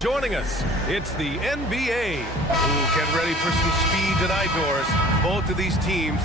Joining us, it's the NBA. Ooh, get ready for some speed tonight, Doris. Both of these teams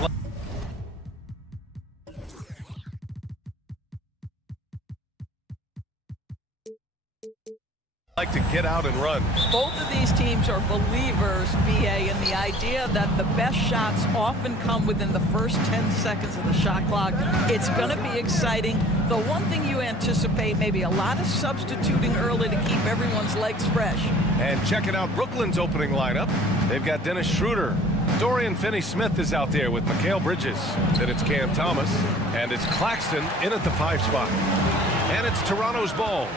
like to get out and run. Both of these teams are believers, BA, in the idea that the best shots often come within the first 10 seconds of the shot clock. It's going to be exciting. The one thing you anticipate, maybe a lot of substituting early to keep everyone's legs fresh. And checking out Brooklyn's opening lineup. They've got Dennis Schroeder. Dorian Finney-Smith is out there with Mikal Bridges. Then it's Cam Thomas. And it's Claxton in at the 5 spot. And it's Toronto's ball.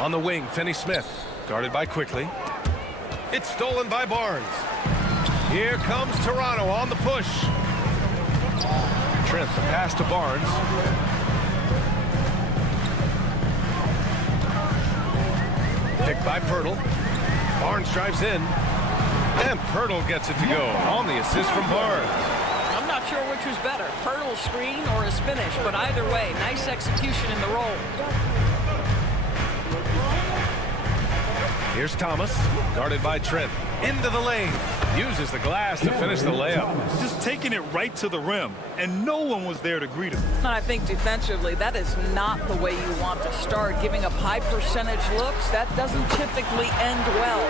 On the wing, Finney-Smith, guarded by Quickly. It's stolen by Barnes. Here comes Toronto on the push. Trent, the pass to Barnes. Picked by Pirtle. Barnes drives in. And Pirtle gets it to go on the assist from Barnes. I'm not sure which was better, Pirtle's screen or his finish, but either way, nice execution in the roll. Here's Thomas, guarded by Trent. Into the lane. Uses the glass to finish the layup. Just taking it right to the rim, and no one was there to greet him. And I think defensively, that is not the way you want to start. Giving up high percentage looks, that doesn't typically end well.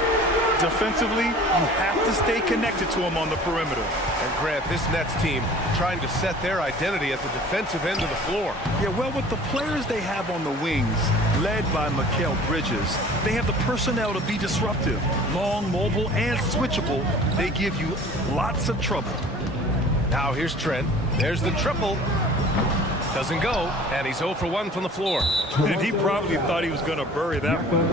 Defensively, you have to stay connected to him on the perimeter. And Grant, this Nets team trying to set their identity at the defensive end of the floor. Yeah, well, with the players they have on the wings, led by Mikal Bridges, they have the personnel to be disruptive. Long, mobile, and switchable. They give you lots of trouble. Now here's Trent. There's the triple. Doesn't go, and he's 0 for 1 from the floor. And he probably thought he was going to bury that one.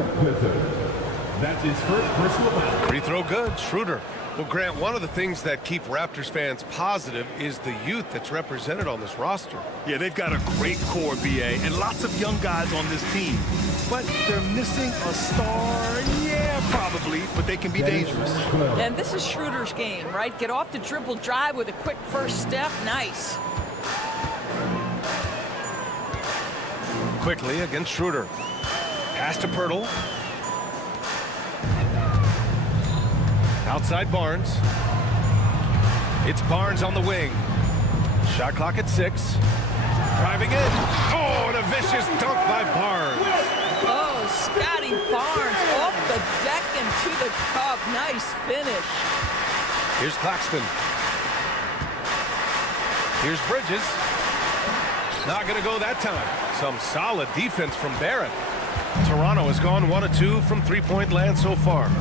That's his first personal foul. Free throw good, Schroeder. Well, Grant, one of the things that keep Raptors fans positive is the youth that's represented on this roster. Yeah, they've got a great core, BA, and lots of young guys on this team. But they're missing a star, yeah, probably, but they can be dangerous. And this is Schroeder's game, right? Get off the dribble drive with a quick first step. Nice. Quickly against Schroeder. Pass to Pirtle. Outside Barnes. It's Barnes on the wing. Shot clock at 6. Driving in. Oh, and a vicious dunk by Barnes. Oh, Scotty Barnes off the deck and to the cup. Nice finish. Here's Claxton. Here's Bridges. Not going to go that time. Some solid defense from Barrett. Toronto has gone 1 of 2 from three-point land so far.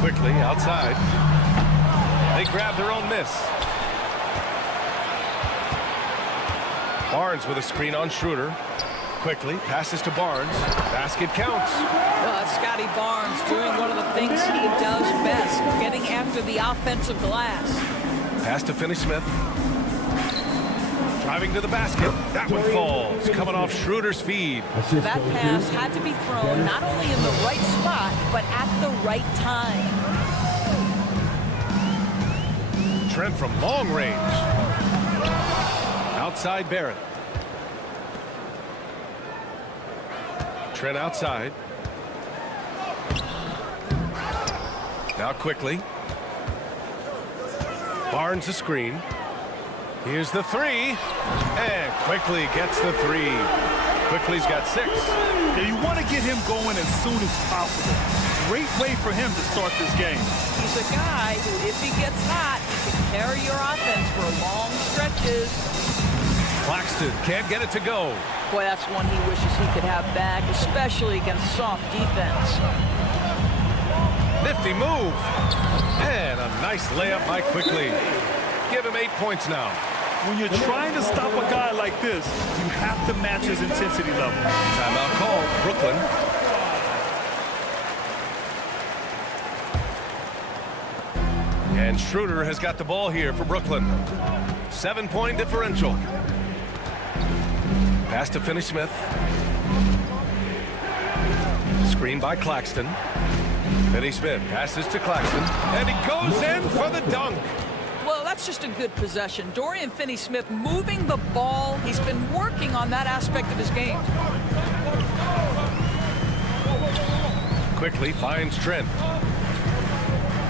Quickly outside. They grab their own miss. Barnes with a screen on Schroeder. Quickly passes to Barnes. Basket counts. Well, that's Scotty Barnes doing one of the things he does best, getting after the offensive glass. Pass to Finney-Smith. Driving to the basket. That one falls. Coming off Schroeder's feed. That pass had to be thrown not only in the right spot, but at the right time. Trent from long range. Outside Barrett. Trent outside. Now Quickly. Barnes the screen. Here's the 3. And Quickly gets the 3. Quickly's got 6. Yeah, you want to get him going as soon as possible. Great way for him to start this game. He's a guy who, if he gets hot, he can carry your offense for long stretches. Claxton can't get it to go. Boy, that's one he wishes he could have back, especially against soft defense. Nifty move. And a nice layup by Quickly. Give him 8 points now. When you're trying to stop a guy like this, you have to match his intensity level. Timeout call, Brooklyn. And Schroeder has got the ball here for Brooklyn. 7-point differential. Pass to Finney-Smith. Screen by Claxton. Finney-Smith passes to Claxton. And he goes in for the dunk. Well, that's just a good possession. Dorian Finney-Smith moving the ball. He's been working on that aspect of his game. Quickly finds Trent.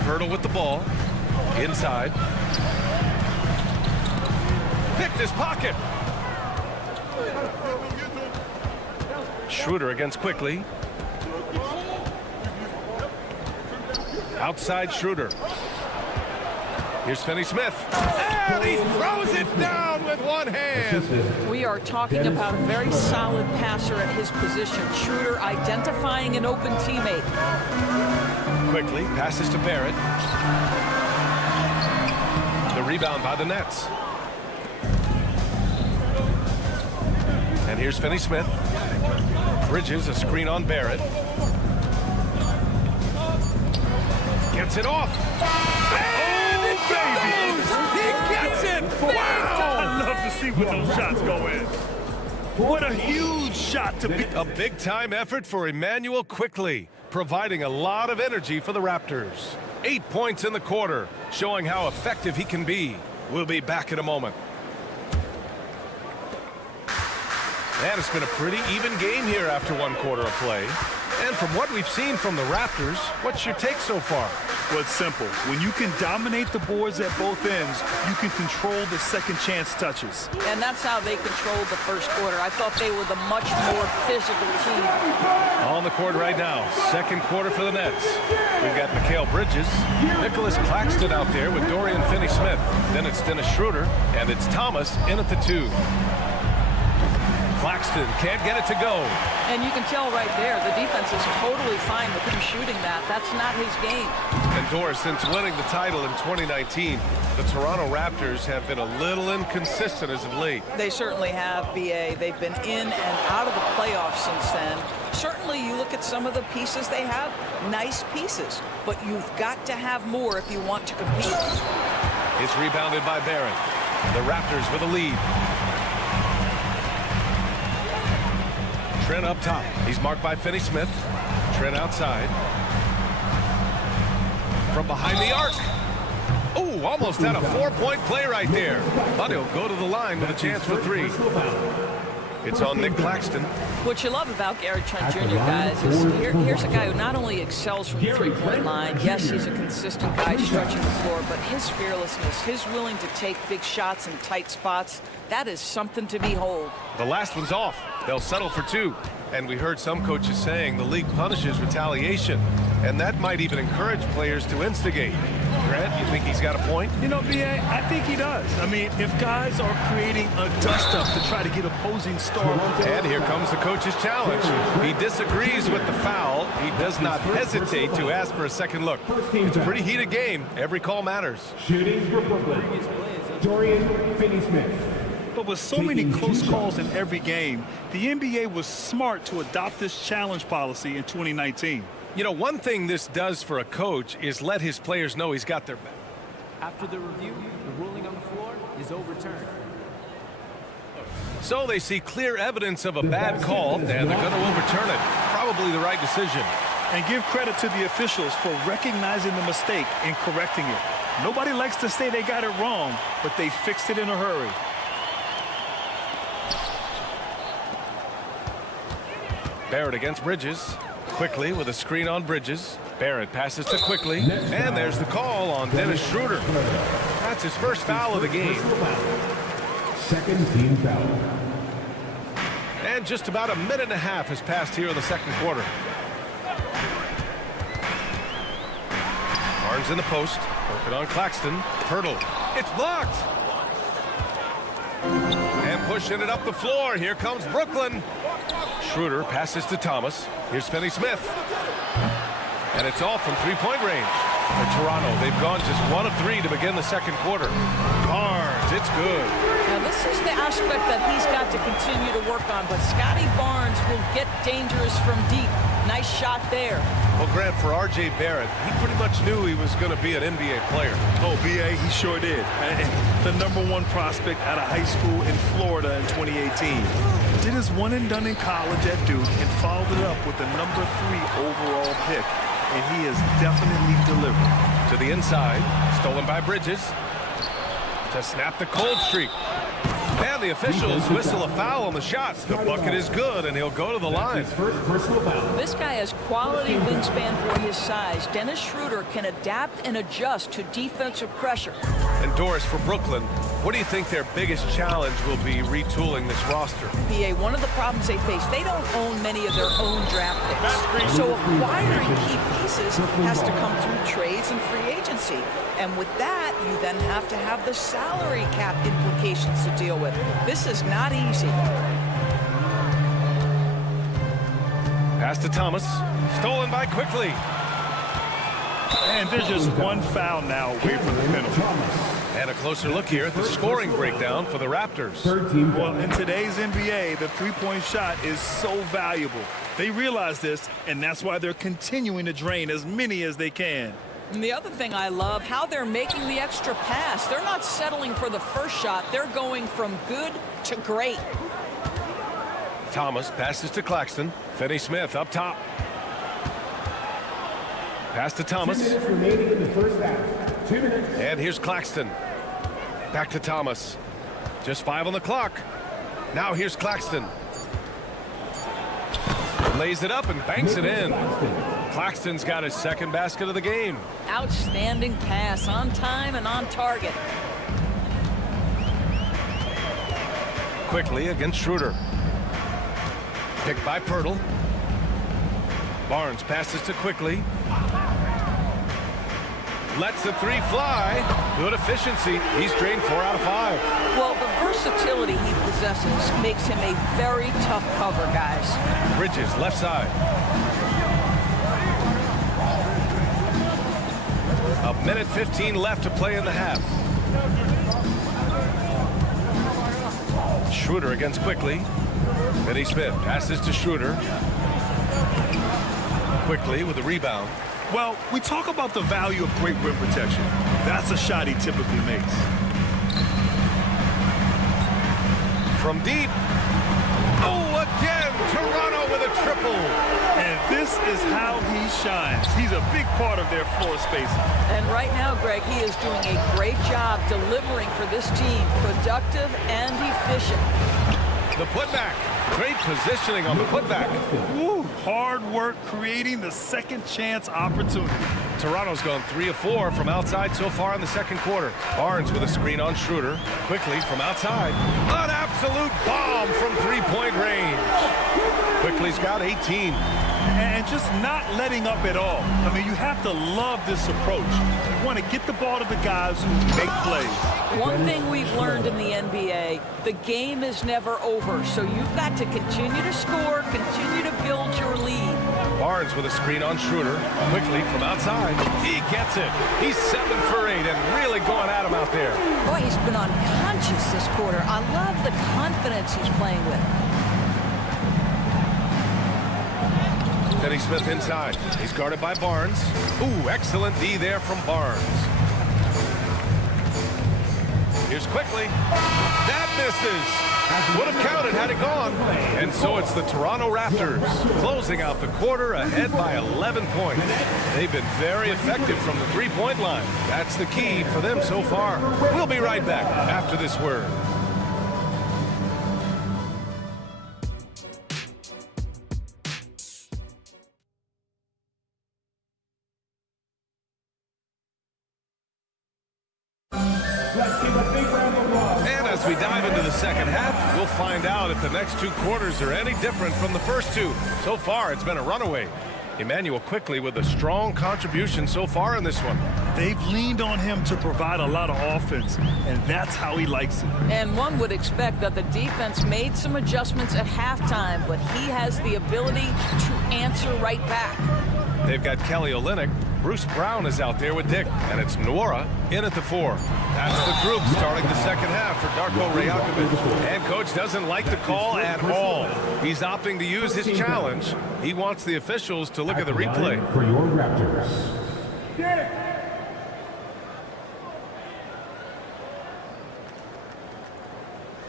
Hurdle with the ball. Inside. Picked his pocket. Schroeder against Quickly. Outside Schroeder. Here's Finney-Smith. And he throws it down with one hand. We are talking about a very solid passer at his position. Schroeder identifying an open teammate. Quickly passes to Barrett. The rebound by the Nets. And here's Finney-Smith. Bridges, a screen on Barrett. Gets it off. And it goes! He gets it! Wow! I love to see when those shots go in. What a huge shot to be. A big-time effort for Emmanuel Quickly, providing a lot of energy for the Raptors. 8 points in the quarter, showing how effective he can be. We'll be back in a moment. And it's been a pretty even game here after one quarter of play. And from what we've seen from the Raptors, what's your take so far? Well, it's simple. When you can dominate the boards at both ends, you can control the second chance touches. And that's how they controlled the first quarter. I thought they were the much more physical team. On the court right now, second quarter for the Nets. We've got Mikal Bridges, Nicholas Claxton out there with Dorian Finney-Smith. Then it's Dennis Schroeder, and it's Thomas in at the 2. Claxton can't get it to go. And you can tell right there, the defense is totally fine with him shooting that. That's not his game. And Doris, since winning the title in 2019, the Toronto Raptors have been a little inconsistent as of late. They certainly have, BA. They've been in and out of the playoffs since then. Certainly, you look at some of the pieces they have, nice pieces. But you've got to have more if you want to compete. It's rebounded by Barrett. The Raptors with a lead. Trent up top. He's marked by Finney-Smith. Trent outside. From behind the arc. Oh, almost had a 4-point play right there. But he'll go to the line with a chance for 3. It's on Nick Claxton. What you love about Gary Trent Jr., guys, is here's a guy who not only excels from the three-point line. Yes, he's a consistent guy stretching the floor, but his fearlessness, his willing to take big shots in tight spots, that is something to behold. The last one's off. They'll settle for 2. And we heard some coaches saying the league punishes retaliation, and that might even encourage players to instigate. Grant, you think he's got a point? You know, B.A., I think he does. I mean, if guys are creating a dust-up to try to get opposing stars. And here comes the coach's challenge. He disagrees with the foul. He does not hesitate to ask for a second look. It's a pretty heated game. Every call matters. Shooting for Brooklyn, Dorian Finney-Smith. But with so many close calls in every game, the NBA was smart to adopt this challenge policy in 2019. You know, one thing this does for a coach is let his players know he's got their back. After the review, the ruling on the floor is overturned. So they see clear evidence of a bad call, and they're going to overturn it. Probably the right decision. And give credit to the officials for recognizing the mistake and correcting it. Nobody likes to say they got it wrong, but they fixed it in a hurry. Barrett against Bridges. Quickly with a screen on Bridges. Barrett passes to Quickly. And there's the call on Dennis Schroeder. That's his first foul of the game. Second team foul. And just about a minute and a half has passed here in the second quarter. Barnes in the post. Working on Claxton. Hurdle. It's blocked. And pushing it up the floor. Here comes Brooklyn. Schroeder passes to Thomas. Here's Finney-Smith. And it's all from three-point range. For Toronto, they've gone just 1 of 3 to begin the second quarter. Barnes, it's good. Now, this is the aspect that he's got to continue to work on, but Scotty Barnes will get dangerous from deep. Nice shot there. Well, Grant, for R.J. Barrett, he pretty much knew he was going to be an NBA player. Oh, B.A., he sure did. The #1 prospect out of high school in Florida in 2018. Did his one and done in college at Duke and followed it up with the #3 overall pick. And he has definitely delivered. To the inside, stolen by Bridges. to snap the cold streak. And the officials whistle a foul on the shot. The bucket is good, and he'll go to the line. First personal foul. This guy has quality wingspan for his size. Dennis Schroeder can adapt and adjust to defensive pressure. And Doris, for Brooklyn, what do you think their biggest challenge will be retooling this roster? BA, one of the problems they face, they don't own many of their own draft picks. So acquiring key pieces has to come through trades and free agency. And with that, you then have to have the salary cap implications to deal with. This is not easy. Pass to Thomas. Stolen by Quickly. And there's just one foul now away from the penalty. And a closer look here at the scoring breakdown for the Raptors. Third team Well, foul. in today's NBA, the three-point shot is so valuable. They realize this, and that's why they're continuing to drain as many as they can. And the other thing I love, how they're making the extra pass. They're not settling for the first shot. They're going from good to great. Thomas passes to Claxton. Finney Smith up top. Pass to 2 Thomas. minutes remaining in the first half. 2 minutes. And here's Claxton. Back to Thomas. Just 5 on the clock. Now here's Claxton. Lays it up and banks it in. Claxton's got his second basket of the game. Outstanding pass, on time and on target. Quickly against Schroeder. Picked by Pirtle. Barnes passes to Quickly. Lets the three fly. Good efficiency. He's drained 4 out of 5. Well, the versatility he possesses makes him a very tough cover, guys. Bridges left side. A minute 15 left to play in the half. Schroeder against Quickly. Finney Smith passes to Schroeder. Quickly with the rebound. Well, we talk about the value of great rim protection. That's a shot he typically makes. From deep. Oh, again, Toronto with a triple. And this is how he shines. He's a big part of their floor spacing. And right now, Greg, he is doing a great job delivering for this team. Productive and efficient. The putback. Great positioning on the putback. Woo, hard work creating the second chance opportunity. Toronto's gone 3 of 4 from outside so far in the second quarter. Barnes with a screen on Schroeder. Quickly from outside. An absolute bomb from three-point range. Quickly's got 18. And just not letting up at all. I mean, you have to love this approach. You want to get the ball to the guys who make plays. One thing we've learned in the NBA, the game is never over. So you've got to continue to score, continue to build your lead. Barnes with a screen on Schroeder. Quickly from outside. He gets it. He's 7 for 8 and really going at him out there. Boy, he's been unconscious this quarter. I love the confidence he's playing with. Finney Smith inside. He's guarded by Barnes. Ooh, excellent D there from Barnes. Here's Quickly. That misses. Would have counted had it gone. And so it's the Toronto Raptors closing out the quarter ahead by 11 points. They've been very effective from the three-point line. That's the key for them so far. We'll be right back after this word. And as we dive into the second half, we'll find out if the next 2 quarters are any different from the first 2. So far, it's been a runaway. Emmanuel Quickly with a strong contribution so far in this one. They've leaned on him to provide a lot of offense, and that's how he likes it. And one would expect that the defense made some adjustments at halftime, but he has the ability to answer right back. They've got Kelly Olynyk. Bruce Brown is out there with Dick, and it's Nwora in at the 4. That's the group starting the second half for Darko Rajakovic. And coach doesn't like the call at all. He's opting to use his challenge. He wants the officials to look at the replay. For your Raptors.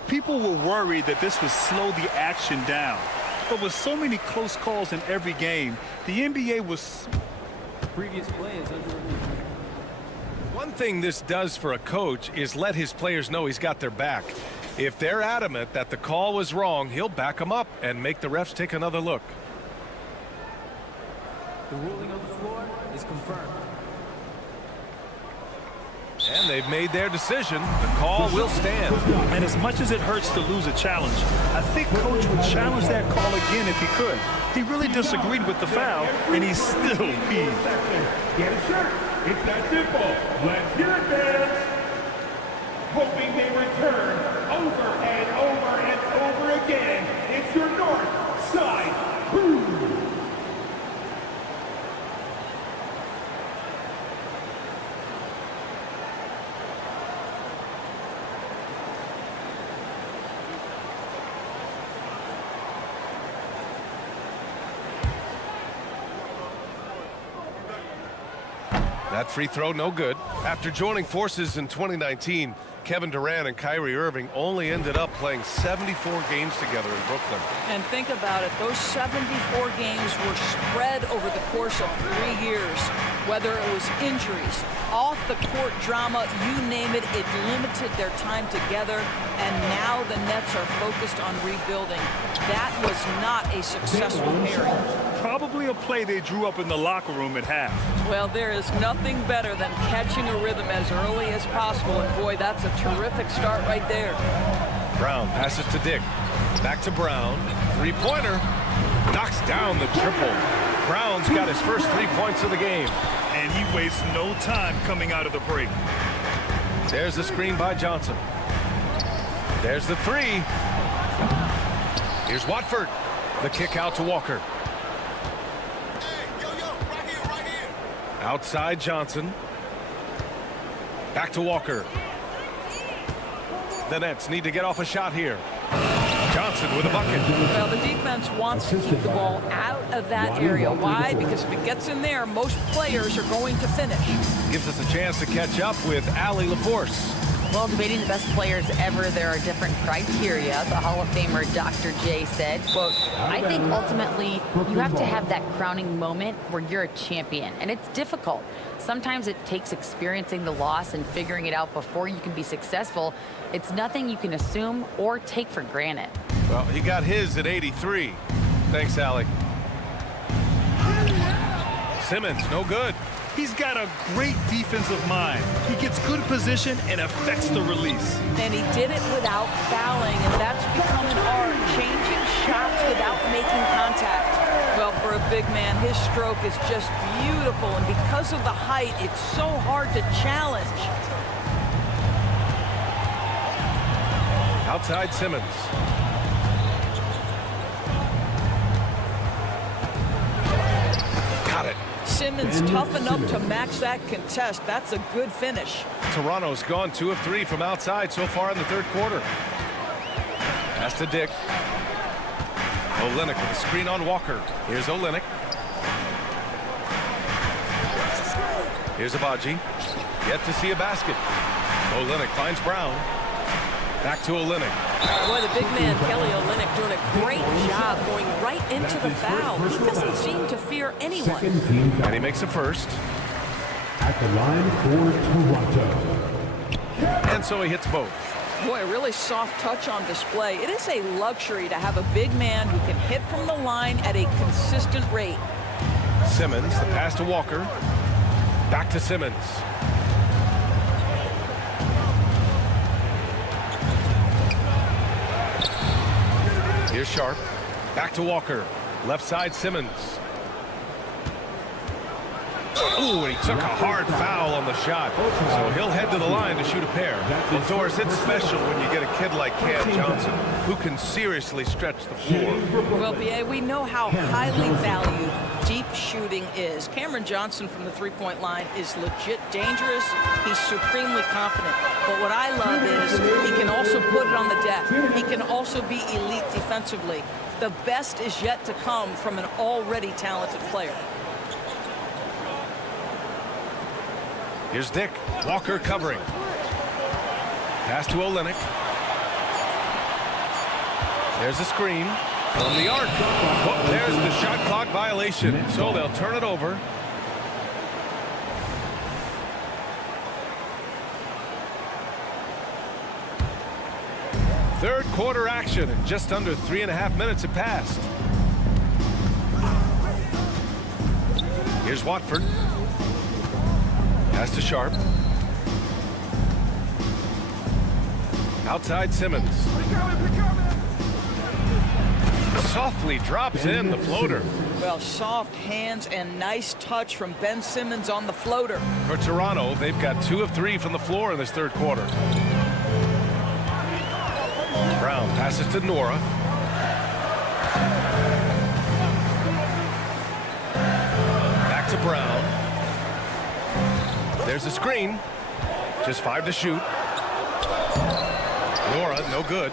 People were worried that this would slow the action down. But with so many close calls in every game, the NBA was... Previous play is under review. One thing this does for a coach is let his players know he's got their back. If they're adamant that the call was wrong, he'll back them up and make the refs take another look. The ruling on the floor is confirmed. And they've made their decision. The call will stand. And as much as it hurts to lose a challenge, I think Coach would challenge that call again if he could. He really disagreed with the foul, and he's still peeved. Get a shirt. It's that simple. Let's hear it, fans. Hoping they return over and over and over again. It's your North Side Crew. That free throw, no good. After joining forces in 2019, Kevin Durant and Kyrie Irving only ended up playing 74 games together in Brooklyn. And think about it, those 74 games were spread over the course of 3 years. Whether it was injuries, off-the-court drama, you name it, it limited their time together. And now the Nets are focused on rebuilding. That was not a successful pairing. Probably a play they drew up in the locker room at half. Well, there is nothing better than catching a rhythm as early as possible. And boy, that's a terrific start right there. Brown passes to Dick. Back to Brown. Three-pointer. Knocks down the triple. Brown's got his first 3 points of the game. And he wastes no time coming out of the break. There's the screen by Johnson. There's the three. Here's Watford. The kick out to Walker. Outside Johnson. Back to Walker. The Nets need to get off a shot here. Johnson with a bucket. Well, the defense wants to keep the ball out of that area. Why? Because if it gets in there, most players are going to finish. Gives us a chance to catch up with Allie LaForce. Well, debating the best players ever, there are different criteria. The Hall of Famer Dr. J said, quote, I think ultimately you have to have that crowning moment where you're a champion. And it's difficult. Sometimes it takes experiencing the loss and figuring it out before you can be successful. It's nothing you can assume or take for granted. Well, he got his at 83. Thanks, Allie. Simmons, no good. He's got a great defensive mind. He gets good position and affects the release. And he did it without fouling, and that's become an art, changing shots without making contact. Well, for a big man, his stroke is just beautiful, and because of the height, it's so hard to challenge. Outside Simmons. Got it. Simmons tough enough to match that contest. That's a good finish. Toronto's gone 2 of 3 from outside so far in the third quarter. Pass to Dick. Olynyk with a screen on Walker. Here's Olynyk. Here's Abaji. Yet to see a basket. Olynyk finds Brown. Back to Olynyk. Boy, the big man, Kelly Olynyk, doing a great job going right into the foul. He doesn't seem to fear anyone. And he makes a first. At the line for Toronto. And so he hits both. Boy, a really soft touch on display. It is a luxury to have a big man who can hit from the line at a consistent rate. Simmons, the pass to Walker. Back to Simmons. Here's Sharp. Back to Walker. Left side Simmons. Ooh, and he took a hard foul on the shot. So he'll head to the line to shoot a pair. Well, Doris, it's special when you get a kid like Cam Johnson who can seriously stretch the floor. Well, B.A., we know how highly valued deep shooting is. Cameron Johnson from the three-point line is legit dangerous. He's supremely confident. But what I love is he can also put it on the deck. He can also be elite defensively. The best is yet to come from an already talented player. Here's Dick. Walker covering. Pass to Olynyk. There's a screen from the arc. Oh, there's the shot clock violation. So they'll turn it over. Third quarter action, and just under 3.5 minutes have passed. Here's Watford. Pass to Sharp. Outside Simmons. Softly drops in the floater. Well, soft hands and nice touch from Ben Simmons on the floater. For Toronto, they've got 2 of 3 from the floor in this third quarter. Brown passes to Nora. Back to Brown. There's a screen. Just 5 to shoot. Nora, no good.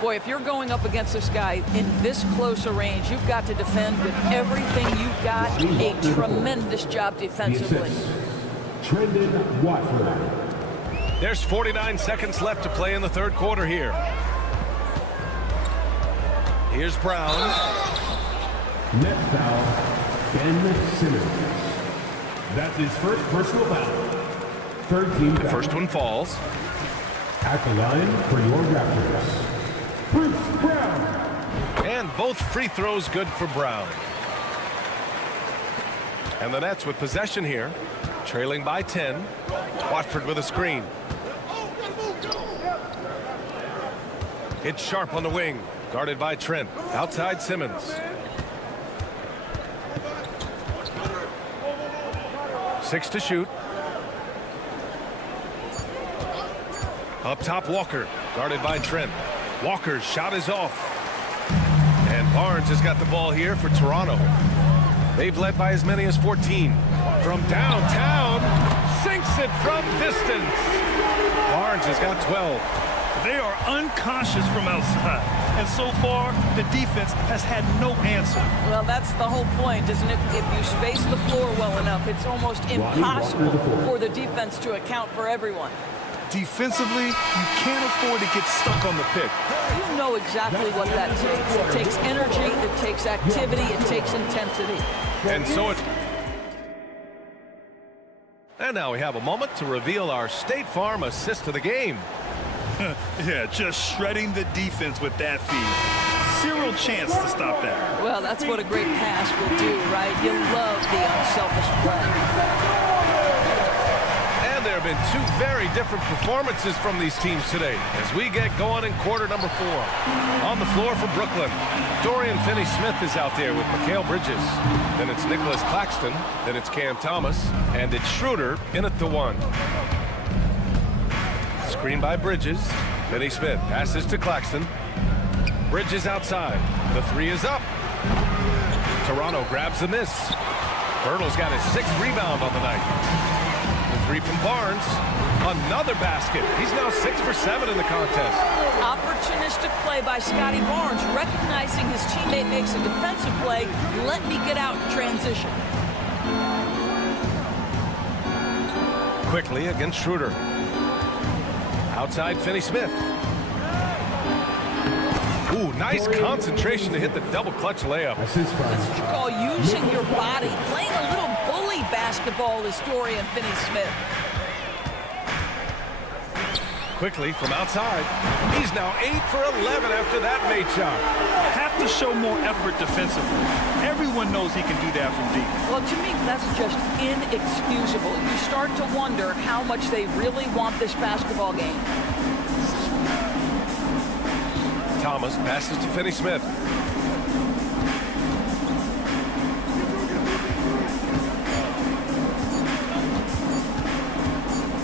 Boy, if you're going up against this guy in this close a range, you've got to defend with everything you've got. A tremendous job defensively. Trendon Watford. There's 49 seconds left to play in the third quarter here. Here's Brown. Next foul, Ben Simmons. That's his first personal foul. Third team foul. First one falls. At the line for your Raptors, Bruce Brown. And both free throws good for Brown. And the Nets with possession here, trailing by 10. Watford with a screen. It's Sharp on the wing, guarded by Trent. Outside Simmons. 6 to shoot. Up top, Walker, guarded by Trent. Walker's shot is off. And Barnes has got the ball here for Toronto. They've led by as many as 14. From downtown, sinks it from distance. Barnes has got 12. They are uncautious from outside. And so far, the defense has had no answer. Well, that's the whole point, isn't it? If you space the floor well enough, it's almost impossible for the defense to account for everyone. Defensively, you can't afford to get stuck on the pick. You know exactly what that takes. It takes energy, it takes activity, it takes intensity. And so it... And now we have a moment to reveal our State Farm assist of the game. Yeah, just shredding the defense with that feed. Zero chance to stop that. Well, that's what a great pass will do, right? You love the unselfish play. And there have been 2 very different performances from these teams today as we get going in quarter number 4. On the floor for Brooklyn, Dorian Finney-Smith is out there with Mikal Bridges. Then it's Nicholas Claxton. Then it's Cam Thomas. And it's Schroeder in at the 1. Screen by Bridges. Finney-Smith passes to Claxton. Bridges outside. The 3 is up. Toronto grabs the miss. Pirtle's got his 6th rebound on the night. 3 from Barnes. Another basket. He's now 6 for 7 in the contest. Opportunistic play by Scotty Barnes, recognizing his teammate makes a defensive play. Let me get out in transition. Quickly against Schroeder. Outside Finney-Smith. Ooh, nice concentration to hit the double clutch layup. That's what you call using your body. Playing a little bully basketball is Dorian Finney-Smith. Quickly from outside. He's now 8 for 11 after that made shot. Have to show more effort defensively. Everyone knows he can do that from deep. Well, to me, that's just inexcusable. You start to wonder how much they really want this basketball game. Thomas passes to Finney-Smith.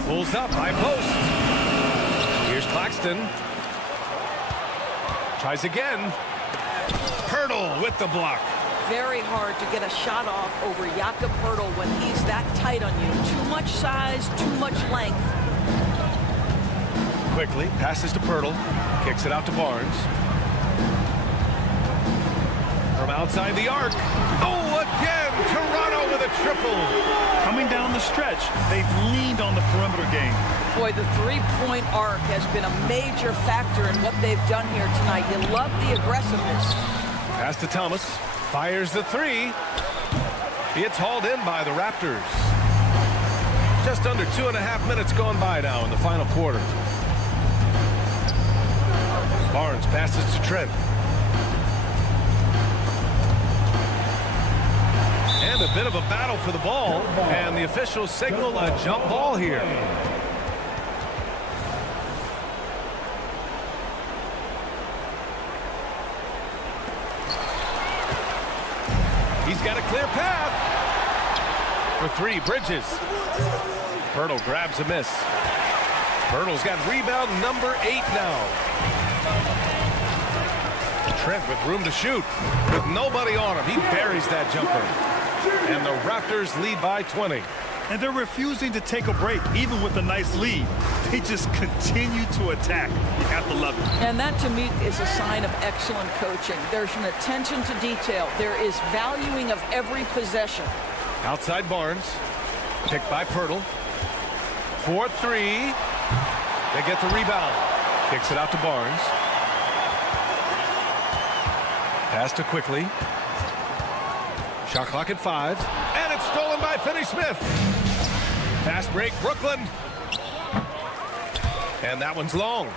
Pulls up, high post. Here's Claxton. Tries again. Pirtle with the block. Very hard to get a shot off over Jakob Pirtle when he's that tight on you. Too much size, too much length. Quickly passes to Pirtle. Kicks it out to Barnes. From outside the arc. Oh, again! Toronto with a triple. Coming down the stretch, they've leaned on the perimeter game. Boy, the three-point arc has been a major factor in what they've done here tonight. You love the aggressiveness. Pass to Thomas. Fires the 3. It's hauled in by the Raptors. Just under 2.5 minutes gone by now in the final quarter. Barnes passes to Trent. And a bit of a battle for the ball, and the officials signal a jump ball here. He's got a clear path. For three, Bridges. Pirtle grabs a miss. Pirtle's got rebound number 8 now. Trent with room to shoot. With nobody on him, he buries that jumper. And the Raptors lead by 20. And they're refusing to take a break, even with a nice lead. They just continue to attack. You have to love it. And that, to me, is a sign of excellent coaching. There's an attention to detail. There is valuing of every possession. Outside Barnes. Picked by Pirtle. 4-3. They get the rebound. Kicks it out to Barnes. Pass to Quickly. Shot clock at 5. And it's stolen by Finney-Smith. Fast break, Brooklyn. And that one's long.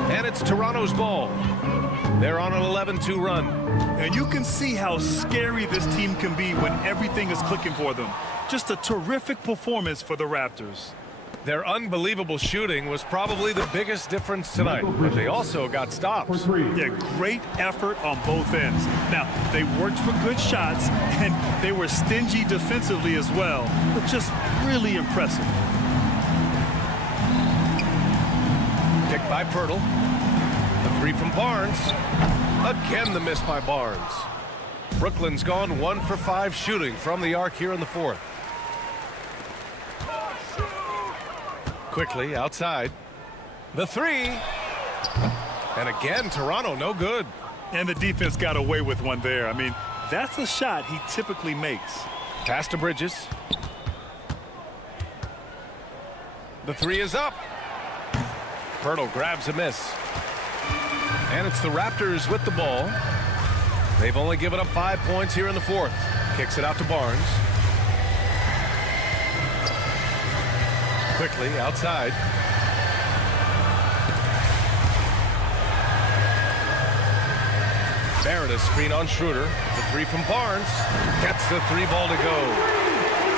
And it's Toronto's ball. They're on an 11-2 run. And you can see how scary this team can be when everything is clicking for them. Just a terrific performance for the Raptors. Their unbelievable shooting was probably the biggest difference tonight, but they also got stops. Yeah, great effort on both ends. Now, they worked for good shots, and they were stingy defensively as well, but just really impressive. Picked by Pirtle. The three from Barnes. Again, the miss by Barnes. Brooklyn's gone 1 for 5 shooting from the arc here in the fourth. Quickly outside. The three. And again, Toronto no good. And the defense got away with one there. I mean, that's a shot he typically makes. Pass to Bridges. The three is up. Pirtle grabs a miss. And it's the Raptors with the ball. They've only given up 5 points here in the fourth. Kicks it out to Barnes. Quickly outside. Barrett a screen on Schroeder. The three from Barnes. Gets the 3-ball to go.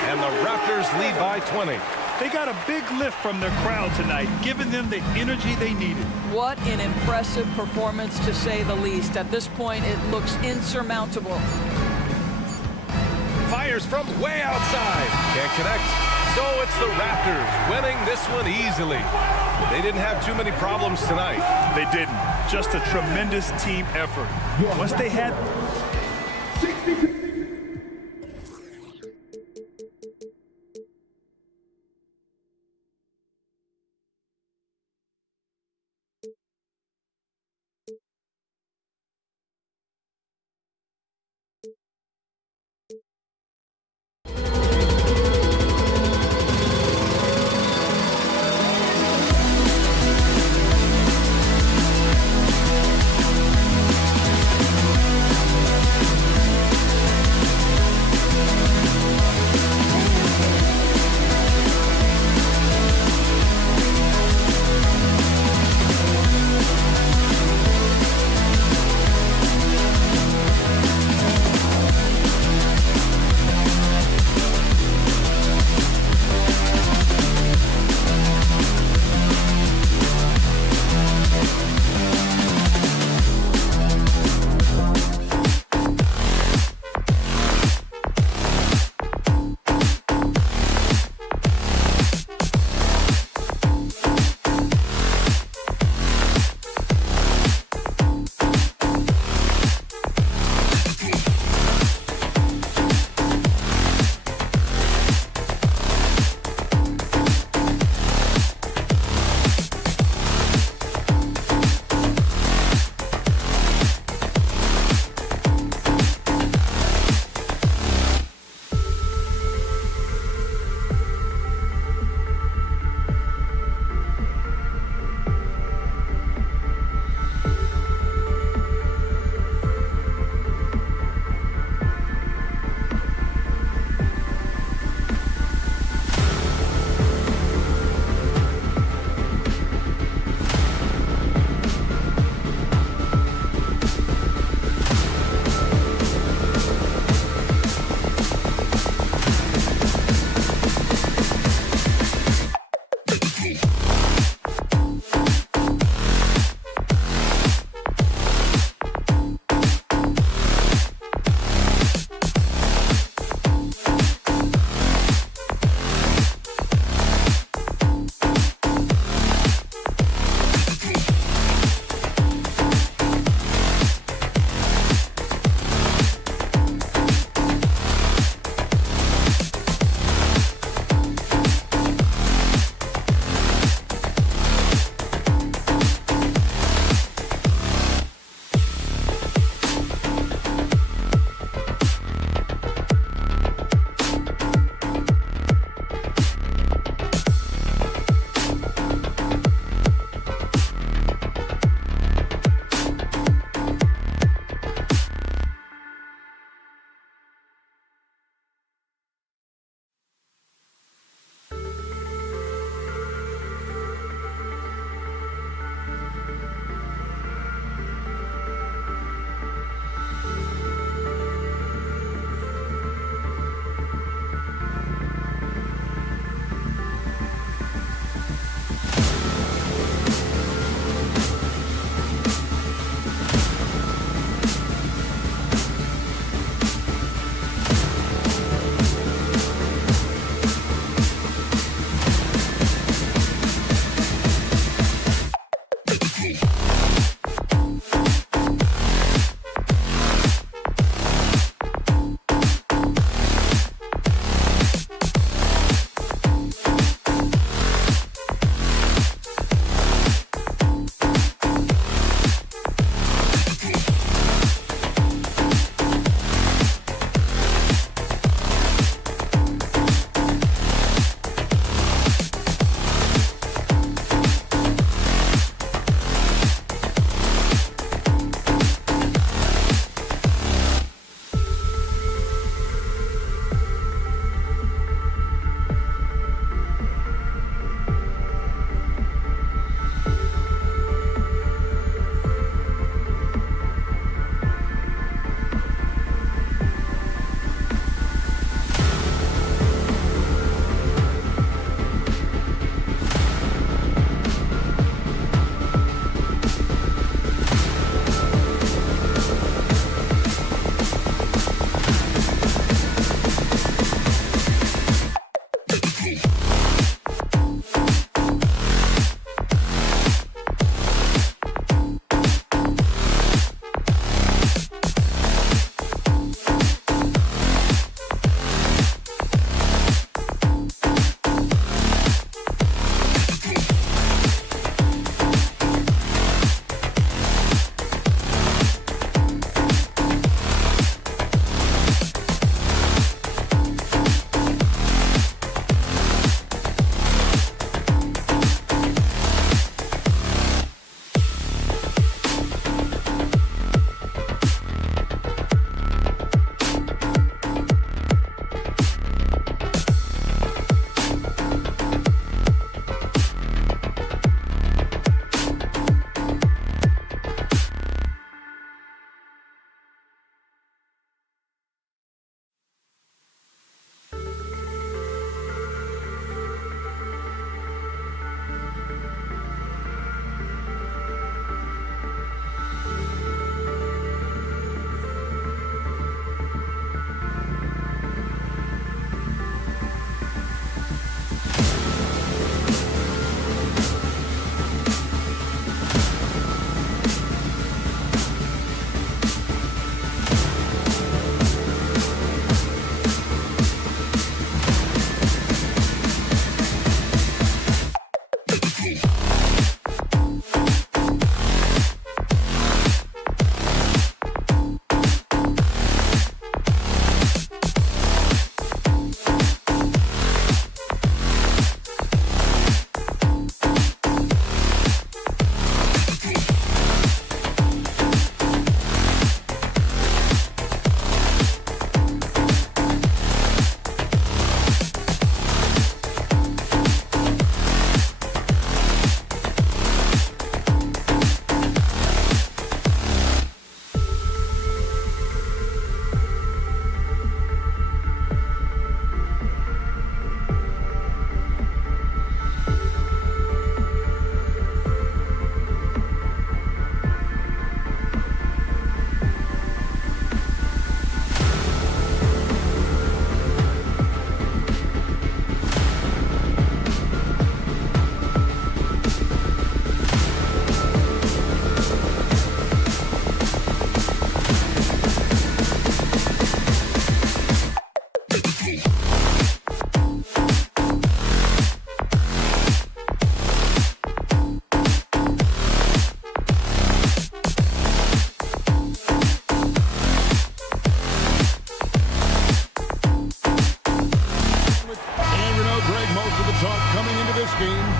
And the Raptors lead by 20. They got a big lift from their crowd tonight, giving them the energy they needed. What an impressive performance, to say the least. At this point, it looks insurmountable. Fires from way outside. Can't connect. So it's the Raptors winning this one easily. They didn't have too many problems tonight. They didn't. Just a tremendous team effort. Once they had... 62.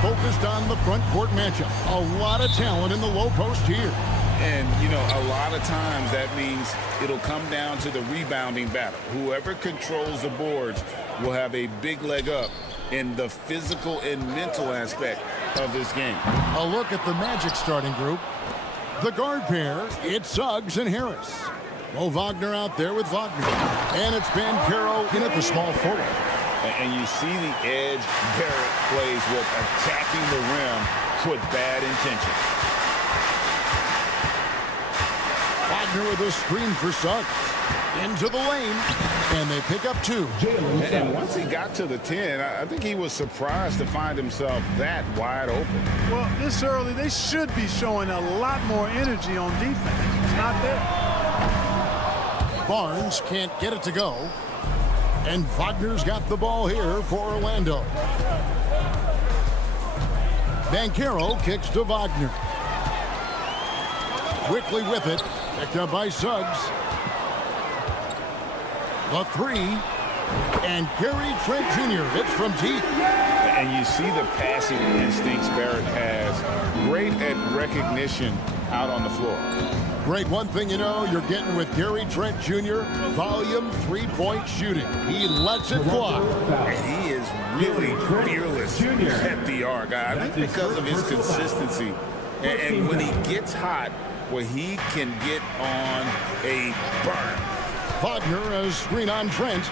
focused on the front court matchup. A lot of talent in the low post here. And, you know, a lot of times that means it'll come down to the rebounding battle. Whoever controls the boards will have a big leg up in the physical and mental aspect of this game. A look at the Magic starting group. The guard pair, it's Suggs and Harris. Mo Wagner out there with Wagner. And it's Banchero in at the small forward. And you see the edge Barrett plays with attacking the rim with bad intention. Wagner with a screen for Suggs. Into the lane, and they pick up 2. And once he got to the 10, I think he was surprised to find himself that wide open. Well, this early, they should be showing a lot more energy on defense. It's not there. Barnes can't get it to go. And Wagner's got the ball here for Orlando. Banchero kicks to Wagner. Quickly with it, picked up by Suggs. The 3, and Gary Trent Jr. hits from deep. And you see the passing instincts Barrett has. Great at recognition out on the floor. Great. One thing you know, you're getting with Gary Trent Jr., volume 3-point shooting. He lets it fly. And he is really fearless at the arc. I think because of his consistency. And when he gets hot, well, he can get on a burn. Wagner a screen on Trent.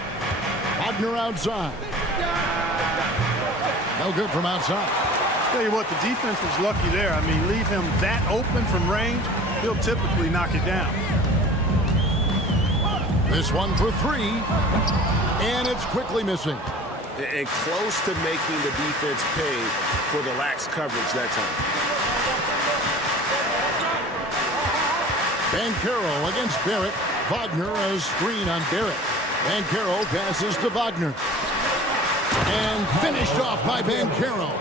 Wagner outside. No good from outside. Tell you what, the defense was lucky there. I mean, leave him that open from range, he'll typically knock it down. This one for 3, and it's quickly missing. And close to making the defense pay for the lax coverage that time. Banchero against Barrett. Wagner a screen on Barrett. Banchero passes to Wagner. And finished off by Banchero.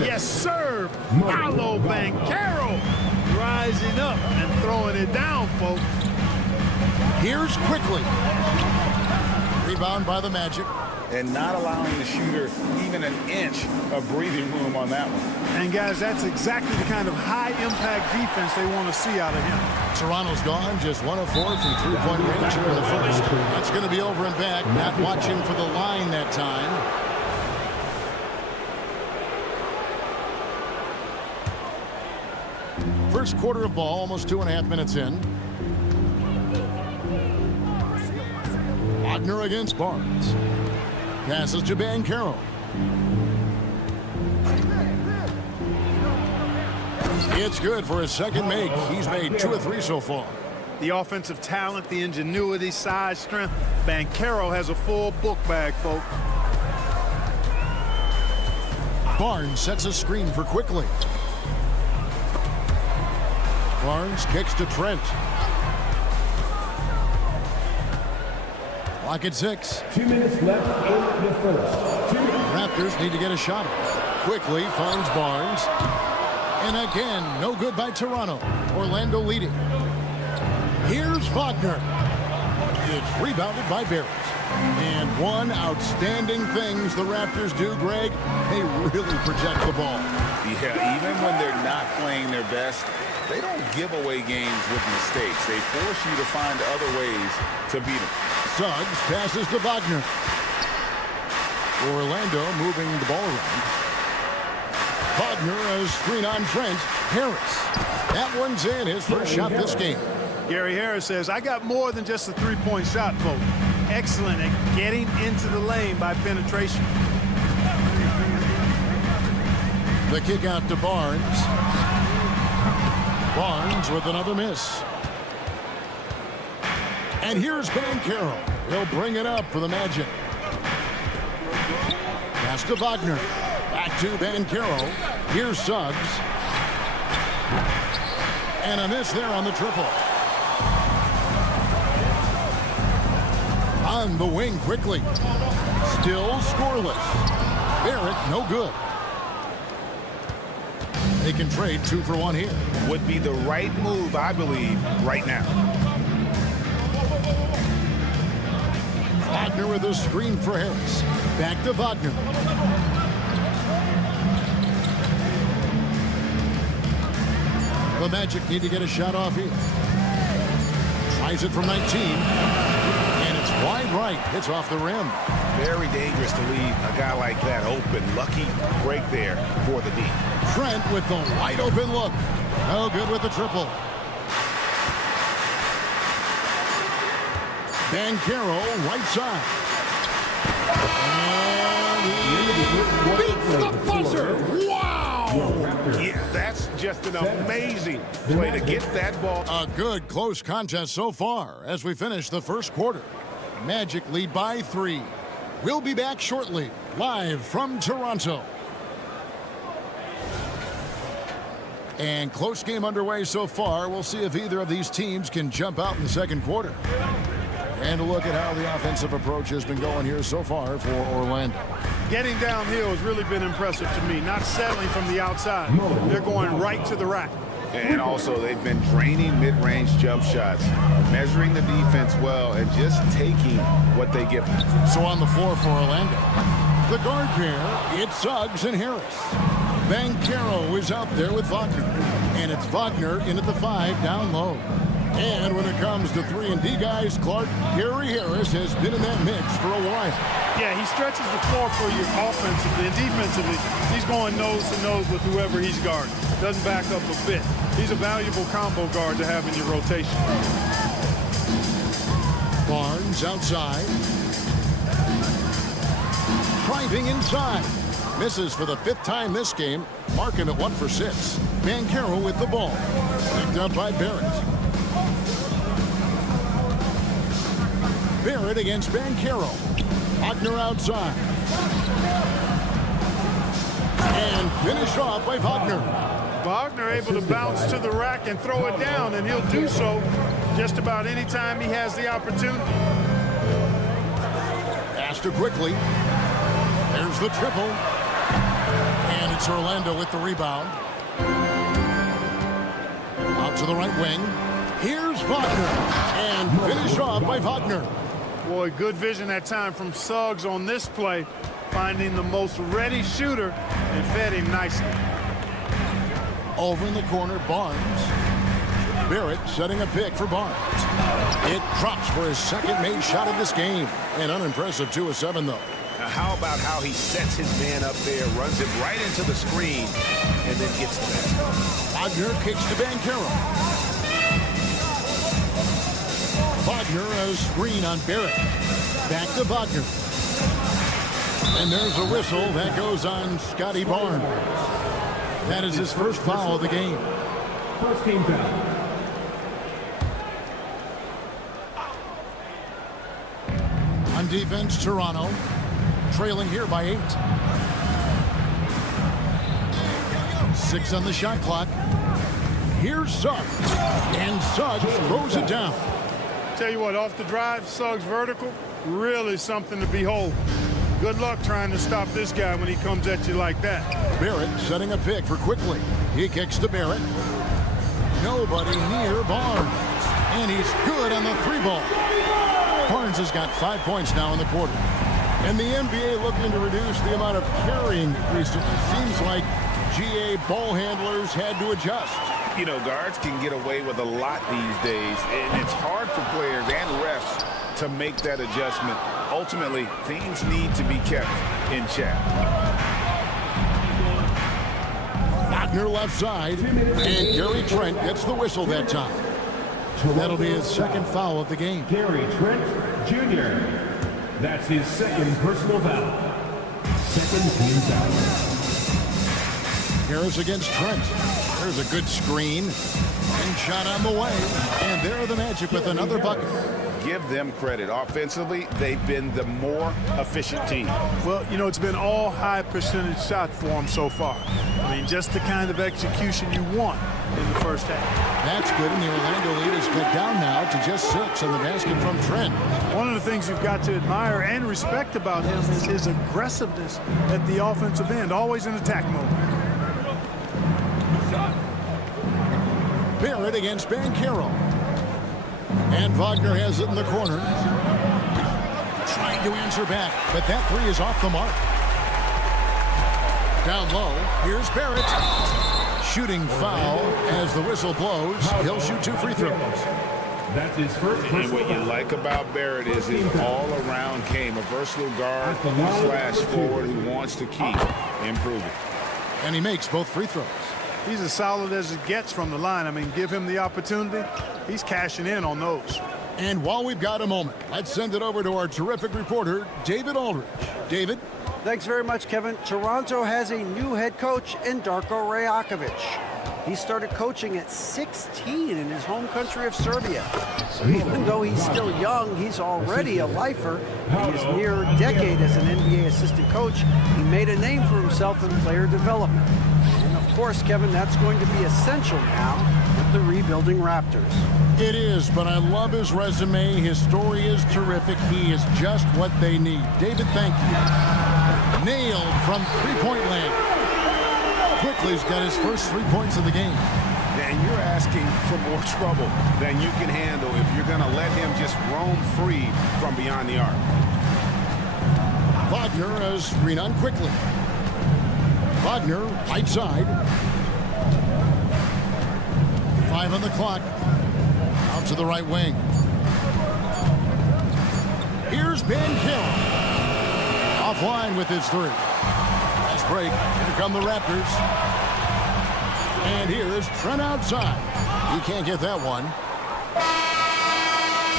Yes, sir. Follow Banchero. Rising up and throwing it down, folks. Here's quickly. Rebound by the Magic. And not allowing the shooter even an inch of breathing room on that one. And, guys, that's exactly the kind of high-impact defense they want to see out of him. Toronto's gone, just 1 of 4 from 3-point range here in the first. That's going to be over and back. Not watching for the line that time. First quarter of ball, almost 2.5 minutes in. Wagner against Barnes. Passes to Banchero. It's good for his second make. He's made 2 of 3 so far. The offensive talent, the ingenuity, size, strength. Banchero has a full book bag, folks. Barnes sets a screen for Quickly. Barnes kicks to Trent. Clock at 6. 2 minutes left in the first. Raptors need to get a shot. Quickly finds Barnes. And again, no good by Toronto. Orlando leading. Here's Wagner. It's rebounded by Barrett. And one outstanding things the Raptors do, Greg, they really protect the ball. Yeah, even when they're not playing their best, they don't give away games with mistakes. They force you to find other ways to beat them. Suggs passes to Wagner. Orlando moving the ball around. Wagner a screen on Trent. Harris. That one's in, his first shot this game. Gary Harris says, I got more than just a three-point shot, folks. Excellent at getting into the lane by penetration. The kick out to Barnes. Barnes with another miss. And here's Banchero. He'll bring it up for the Magic. Pass to Wagner. Back to Banchero. Here's Suggs. And a miss there on the triple. On the wing quickly. Still scoreless. Barrett, no good. They can trade 2 for 1 here. Would be the right move, I believe, right now. Wagner with a screen for Harris. Back to Wagner. The Magic need to get a shot off here. Tries it from 19. And it's wide right. Hits off the rim. Very dangerous to leave a guy like that open. Lucky break there for the D. Trent with the wide open look. No good with the triple. Banchero right side. And he beats the buzzer. Wow! Yeah, that's just an amazing play to get that ball. A good close contest so far as we finish the first quarter. Magic lead by 3. We'll be back shortly, live from Toronto. And close game underway so far. We'll see if either of these teams can jump out in the second quarter. And a look at how the offensive approach has been going here so far for Orlando. Getting downhill has really been impressive to me. Not settling from the outside. They're going right to the rack. And also, they've been draining mid-range jump shots, measuring the defense well, and just taking what they give them. So on the floor for Orlando, the guard pair, it's Suggs and Harris. Banchero is out there with Wagner. And it's Wagner in at the 5 down low. And when it comes to 3 and D guys, Gary Harris has been in that mix for a while. Yeah, he stretches the floor for you offensively and defensively. He's going nose to nose with whoever he's guarding. Doesn't back up a bit. He's a valuable combo guard to have in your rotation. Barnes outside. Driving inside. Misses for the 5th time this game. Mark him at 1 for 6. Banchero with the ball. Picked up by Barrett. Barrett against Banchero. Wagner outside. And finished off by Wagner. Wagner able to bounce to the rack and throw it down, and he'll do so just about any time he has the opportunity. Astor quickly. There's the triple. And it's Orlando with the rebound. Out to the right wing. Here's Wagner. And finished off by Wagner. Boy, good vision that time from Suggs on this play, finding the most ready shooter and fed him nicely. Over in the corner, Barnes. Barrett setting a pick for Barnes. It drops for his second made shot of this game. An unimpressive 2 of 7, though. Now, how about how he sets his man up there, runs it right into the screen, and then gets the basket. Wagner kicks to Banchero. Wagner a screen on Barrett. Back to Wagner. And there's a whistle that goes on Scotty Barnes. That is his first foul of the game. First team foul. On defense, Toronto. Trailing here by 8. 6 on the shot clock. Here's Suggs. And Suggs throws it down. Tell you what, off the drive, Suggs vertical, really something to behold. Good luck trying to stop this guy when he comes at you like that. Barrett setting a pick for Quickly. He kicks to Barrett. Nobody near Barnes. And he's good on the 3 ball. Barnes has got 5 points now in the quarter. And the NBA looking to reduce the amount of carrying recently. Seems like GA ball handlers had to adjust. You know, guards can get away with a lot these days, and it's hard for players and refs to make that adjustment. Ultimately, things need to be kept in check. Wagner left side, and Gary Trent gets the whistle that time. That'll be his second foul of the game. Gary Trent Jr. That's his second personal foul. Second team foul. Harris against Trent. There's a good screen. And shot on the way. And there are the Magic with another bucket. Give them credit. Offensively, they've been the more efficient team. Well, you know, it's been all high percentage shots for them so far. I mean, just the kind of execution you want in the first half. That's good, and the Orlando lead is cut down now to just 6 on the basket from Trent. One of the things you've got to admire and respect about him is his aggressiveness at the offensive end, always in attack mode. Barrett against Banchero. And Wagner has it in the corner. Trying to answer back, but that 3 is off the mark. Down low, here's Barrett. shooting foul as the whistle blows. He'll shoot 2 free throws. That's his first. And what you like about Barrett is his all-around game, a versatile guard / forward who wants to keep improving. And he makes both free throws. He's as solid as it gets from the line. I mean, give him the opportunity. He's cashing in on those. And while we've got a moment, let's send it over to our terrific reporter, David Aldridge. David? Thanks very much, Kevin. Toronto has a new head coach in Darko Rajakovic. He started coaching at 16 in his home country of Serbia. So even though he's still young, he's already a lifer. In his near decade as an NBA assistant coach, he made a name for himself in player development. And of course, Kevin, that's going to be essential now with the rebuilding Raptors. It is, but I love his resume. His story is terrific. He is just what they need. David, thank you. Nailed from three-point land. Quickly's got his first 3 points of the game. And you're asking for more trouble than you can handle if you're going to let him just roam free from beyond the arc. Wagner has screen on Quickly. Wagner, right side. 5 on the clock. Out to the right wing. Here's Ben Carroll. Offline with his 3. Nice break. Here come the Raptors. And here's Trent outside. He can't get that one.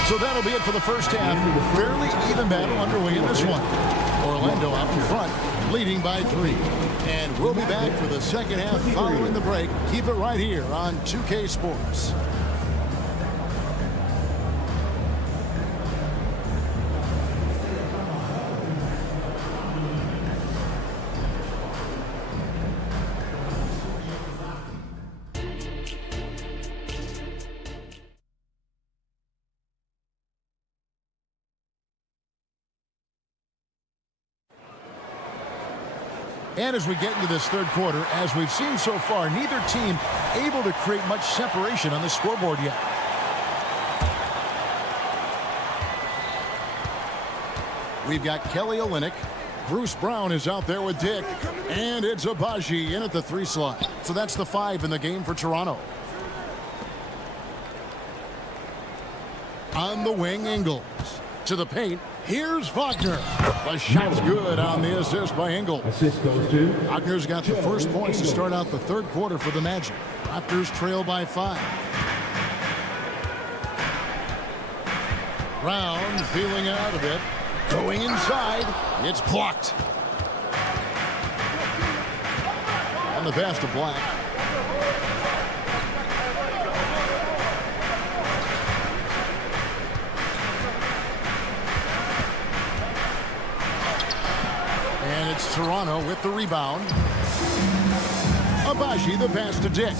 So that'll be it for the first half. Fairly even battle underway in this one. Orlando out in front, leading by 3. And we'll be back for the second half following the break. Keep it right here on 2K Sports. And as we get into this third quarter, as we've seen so far, neither team able to create much separation on the scoreboard yet. We've got Kelly Olynyk. Bruce Brown is out there with Dick. And it's Abaji in at the 3 slot. So that's the 5 in the game for Toronto. On the wing, Ingles. To the paint. Here's Wagner. The shot's good on the assist by Ingles. Assist goes to. Wagner's got the first points to start out the third quarter for the Magic. Raptors trail by 5. Brown feeling out a bit. Going inside. It's blocked. On the pass to Black. And it's Toronto with the rebound. Abaji the pass to Dick.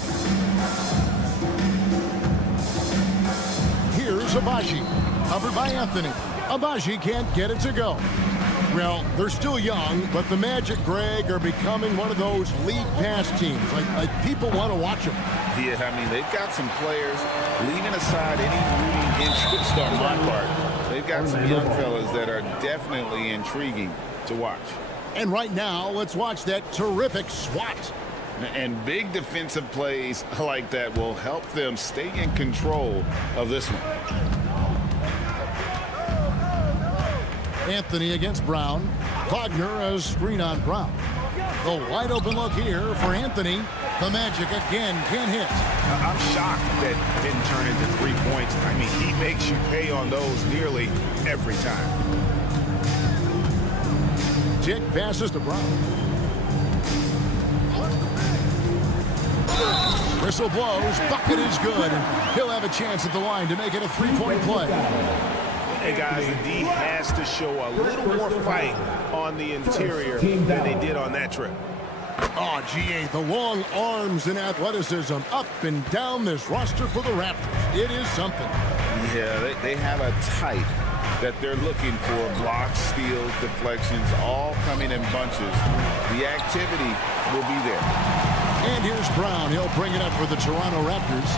Here's Abaji. Covered by Anthony. Abaji can't get it to go. Well, they're still young, but the Magic, Greg, are becoming one of those league pass teams. Like people want to watch them. Yeah, I mean, they've got some players, leaving aside any rooting interest on my part. They've got some young fellas that are definitely intriguing to watch. And right now, let's watch that terrific swat. And big defensive plays like that will help them stay in control of this one. Anthony against Brown. Wagner a screen on Brown. The wide open look here for Anthony. The Magic again can't hit. I'm shocked that didn't turn into 3 points. I mean, he makes you pay on those nearly every time. Dick passes to Brown. Whistle blows. Bucket is good. He'll have a chance at the line to make it a 3-point play. Hey, guys, the D has to show a little more fight on the interior than they did on that trip. Oh, GA, the long arms and athleticism up and down this roster for the Raptors. It is something. Yeah, they have a type that they're looking for. Blocks, steals, deflections, all coming in bunches. The activity will be there. And here's Brown. He'll bring it up for the Toronto Raptors.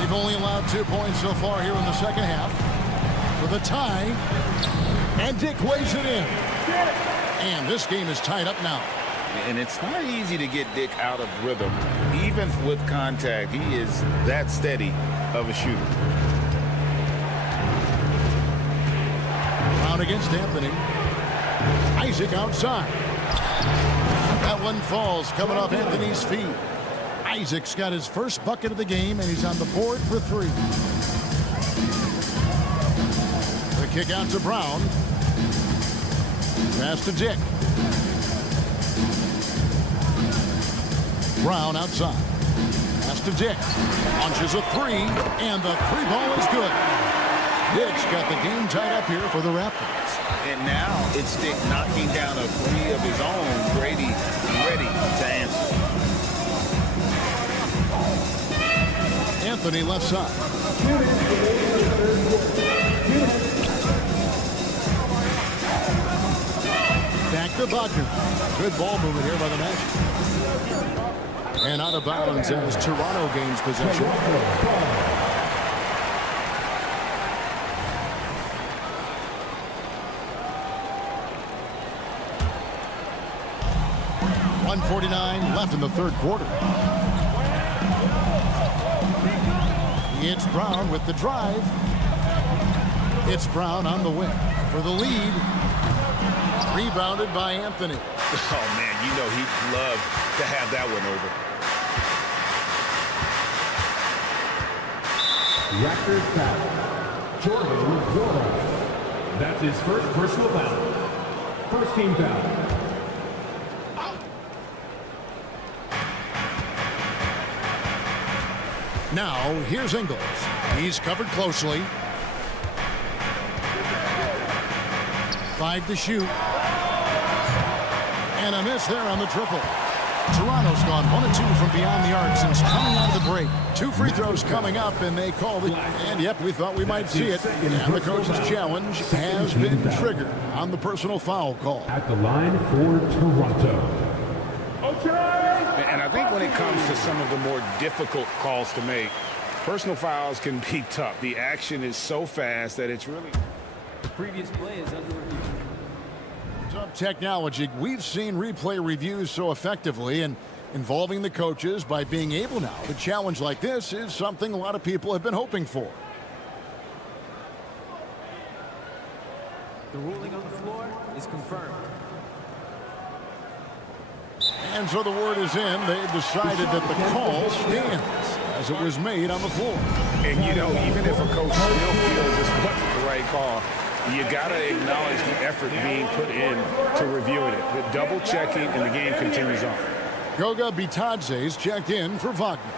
They've only allowed 2 points so far here in the second half. For the tie. And Dick weighs it in. And this game is tied up now. And it's not easy to get Dick out of rhythm. Even with contact, he is that steady of a shooter. Brown against Anthony. Isaac outside. That one falls, coming off Anthony's feet. Isaac's got his first bucket of the game, and he's on the board for 3. The kick out to Brown. Pass to Dick. Brown outside. Pass to Dick. Launches a 3, and the 3 ball is good. Dick's got the game tied up here for the Raptors. And now it's Dick knocking down a 3 of his own. Grady ready to answer. Anthony left side. Back to Wagner. Good ball movement here by the Magic. And out of bounds as Toronto gains possession. .149 left in the third quarter. It's Brown with the drive. It's Brown on the wing for the lead. Rebounded by Anthony. Oh, man, you know he'd love to have that one over. Raptors foul. Jordan. That's his first personal foul. First team foul. Now, here's Ingles. He's covered closely. 5 to shoot. And a miss there on the triple. Toronto's gone 1 of 2 from beyond the arc since coming out of the break. 2 free throws coming up, and they called it. And, yep, we thought we might see it. And the coach's challenge has been triggered on the personal foul call. At the line for Toronto. And I think when it comes to some of the more difficult calls to make, personal fouls can be tough. The action is so fast that it's really... The previous play is under review. Tough technology. We've seen replay reviews so effectively, and involving the coaches by being able now to challenge like this is something a lot of people have been hoping for. The ruling on the floor is confirmed. And so the word is in. They've decided that the call stands as it was made on the floor. And, you know, even if a coach still feels this wasn't the right call, you got to acknowledge the effort being put in to reviewing it. The double checking, and the game continues on. Goga Bitadze's checked in for Wagner.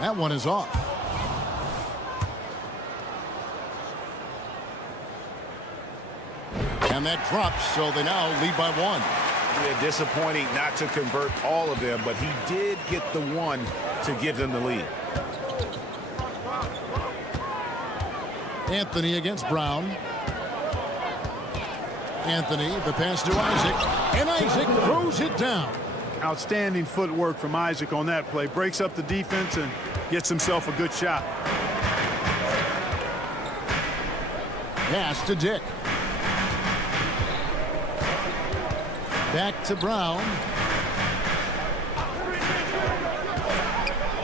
That one is off. And that drops, so they now lead by 1. Yeah, disappointing not to convert all of them, but he did get the one to give them the lead. Anthony against Brown. Anthony, the pass to Isaac. And Isaac throws it down. Outstanding footwork from Isaac on that play. Breaks up the defense and gets himself a good shot. Pass to Dick. Back to Brown.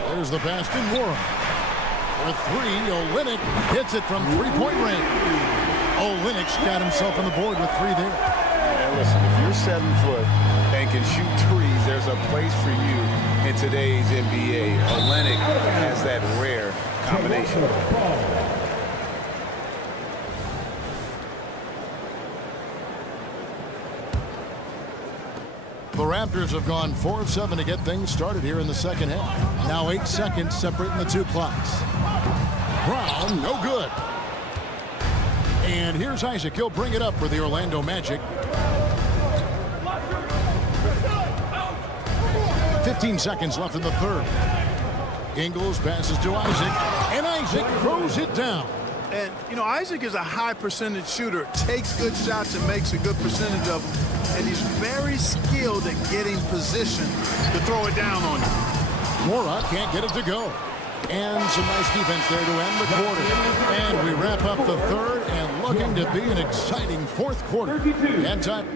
There's the pass to Moore. For 3, Olynyk hits it from 3-point range. Olynyk's got himself on the board with 3 there. And listen, if you're 7 foot and can shoot threes, there's a place for you in today's NBA. Olynyk has that rare combination. The Raptors have gone 4 of 7 to get things started here in the second half. Now 8 seconds separating the 2 clocks. Brown, no good. And here's Isaac. He'll bring it up for the Orlando Magic. 15 seconds left in the third. Ingles passes to Isaac, and Isaac throws it down. And, you know, Isaac is a high percentage shooter, takes good shots and makes a good percentage of them. And he's very skilled at getting position to throw it down on you. Mora can't get it to go. And some nice defense there to end the quarter. And we wrap up the third and looking to be an exciting fourth quarter. And time.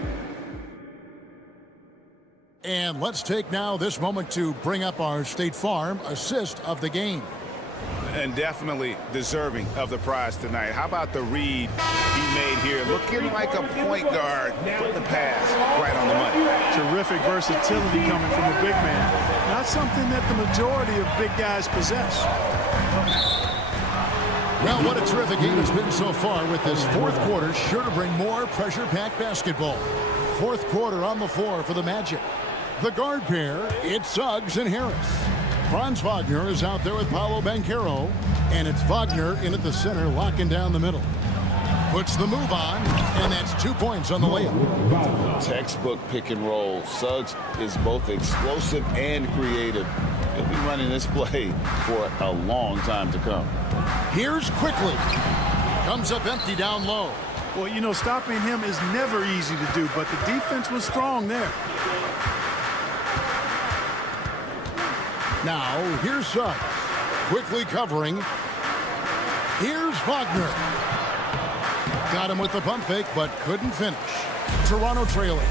And let's take now this moment to bring up our State Farm assist of the game. And definitely deserving of the prize tonight. How about the read he made here? Looking like a point guard. Put the pass right on the money. Terrific versatility coming from a big man. Not something that the majority of big guys possess. Well, what a terrific game it's been so far with this fourth quarter. Sure to bring more pressure-packed basketball. Fourth quarter on the floor for the Magic. The guard pair, it's Suggs and Harris. Franz Wagner is out there with Paolo Banchero, and it's Wagner in at the center, locking down the middle. Puts the move on, and that's 2 points on the layup. Textbook pick and roll. Suggs is both explosive and creative. He'll be running this play for a long time to come. Here's Quickly. Comes up empty down low. Well, you know, stopping him is never easy to do, but the defense was strong there. Now, here's Suggs. Quickly covering. Here's Wagner. Got him with the pump fake, but couldn't finish. Toronto trailing.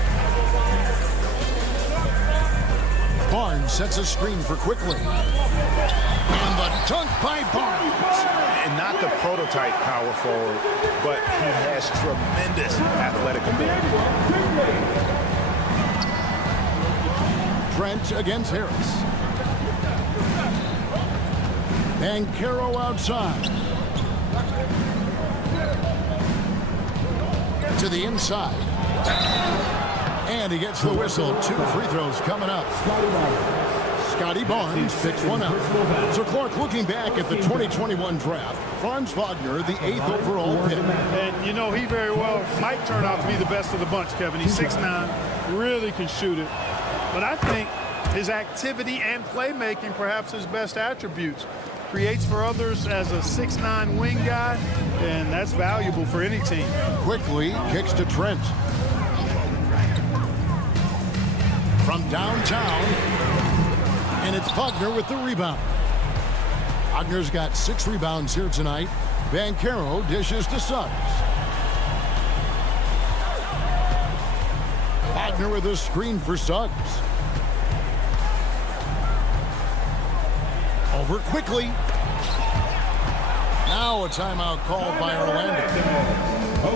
Barnes sets a screen for Quickly. And the dunk by Barnes. And not the prototype power forward, but he has tremendous athletic ability. Trent against Harris. Banchero outside. To the inside. And he gets the whistle. 2 free throws coming up. Scotty Barnes picks one out. So Clark, looking back at the 2021 draft, Franz Wagner, the 8th overall pick. And, you know, he very well might turn out to be the best of the bunch, Kevin. He's 6'9", really can shoot it. But I think his activity and playmaking, perhaps his best attributes. Creates for others as a 6'9" wing guy, and that's valuable for any team. Quickly kicks to Trent. From downtown, and it's Wagner with the rebound. Wagner's got 6 rebounds here tonight. Banchero dishes to Suggs. Wagner with a screen for Suggs. Over Quickly. Now a timeout called by Orlando.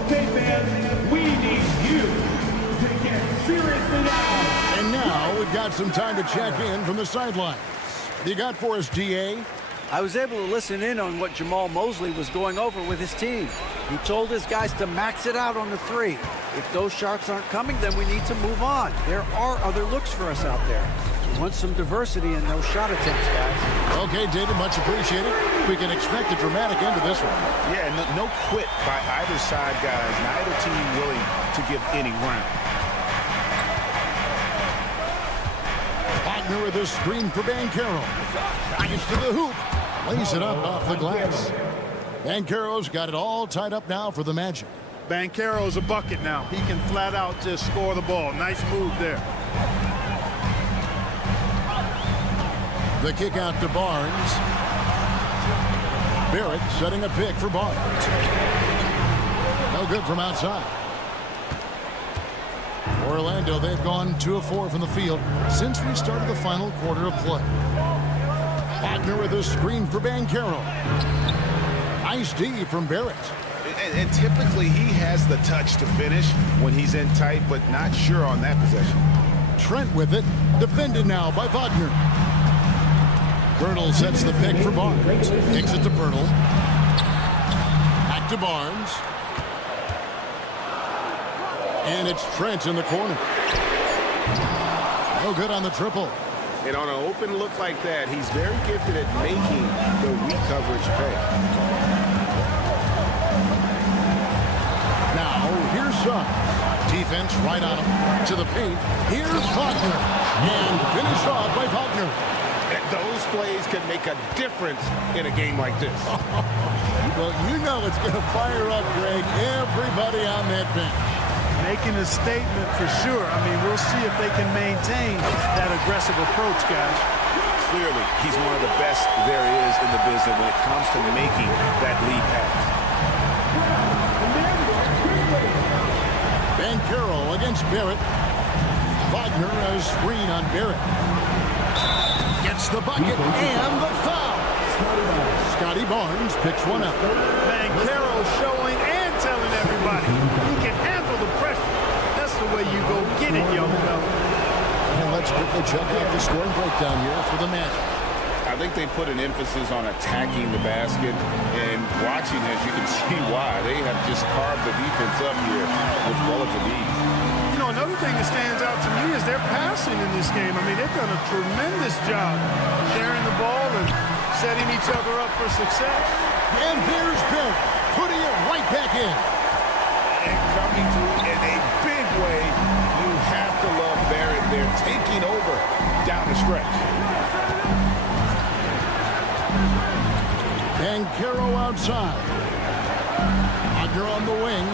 Okay, fans, we need you to get seriously now. And now we've got some time to check in from the sidelines. You got for us, DA? I was able to listen in on what Jamal Mosley was going over with his team. He told his guys to max it out on the 3. If those shots aren't coming, then we need to move on. There are other looks for us out there. We want some diversity in those shot attempts, guys. Okay, David, much appreciated. We can expect a dramatic end to this one. Yeah, no quit by either side, guys. Neither team willing to give any ground. Wagner with a screen for Banchero. Nice to the hoop. Lays it up off the glass. Banchero's got it all tied up now for the Magic. Banchero's a bucket now. He can flat out just score the ball. Nice move there. The kick out to Barnes. Barrett setting a pick for Barnes. No good from outside. Orlando, they've gone 2 of 4 from the field since we started the final quarter of play. Wagner with a screen for Banchero. Nice D from Barrett. And typically he has the touch to finish when he's in tight, but not sure on that possession. Trent with it. Defended now by Wagner. Birtle sets the pick for Barnes. Kicks it to Birtle. Back to Barnes. And it's Trent in the corner. No good on the triple. And on an open look like that, he's very gifted at making the weak coverage pay. Now, here's Suggs. Defense right on him. To the paint. Here's Wagner. And finished off by Wagner. And those plays can make a difference in a game like this. Well, you know it's going to fire up, Greg, everybody on that bench. Making a statement for sure. I mean, we'll see if they can maintain that aggressive approach, guys. Clearly, he's one of the best there is in the business when it comes to making that lead pass. Banchero against Barrett. Wagner a screen on Barrett. Gets the bucket and the foul. Scotty Barnes picks one up. Banchero showing and telling everybody he can handle the pressure. That's the way you go get it, young fella. And let's quickly check out the scoring breakdown here for the Magic. I think they put an emphasis on attacking the basket, and watching as you can see why. They have just carved the defense up here with relative ease. You know, another thing that stands out to me is their passing in this game. I mean, they've done a tremendous job sharing the ball and setting each other up for success. And there's Barrett putting it right back in. And coming through in a big way. You have to love Barrett there, taking over down the stretch. Banchero outside. Wagner on the wing.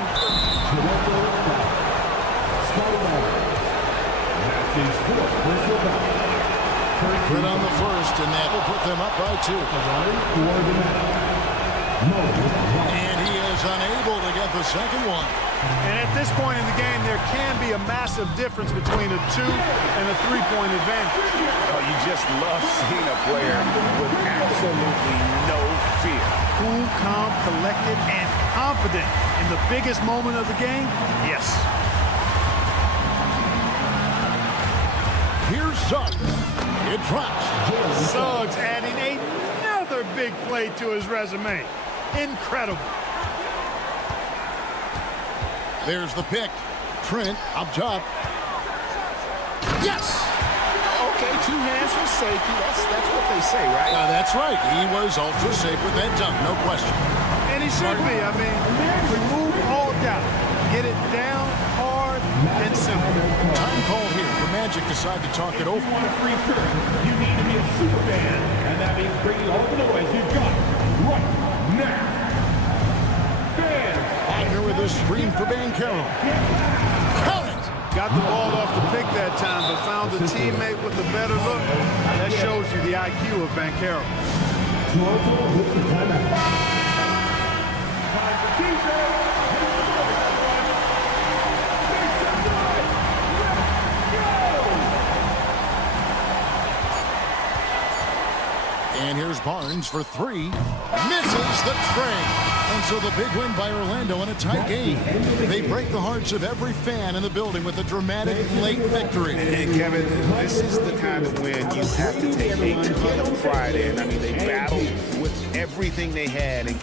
Quit on the first, and that will put them up by 2. And he is unable to get the second one. And at this point in the game, there can be a massive difference between a 2 and a 3-point advantage. Oh, you just love seeing a player with absolutely no fear. Cool, calm, collected, and confident in the biggest moment of the game? Yes. Here's Suggs. It drops. Suggs adding another big play to his resume. Incredible. There's the pick. Trent up top. Yes! Okay, 2 hands for safety. That's what they say, right? That's right. He was ultra safe with that dunk, no question. And he should be. I mean, remove all doubt. Get it down, hard, and simple. Time call here. The Magic decide to talk it over. Want a free shirt? You need to be a super fan, and that means bringing all the noise you've got right now. Fans! Wagner with a screen for Banchero. Count it! Got the ball off the pick that time, but found a teammate with a better look. That shows you the IQ of Banchero. Time for t-shirts! And here's Barnes for 3. Misses the tray. And so the big win by Orlando in a tight game. They break the hearts of every fan in the building with a dramatic late victory. And Kevin, this is the kind of win you have to take a ton of pride in. I mean, they battled with everything they had. And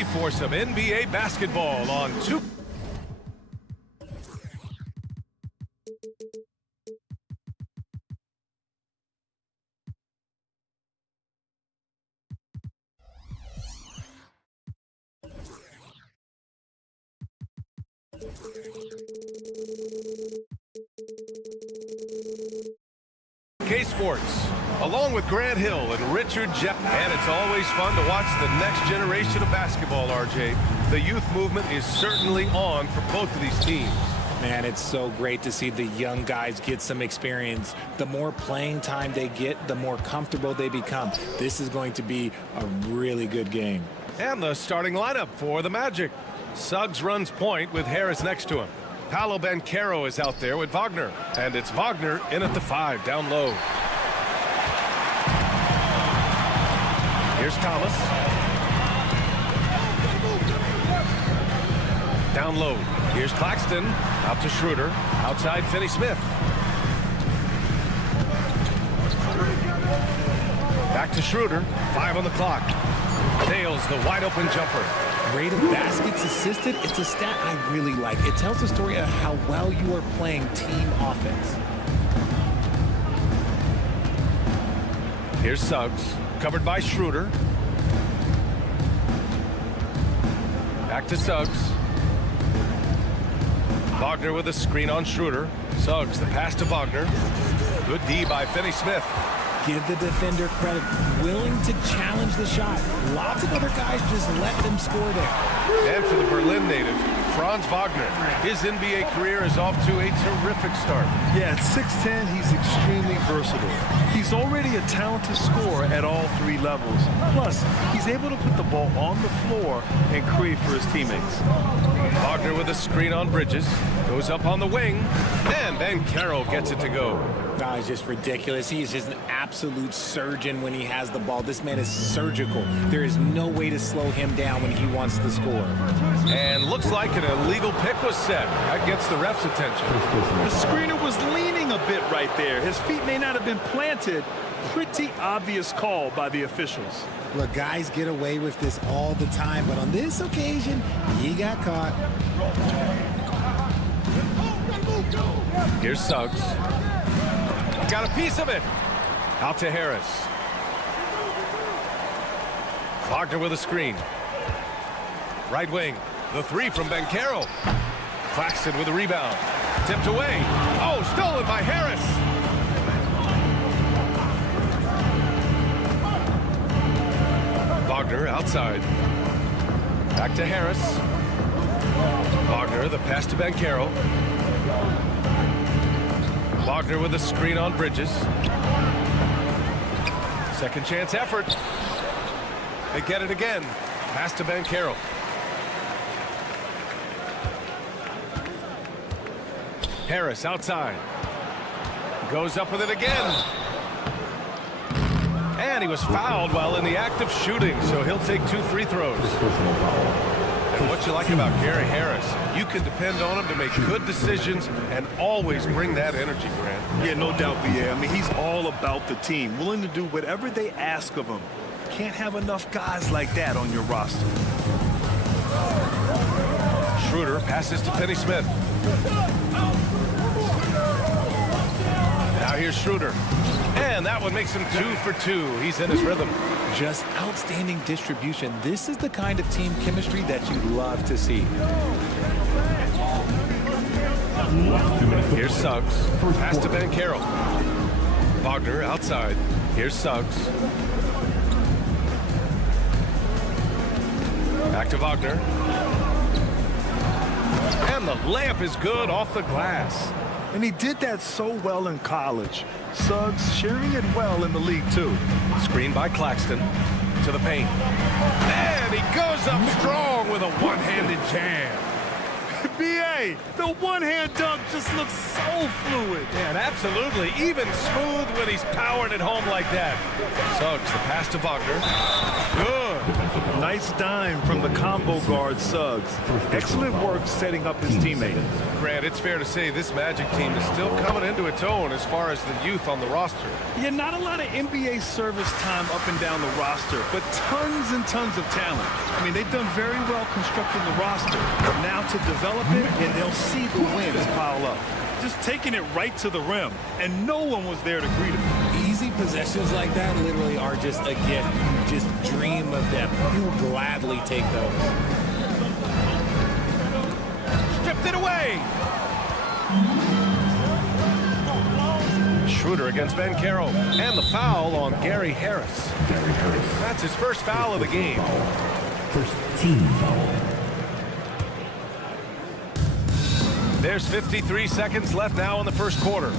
ready for some NBA basketball on 2. K-Sports, along with Grant Hill and Richard Jeff. And it's always fun to watch the next generation of basketball, RJ. The youth movement is certainly on for both of these teams. Man, it's so great to see the young guys get some experience. The more playing time they get, the more comfortable they become. This is going to be a really good game. And the starting lineup for the Magic. Suggs runs point with Harris next to him. Paolo Banchero is out there with Wagner. And it's Wagner in at the 5, down low. Here's Thomas. Down low. Here's Claxton. Out to Schroeder. Outside Finney Smith. Back to Schroeder. 5 on the clock. Nails the wide open jumper. Rate of baskets assisted, it's a stat I really like. It tells the story of how well you are playing team offense. Here's Suggs, covered by Schroeder. Back to Suggs. Wagner with a screen on Schroeder. Suggs, the pass to Wagner. Good D by Finney Smith. Give the defender credit, willing to challenge the shot. Lots of other guys just let them score there. And for the Berlin native, Franz Wagner. His NBA career is off to a terrific start. Yeah, at 6'10", he's extremely versatile. He's already a talented scorer at all 3 levels. Plus, he's able to put the ball on the floor and create for his teammates. Wagner with a screen on Bridges. Goes up on the wing. And Banchero gets it to go. Oh, he's just ridiculous. He is just an absolute surgeon when he has the ball. This man is surgical. There is no way to slow him down when he wants to score. And looks like an illegal pick was set. That gets the ref's attention. The screener was leaning a bit right there. His feet may not have been planted. Pretty obvious call by the officials. Look, guys get away with this all the time, but on this occasion, he got caught. Here's Suggs. Got a piece of it. Out to Harris. Wagner with a screen. Right wing. The 3 from Banchero. Claxton with a rebound. Tipped away. Oh, stolen by Harris. Wagner outside. Back to Harris. Wagner, the pass to Banchero. Wagner with a screen on Bridges. Second chance effort. They get it again. Pass to Banchero. Harris outside. Goes up with it again. And he was fouled while in the act of shooting, so he'll take 2 free throws. And what you like about Gary Harris, you can depend on him to make good decisions and always bring that energy, Grant. Yeah, no doubt, BA. I mean, he's all about the team, willing to do whatever they ask of him. Can't have enough guys like that on your roster. Schroeder passes to Finney Smith. Now here's Schroeder. And that one makes him 2 for 2. He's in his rhythm. Just outstanding distribution. This is the kind of team chemistry that you love to see. Here's Suggs. Pass to Banchero. Wagner outside. Here's Suggs. Back to Wagner. And the layup is good off the glass. And he did that so well in college. Suggs sharing it well in the league, too. Screen by Claxton to the paint. And he goes up strong with a one-handed jam. B.A., the one-hand dunk just looks so fluid. And absolutely, even smooth when he's powering it home like that. Suggs, the pass to Wagner. Good. Nice dime from the combo guard, Suggs. Excellent work setting up his teammate. Grant, it's fair to say this Magic team is still coming into its own as far as the youth on the roster. Yeah, not a lot of NBA service time up and down the roster, but tons and tons of talent. I mean, they've done very well constructing the roster. Now to develop it, and they'll see the wins pile up. Just taking it right to the rim, and no one was there to greet him. Easy possessions like that literally are just a gift. Just dream of them. He'll gladly take those. Stripped it away. Schroeder against Ben Carroll. And the foul on Gary Harris. That's his first foul of the game. First team foul. There's 53 seconds left now in the first quarter.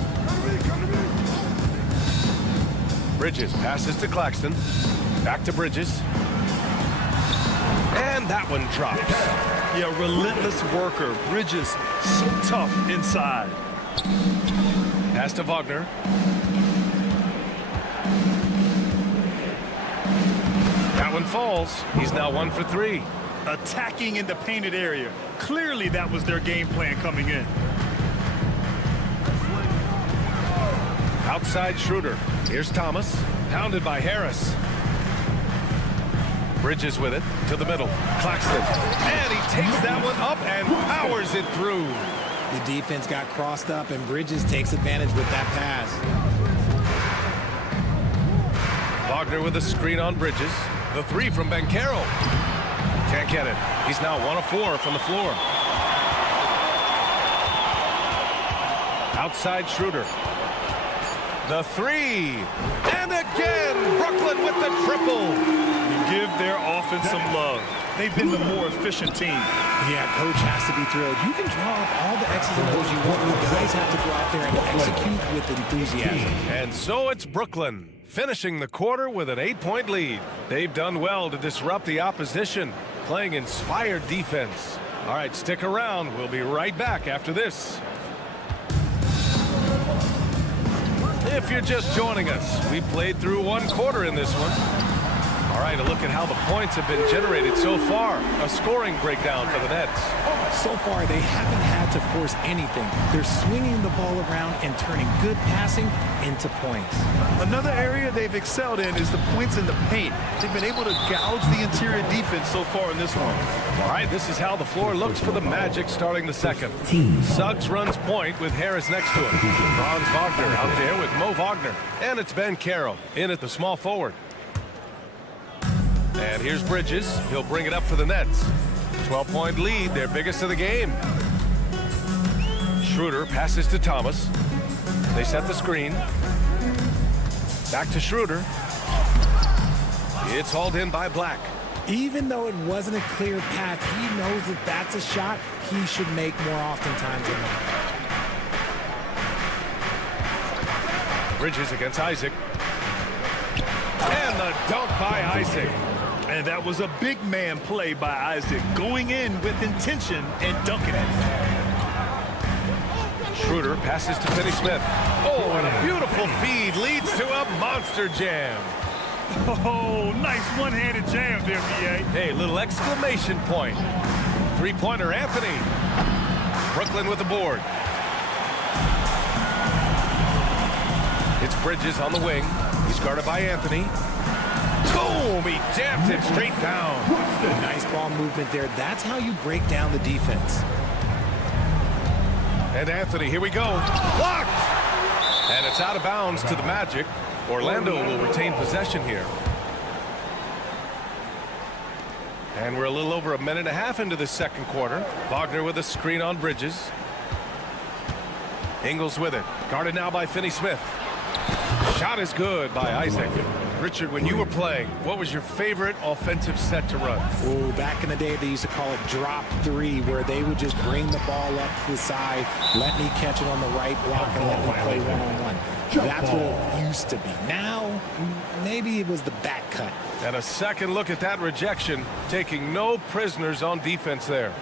Bridges passes to Claxton. Back to Bridges. And that one drops. Yeah, relentless worker. Bridges, so tough inside. Pass to Wagner. That one falls. He's now 1 for 3. Attacking in the painted area. Clearly that was their game plan coming in. Outside Schroeder. Here's Thomas. Pounded by Harris. Bridges with it to the middle. Claxton. And he takes that one up and powers it through. The defense got crossed up, and Bridges takes advantage with that pass. Wagner with a screen on Bridges. The three from Ben Carroll. Can't get it. He's now 1 of 4 from the floor. Outside Schroeder. The three. And again, Brooklyn with the triple. Give their offense some love. They've been the more efficient team. Yeah, coach has to be thrilled. You can draw up all the X's and O's you want. You guys have to go out there and execute with enthusiasm. And so it's Brooklyn, finishing the quarter with an 8-point lead. They've done well to disrupt the opposition, playing inspired defense. All right, stick around. We'll be right back after this. If you're just joining us, we played through 1 quarter in this one. All right, a look at how the points have been generated so far. A scoring breakdown for the Nets. So far, they haven't had to force anything. They're swinging the ball around and turning good passing into points. Another area they've excelled in is the points in the paint. They've been able to gouge the interior defense so far in this one. All right, this is how the floor looks for the Magic starting the second. Suggs runs point with Harris next to him. Franz Wagner out there with Mo Wagner. And it's Ben Carroll in at the small forward. And here's Bridges. He'll bring it up for the Nets. 12-point lead, their biggest of the game. Schroeder passes to Thomas. They set the screen. Back to Schroeder. It's hauled in by Black. Even though it wasn't a clear path, he knows that that's a shot he should make more oftentimes than not. Bridges against Isaac. And the dunk by Isaac. And that was a big man play by Isaac, going in with intention and dunking it. Schroeder passes to Finney Smith. Oh, and a beautiful feed leads to a monster jam. Oh, nice one-handed jam there, B.A. Hey, little exclamation point. Three-pointer, Anthony. Brooklyn with the board. It's Bridges on the wing. He's guarded by Anthony. Boom! He jams it straight down. Nice ball movement there. That's how you break down the defense. And Anthony, here we go. Blocked! And it's out of bounds to the Magic. Orlando will retain possession here. And we're a little over a minute and a half into the second quarter. Wagner with a screen on Bridges. Ingles with it. Guarded now by Finney Smith. Shot is good by Isaac. Richard, when you were playing, what was your favorite offensive set to run? Oh, back in the day, they used to call it drop three, where they would just bring the ball up to the side, let me catch it on the right block, and let me play one-on-one. That's what it used to be. Now, maybe it was the back cut. And a second look at that rejection, taking no prisoners on defense there.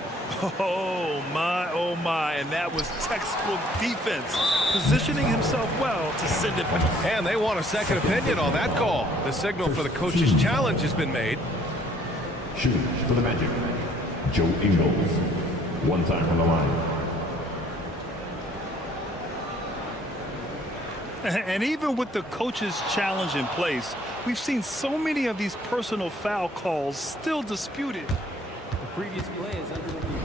Oh my, and that was textbook defense, positioning himself well to send it back. And they want a second opinion on that call. The signal for the coach's challenge has been made. Shooting for the Magic, Joe Ingles. One time from the line. And even with the coach's challenge in place, we've seen so many of these personal foul calls still disputed. The previous play is under review.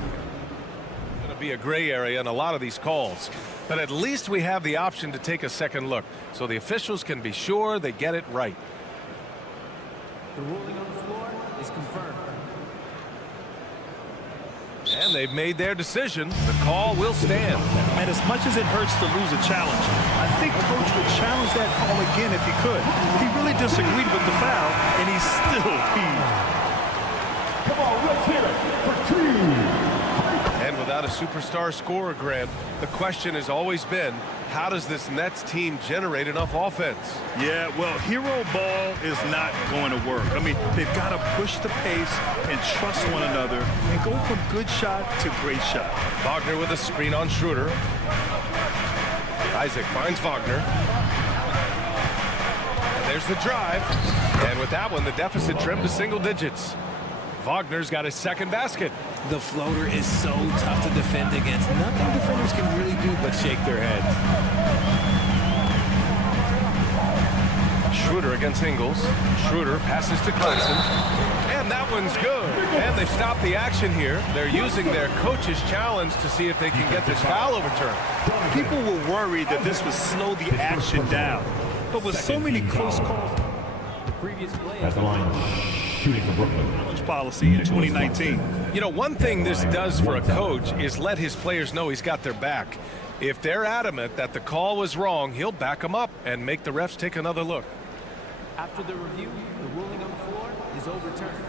Going to be a gray area in a lot of these calls, but at least we have the option to take a second look so the officials can be sure they get it right. The ruling on the floor is confirmed. And they've made their decision. The call will stand. And as much as it hurts to lose a challenge, I think Coach would challenge that call again if he could. He really disagreed with the foul, and he's still peeved. Come on, let's hear it for two. And without a superstar scorer, Grant, the question has always been, how does this Nets team generate enough offense? Yeah, well, hero ball is not going to work. I mean, they've got to push the pace and trust one another and go from good shot to great shot. Wagner with a screen on Schroeder. Isaac finds Wagner. And there's the drive. And with that one, the deficit trimmed to single digits. Wagner's got his second basket. The floater is so tough to defend against. Nothing defenders can really do but shake their heads. Schroeder against Ingles. Schroeder passes to Claxton. And that one's good. And they stop the action here. They're using their coach's challenge to see if they can get this foul overturned. People were worried that this would slow the action down. But with so many close calls, The previous play At is the line, shooting for Brooklyn. challenge policy in 2019. You know, one thing this does for a coach is let his players know he's got their back. If they're adamant that the call was wrong, he'll back them up and make the refs take another look. after the review. The ruling on the floor is overturned.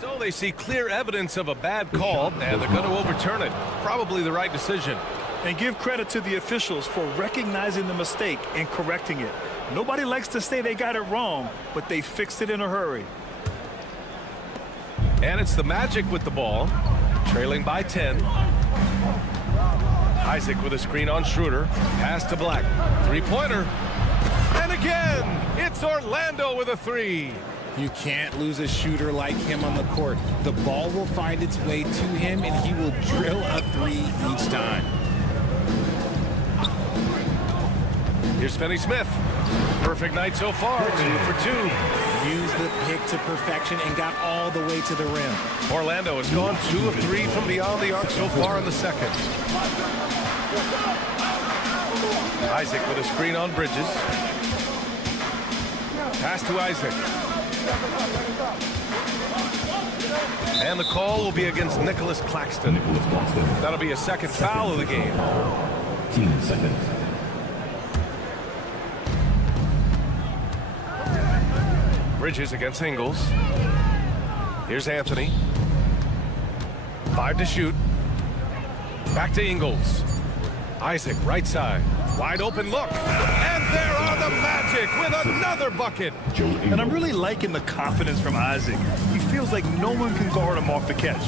So they see clear evidence of a bad call, and they're going to overturn it. Probably the right decision. And give credit to the officials for recognizing the mistake and correcting it. Nobody likes to say they got it wrong, but they fixed it in a hurry. And it's the Magic with the ball, trailing by 10. Isaac with a screen on Schroeder. Pass to Black. Three-pointer. And again, it's Orlando with a three. You can't lose a shooter like him on the court. The ball will find its way to him, and he will drill a three each time. Here's Finney-Smith. Perfect night so far, 2 for 2. Used the pick to perfection and got all the way to the rim. Orlando has gone 2 of 3 from beyond the arc so far in the second. Isaac with a screen on Bridges. Pass to Isaac. And the call will be against Nicholas Claxton. That'll be a second foul of the game. 10 seconds. Bridges against Ingles. Here's Anthony. 5 to shoot. Back to Ingles. Isaac, right side. Wide open look. And there are the Magic with another bucket. And I'm really liking the confidence from Isaac. He feels like no one can guard him off the catch.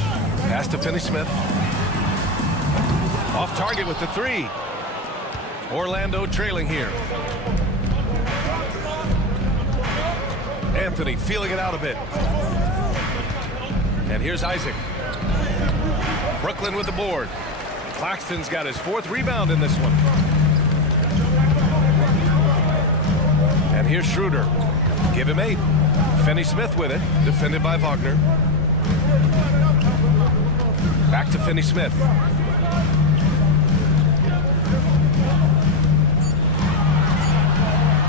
Pass to Finney-Smith. Off target with the three. Orlando trailing here. Anthony feeling it out a bit. And here's Isaac. Brooklyn with the board. Claxton's got his 4th rebound in this one. And here's Schroeder. Give him 8. Finney-Smith with it. Defended by Wagner. Back to Finney-Smith.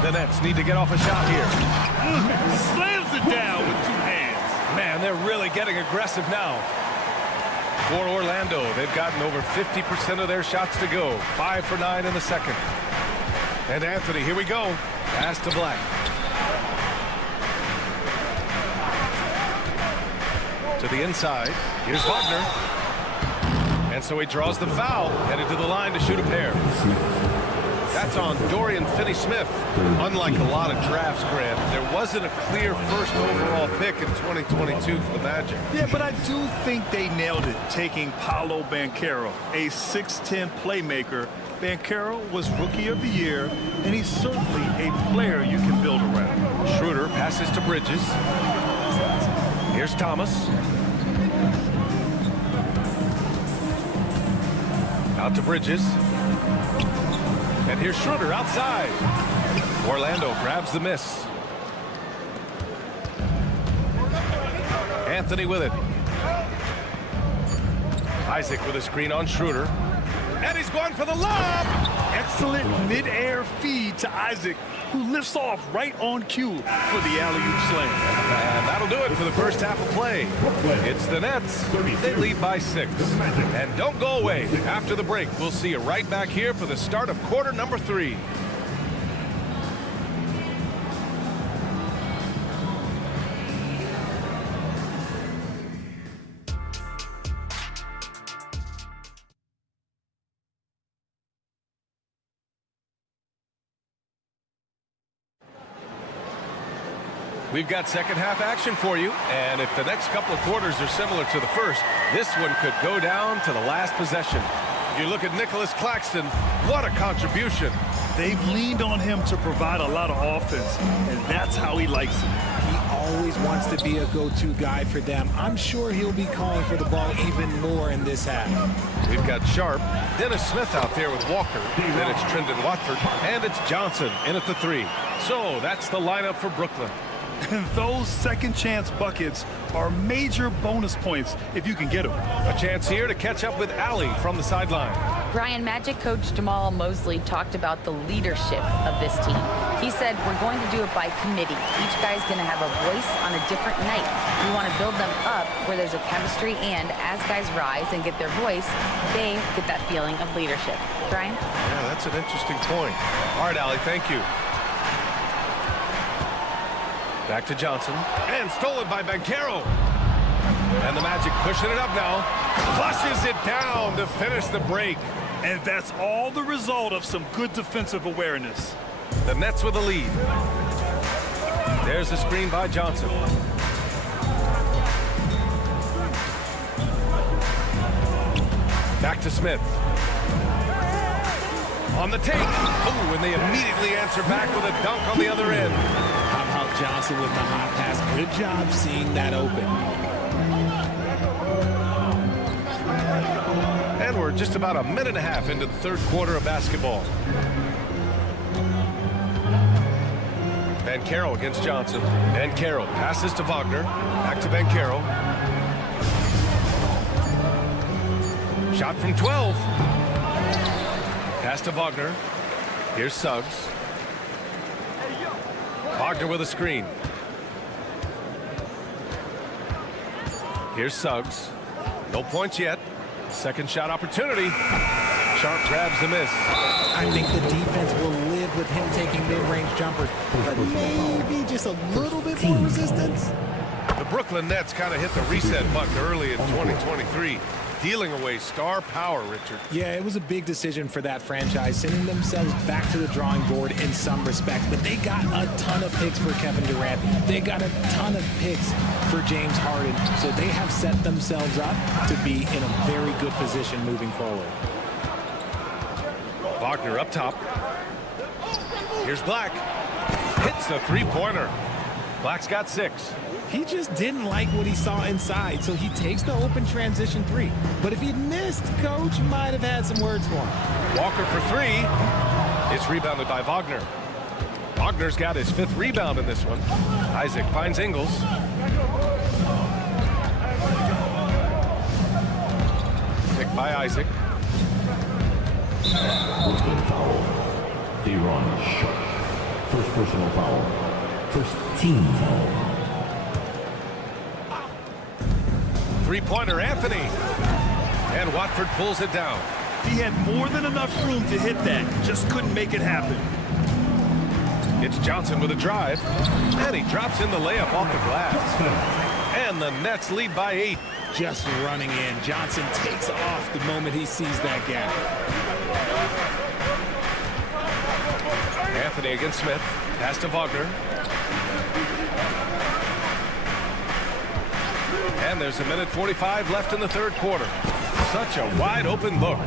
The Nets need to get off a shot here. Slams it down with 2 hands. Man, they're really getting aggressive now. For Orlando, they've gotten over 50% of their shots to go. 5 for 9 in the second. And Anthony, here we go. Pass to Black. To the inside. Here's Wagner. And so he draws the foul. Headed to the line to shoot a pair. That's on Dorian Finney-Smith. Unlike a lot of drafts, Grant, there wasn't a clear first overall pick in 2022 for the Magic. Yeah, but I do think they nailed it, taking Paolo Banchero, a 6'10 playmaker. Banchero was Rookie of the Year, and he's certainly a player you can build around. Schroeder passes to Bridges. Here's Thomas. Out to Bridges. And here's Schroeder outside. Orlando grabs the miss. Anthony with it. Isaac with a screen on Schroeder. And he's going for the lob. Excellent mid-air feed to Isaac, who lifts off right on cue for the alley-oop slam. And that'll do it for the first half of play. It's the Nets. They lead by 6. And don't go away. After the break, we'll see you right back here for the start of quarter number 3. We've got second half action for you, and if the next couple of quarters are similar to the first, this one could go down to the last possession. You look at Nicholas Claxton, what a contribution. They've leaned on him to provide a lot of offense, and that's how he likes it. He always wants to be a go-to guy for them. I'm sure he'll be calling for the ball even more in this half. We've got Sharp, Dennis Smith out there with Walker, then it's Trendon Watford, and it's Johnson in at the 3. So that's the lineup for Brooklyn. And those second chance buckets are major bonus points if you can get them. A chance here to catch up with Allie from the sideline. Brian, Magic coach Jamal Mosley talked about the leadership of this team. He said, we're going to do it by committee. Each guy's going to have a voice on a different night. We want to build them up where there's a chemistry, and as guys rise and get their voice, they get that feeling of leadership. Brian? Yeah, that's an interesting point. All right, Allie, thank you. Back to Johnson, and stolen by Banchero. And the Magic pushing it up now. Flushes it down to finish the break. And that's all the result of some good defensive awareness. The Nets with the lead. There's the screen by Johnson. Back to Smith. On the take. Oh, and they immediately answer back with a dunk on the other end. How about Johnson with the hot pass? Good job seeing that open. And we're just about a minute and a half into the third quarter of basketball. Banchero against Johnson. Banchero passes to Wagner. Back to Banchero. Shot from 12. Pass to Wagner. Here's Suggs. Wagner with a screen. Here's Suggs. No points yet. Second shot opportunity. Sharp grabs the miss. I think the defense will live with him taking mid-range jumpers, but maybe just a little bit more resistance. The Brooklyn Nets kind of hit the reset button early in 2023. Dealing away star power, Richard. Yeah, it was a big decision for that franchise, sending themselves back to the drawing board in some respects. But they got a ton of picks for Kevin Durant. They got a ton of picks for James Harden. So they have set themselves up to be in a very good position moving forward. Wagner up top. Here's Black. Hits the three-pointer. Black's got 6. He just didn't like what he saw inside, so he takes the open transition 3. But if he'd missed, Coach might have had some words for him. Walker for 3. It's rebounded by Wagner. Wagner's got his 5th rebound in this one. Isaac finds Ingles. Picked by Isaac. Brooklyn foul. De'Ron Sharp. First personal foul. First team foul. Three-pointer, Anthony. And Watford pulls it down. He had more than enough room to hit that. Just couldn't make it happen. It's Johnson with a drive. And he drops in the layup off the glass. And the Nets lead by 8. Just running in. Johnson takes off the moment he sees that gap. Anthony against Smith. Pass to Wagner. And there's a minute 45 left in the third quarter. Such a wide open look.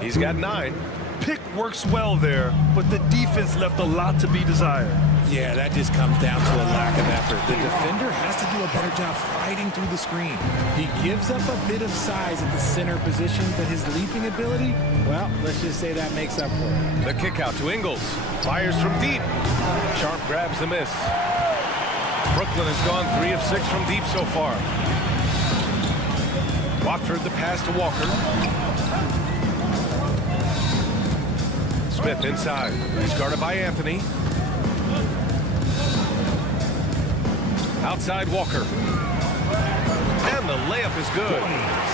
He's got 9. Pick works well there, but the defense left a lot to be desired. Yeah, that just comes down to a lack of effort. The defender has to do a better job fighting through the screen. He gives up a bit of size at the center position, but his leaping ability, well, let's just say that makes up for it. The kick out to Ingles. Fires from deep. Sharp grabs the miss. Brooklyn has gone 3 of 6 from deep so far. Watford the pass to Walker. Smith inside. He's guarded by Anthony. Outside Walker. And the layup is good.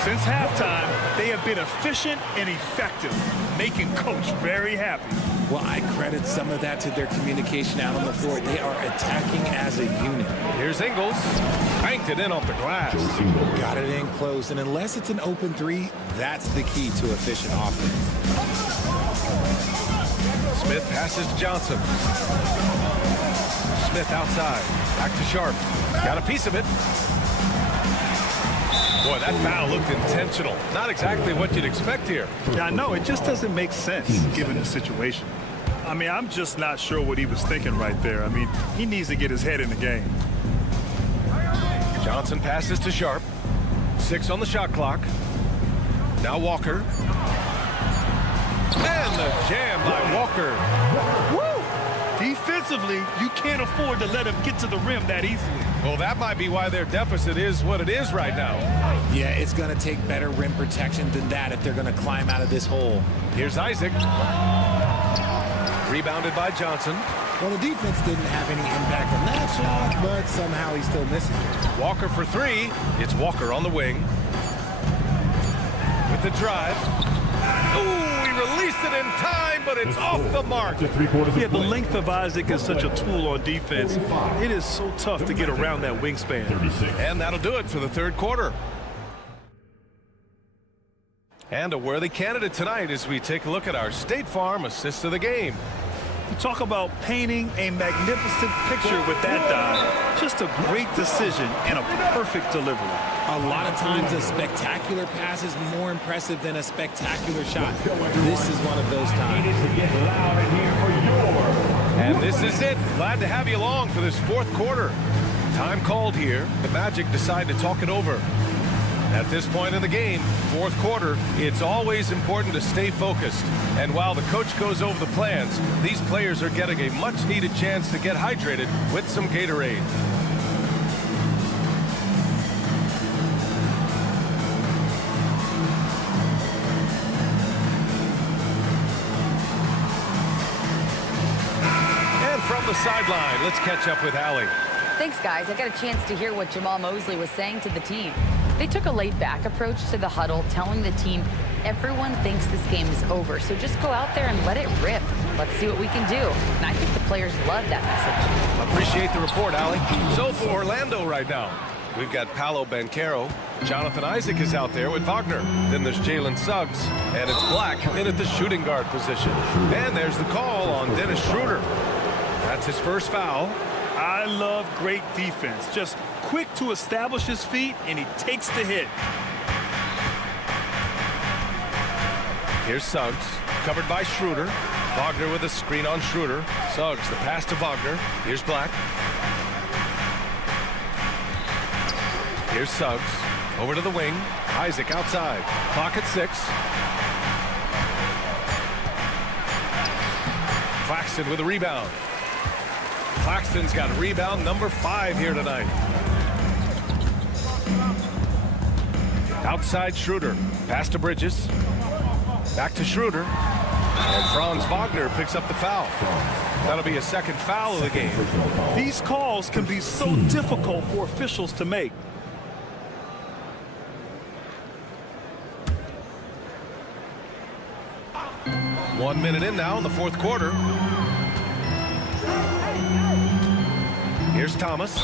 Since halftime, they have been efficient and effective, making Coach very happy. Well, I credit some of that to their communication out on the floor. They are attacking as a unit. Here's Ingles. Banked it in off the glass. Got it in close, and unless it's an open three, that's the key to efficient offense. Smith passes to Johnson. Smith outside. Back to Sharp. Got a piece of it. Boy, that foul looked intentional. Not exactly what you'd expect here. Yeah, I know. It just doesn't make sense given the situation. I mean, I'm just not sure what he was thinking right there. I mean, he needs to get his head in the game. Johnson passes to Sharp. 6 on the shot clock. Now Walker. And the jam by Walker. Woo! Defensively, you can't afford to let him get to the rim that easily. Well, that might be why their deficit is what it is right now. Yeah, it's going to take better rim protection than that if they're going to climb out of this hole. Here's Isaac. Rebounded by Johnson. Well, the defense didn't have any impact on that shot, but somehow he still misses it. Walker for 3. It's Walker on the wing. With the drive. Ooh, he released it in time, but it's off the mark. Yeah, the length of Isaac is such a tool on defense. It is so tough to get around that wingspan. And that'll do it for the third quarter. And a worthy candidate tonight as we take a look at our State Farm assist of the game. You talk about painting a magnificent picture with that dive. Just a great decision and a perfect delivery. A lot of times a spectacular pass is more impressive than a spectacular shot. This is one of those times. And this is it. Glad to have you along for this fourth quarter. Time called here. The Magic decide to talk it over. At this point in the game, fourth quarter, it's always important to stay focused. And while the coach goes over the plans, these players are getting a much-needed chance to get hydrated with some Gatorade. And from the sideline, let's catch up with Allie. Thanks, guys. I got a chance to hear what Jamal Mosley was saying to the team. They took a laid-back approach to the huddle, telling the team, everyone thinks this game is over, so just go out there and let it rip. Let's see what we can do. And I think the players love that message. Appreciate the report, Allie. So for Orlando right now, we've got Paolo Banchero. Jonathan Isaac is out there with Wagner. Then there's Jalen Suggs, and it's Black in at the shooting guard position. And there's the call on Dennis Schroeder. That's his first foul. I love great defense. Just quick to establish his feet, and he takes the hit. Here's Suggs, covered by Schroeder. Wagner with a screen on Schroeder. Suggs, the pass to Wagner. Here's Black. Here's Suggs, over to the wing. Isaac outside. Clock at 6. Claxton with a rebound. Claxton's got rebound number 5 here tonight. Outside Schroeder. Pass to Bridges. Back to Schroeder. And Franz Wagner picks up the foul. That'll be a second foul of the game. These calls can be so difficult for officials to make. One minute in now in the fourth quarter. Here's Thomas.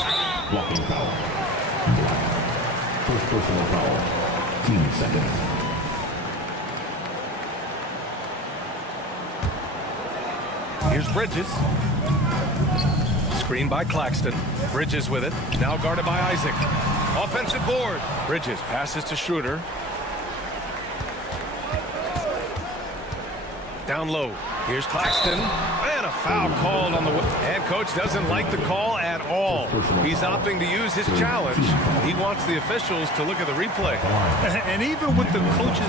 Blocking foul. First personal foul. Team seconds. Here's Bridges. Screen by Claxton. Bridges with it. Now guarded by Isaac. Offensive board. Bridges passes to Schroeder. Down low. Here's Claxton. And a Foul called on the... And coach doesn't like the call at all. He's opting to use his challenge. He wants the officials to look at the replay. And even with the coaches...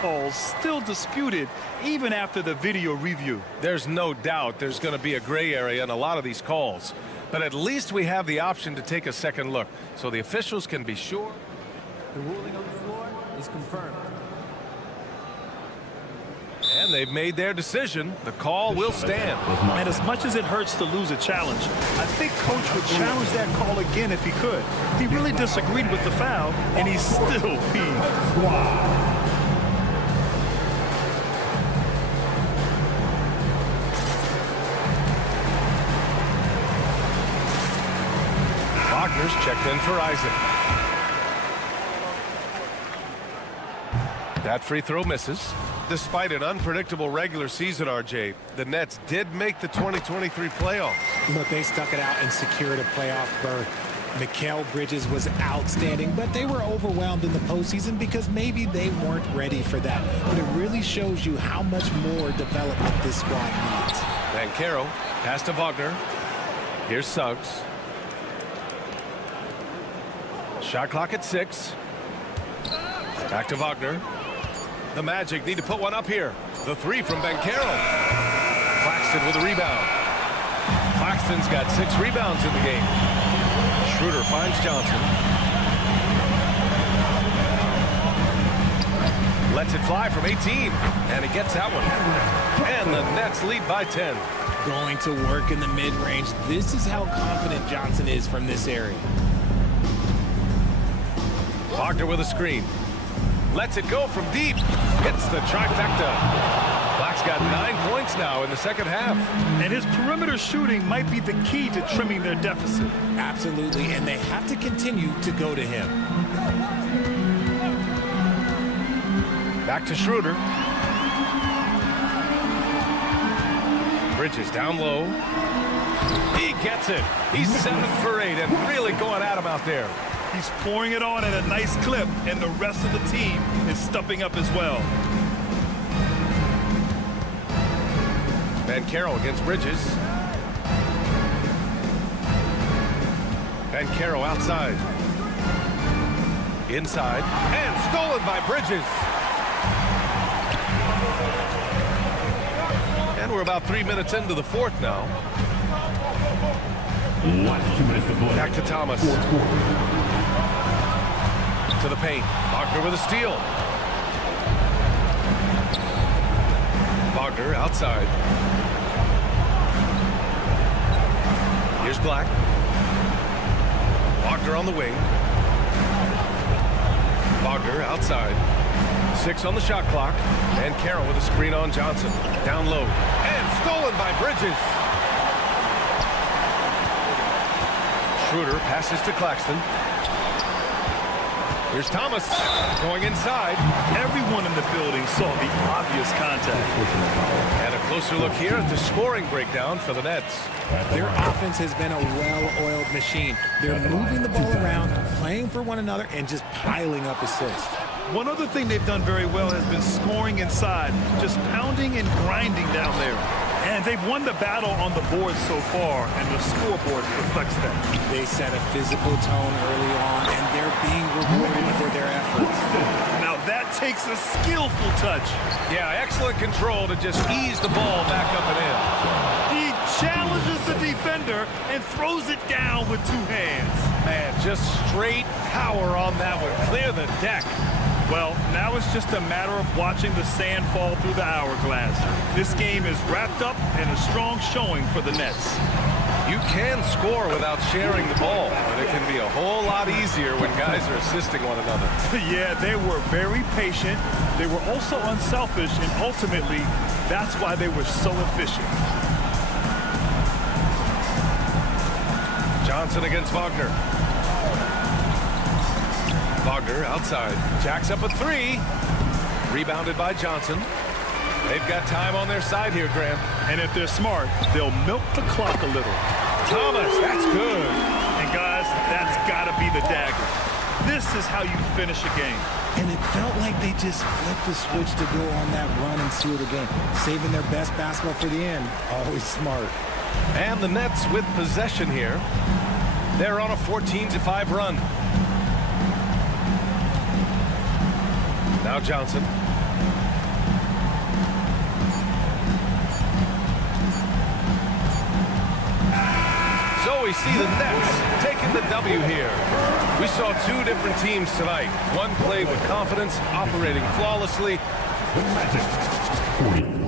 calls still disputed even after the video review. There's no doubt there's going to be a gray area in a lot of these calls. But at least we have the option to take a second look so the officials can be sure. The ruling on the floor is confirmed. And they've made their decision. The call will stand. And as much as it hurts to lose a challenge, I think coach would challenge that call again if he could. He really disagreed with the foul, and he's still peeved. Wagner's checked in for Isaac. That free throw misses. Despite an unpredictable regular season, RJ, the Nets did make the 2023 playoffs. Look, they stuck it out and secured a playoff berth. Mikal Bridges was outstanding, but they were overwhelmed in the postseason because maybe they weren't ready for that. But it really shows you how much more development this squad needs. Banchero, pass to Wagner. Here's Suggs. Shot clock at 6. Back to Wagner. The Magic need to put one up here. The three from Banchero. Claxton with a rebound. Claxton's got 6 rebounds in the game. Schroeder finds Johnson. Lets it fly from 18. And he gets that one. And the Nets lead by 10. Going to work in the mid-range. This is how confident Johnson is from this area. Wagner with a screen. Lets it go from deep. Hits the trifecta. Black's got 9 points now in the second half. And his perimeter shooting might be the key to trimming their deficit. Absolutely, and they have to continue to go to him. Back to Schroeder. Bridges down low. He gets it. He's 7 for 8 and really going at him out there. He's pouring it on at a nice clip, and the rest of the team is stepping up as well. Banchero against Bridges. Banchero outside. Inside. And stolen by Bridges. And we're about 3 minutes into the fourth now. Back to Thomas. To the paint. Wagner with a steal. Wagner outside. Here's Black. Wagner on the wing. Wagner outside. 6 on the shot clock. And Carroll with a screen on Johnson. Down low. And stolen by Bridges. Schroeder passes to Claxton. Here's Thomas going inside. Everyone in the building saw the obvious contact. And a closer look here at the scoring breakdown for the Nets. Their offense has been a well-oiled machine. They're moving the ball around, playing for one another, and just piling up assists. One other thing they've done very well has been scoring inside, just pounding and grinding down there. And they've won the battle on the board so far, and the scoreboard reflects that. They set a physical tone early on, and they're being rewarded for their efforts. Now that takes a skillful touch. Yeah, excellent control to just ease the ball back up and in. He challenges the defender and throws it down with 2 hands. Man, just straight power on that one. Clear the deck. Well, now it's just a matter of watching the sand fall through the hourglass. This game is wrapped up in a strong showing for the Nets. You can score without sharing the ball, but it can be a whole lot easier when guys are assisting one another. Yeah, they were very patient. They were also unselfish, and ultimately, that's why they were so efficient. Johnson against Wagner. Wagner outside. Jacks up a 3. Rebounded by Johnson. They've got time on their side here, Graham. And if they're smart, they'll milk the clock a little. Thomas, that's good. And guys, that's got to be the dagger. This is how you finish a game. And it felt like they just flipped the switch to go on that run and seal the game. Saving their best basketball for the end. Always smart. And the Nets with possession here. They're on a 14-5 run. Now Johnson. So we see the Nets taking the W here. We saw two different teams tonight. One played with confidence, operating flawlessly. The Magic, 40.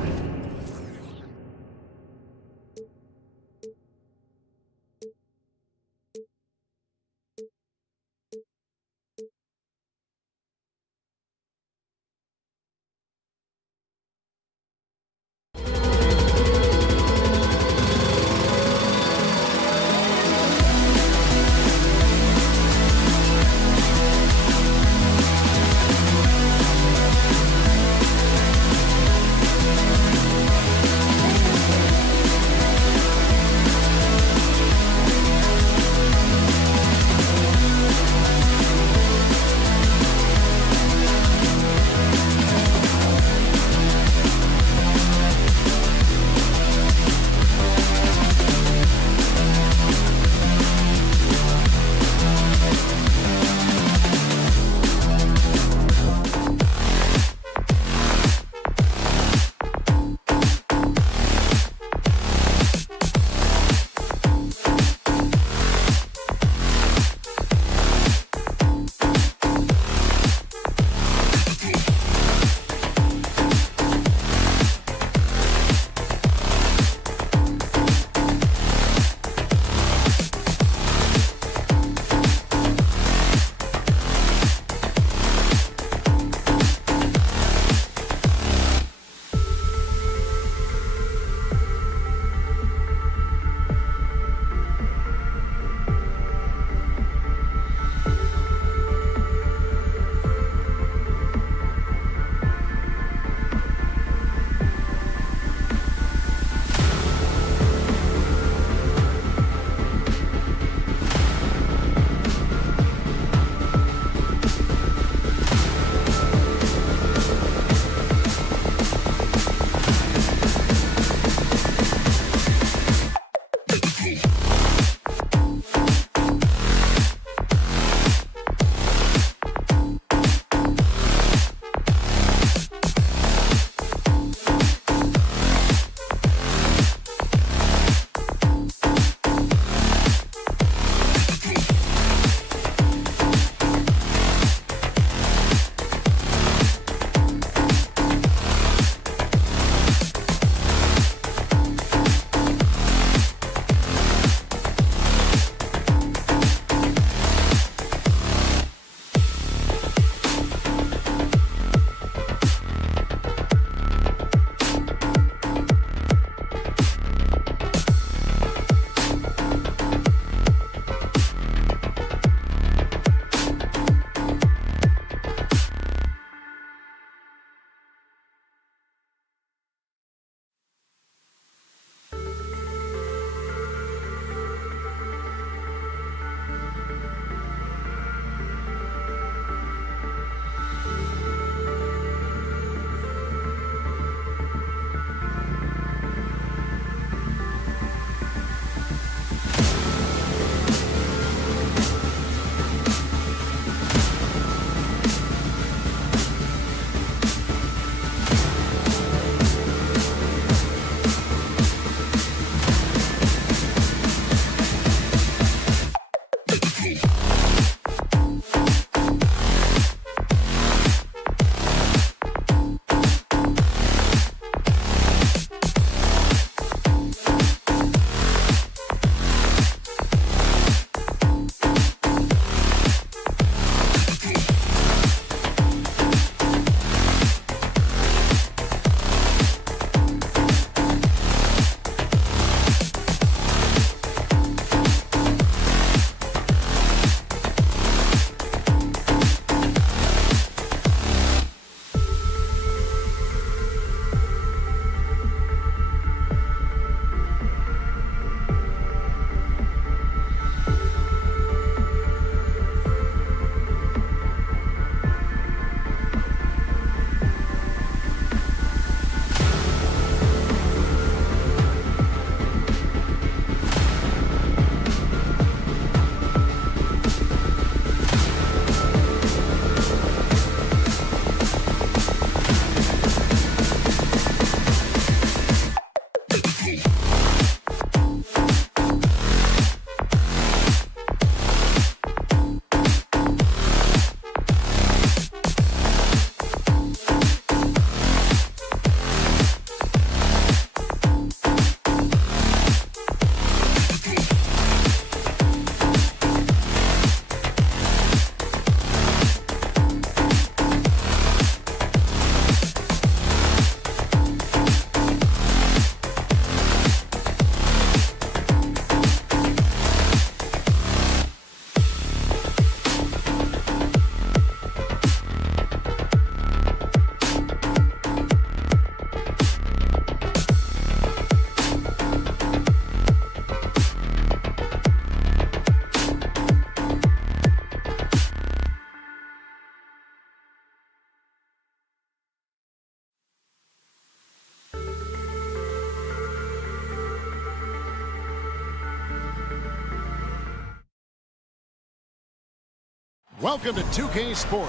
Welcome to 2K Sport.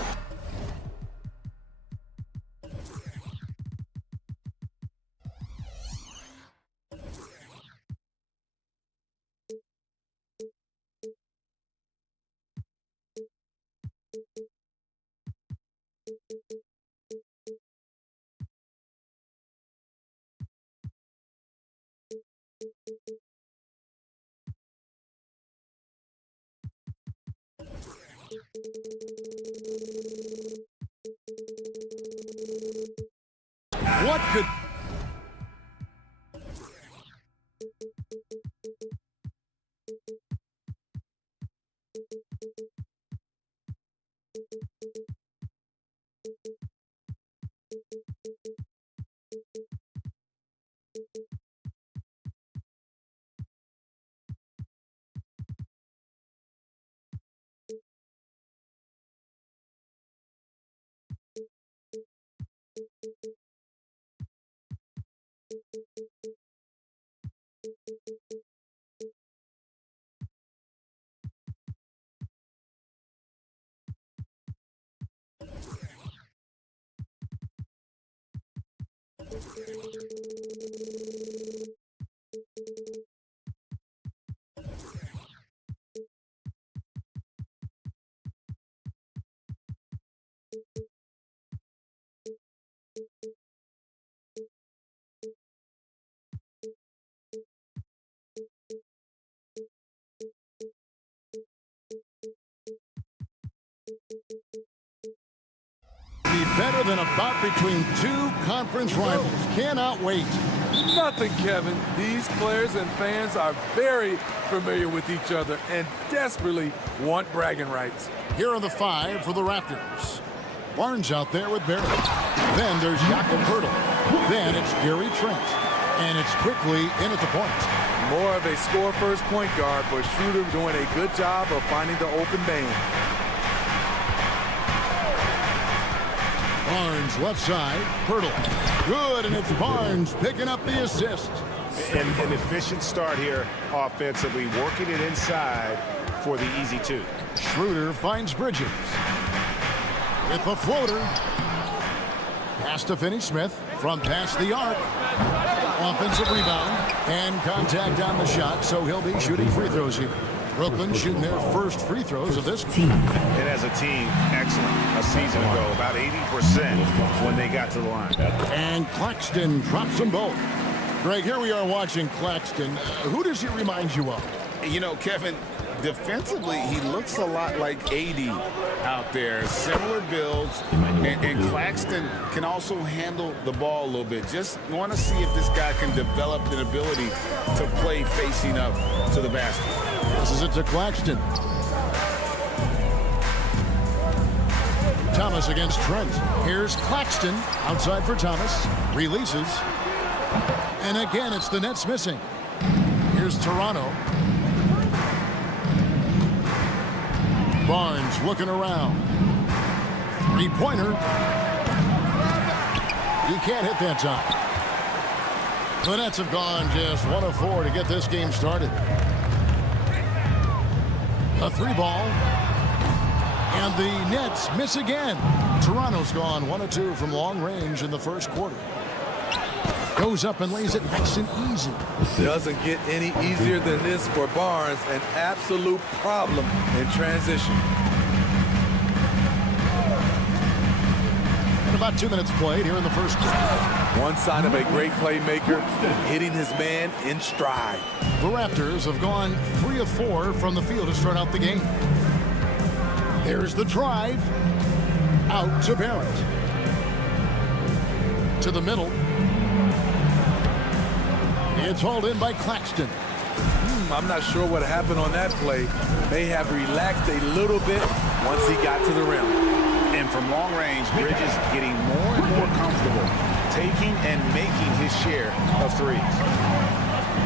What could... Be better than a bout between two conference rivals. Cannot wait. Nothing, Kevin. These players and fans are very familiar with each other and desperately want bragging rights. Here are the 5 for the Raptors. Barnes out there with Barrett. Then there's Jakob Poeltl. Then it's Gary Trent. And it's quickly in at the point. More of a score-first point guard, but Schroeder doing a good job of finding the open man. Barnes left side, Poeltl. Good, and it's Barnes picking up the assist. An efficient start here offensively, working it inside for the easy 2. Schroeder finds Bridges. With the floater. Pass to Finney-Smith from past the arc. Offensive rebound and contact on the shot, so he'll be shooting free throws here. Brooklyn shooting their first free throws of this game. And as a team, excellent. A season ago, about 80% when they got to the line. And Claxton drops them both. Greg, here we are watching Claxton. Who does he remind you of? You know, Kevin, defensively, he looks a lot like AD out there. Similar builds. And Claxton can also handle the ball a little bit. Just want to see if this guy can develop an ability to play facing up to the basket. This is it to Claxton. Thomas against Trent. Here's Claxton outside for Thomas. Releases. And again, it's the Nets missing. Here's Toronto. Barnes looking around. Three-pointer. He can't hit that time. The Nets have gone just 1 of 4 to get this game started. A 3-ball. And the Nets miss again. Toronto's gone 1 of 2 from long range in the first quarter. Goes up and lays it nice and easy. Doesn't get any easier than this for Barnes. An absolute problem in transition. And about 2 minutes played here in the first quarter. One sign of a great playmaker, hitting his man in stride. The Raptors have gone 3 of 4 from the field to start out the game. There's the drive. Out to Barrett. To the middle. It's hauled in by Claxton. I'm not sure what happened on that play. May have relaxed a little bit once he got to the rim. And from long range, Bridges getting more and more comfortable, taking and making his share of threes.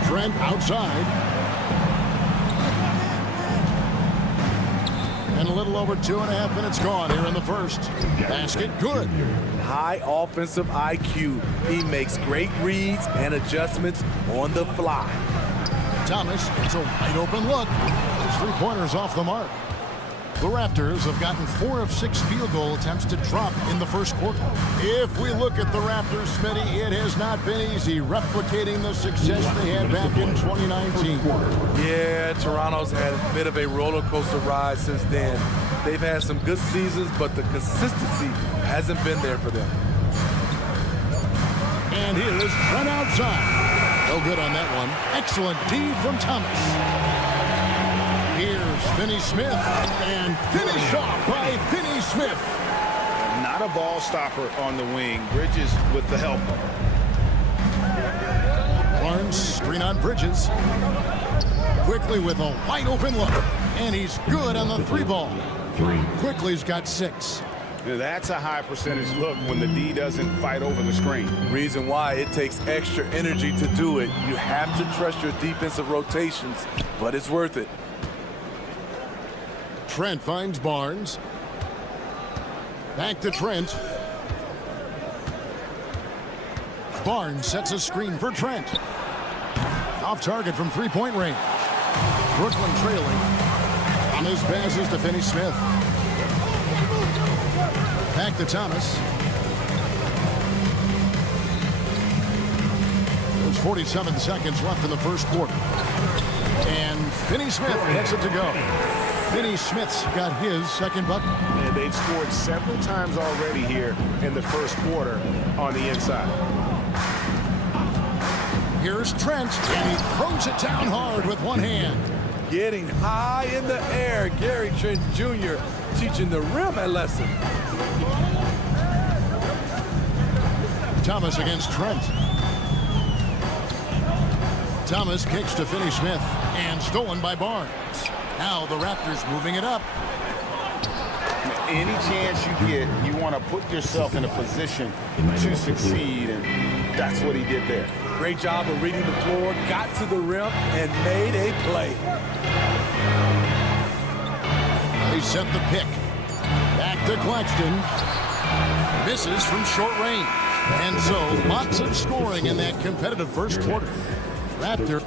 Trent outside. And a little over 2.5 minutes gone here in the first. Basket good. High offensive IQ. He makes great reads and adjustments on the fly. Thomas, it's a wide open look. His 3-pointers off the mark. The Raptors have gotten 4 of 6 field goal attempts to drop in the first quarter. If we look at the Raptors, Smitty, it has not been easy replicating the success they had back in 2019. Yeah, Toronto's had a bit of a roller coaster ride since then. They've had some good seasons, but the consistency hasn't been there for them. And here is Trent outside. No good on that one. Excellent D from Thomas. Here's Finney Smith, and finish off by Finney Smith. Not a ball stopper on the wing. Bridges with the help. Barnes screen on Bridges. Quickly with a wide open look. And he's good on the 3-ball. Quickly's got 6. That's a high percentage look when the D doesn't fight over the screen. Reason why it takes extra energy to do it. You have to trust your defensive rotations, but it's worth it. Trent finds Barnes. Back to Trent. Barnes sets a screen for Trent. Off target from 3-point range. Brooklyn trailing. On his passes to Finney Smith. Back to Thomas. There's 47 seconds left in the first quarter. And Finney Smith gets it to go. Finney Smith's got his second bucket. And they've scored several times already here in the first quarter on the inside. Here's Trent, and he throws it down hard with one hand. Getting high in the air, Gary Trent Jr. teaching the rim a lesson. Thomas against Trent. Thomas kicks to Finney Smith, and stolen by Barnes. Now the Raptors moving it up. Any chance you get, you want to put yourself in a position to succeed, and that's what he did there. Great job of reading the floor, got to the rim, and made a play. They set the pick. Back to Claxton. Misses from short range. And so, lots of scoring in that competitive first quarter. Raptor.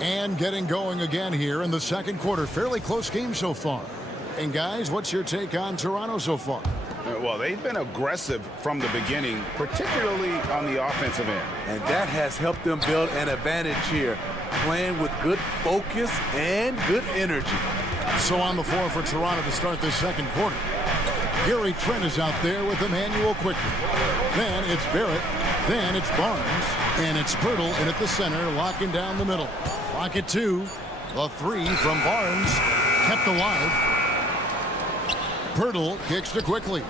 And getting going again here in the second quarter. Fairly close game so far. And guys, what's your take on Toronto so far? Well, they've been aggressive from the beginning, particularly on the offensive end. And that has helped them build an advantage here, playing with good focus and good energy. So on the floor for Toronto to start this second quarter. Gary Trent is out there with Emmanuel quickly. Then it's Barrett. Then it's Barnes. And it's Pirtle in at the center, locking down the middle. Lock it 2. The 3 from Barnes kept alive. Pirtle kicks to Quickly.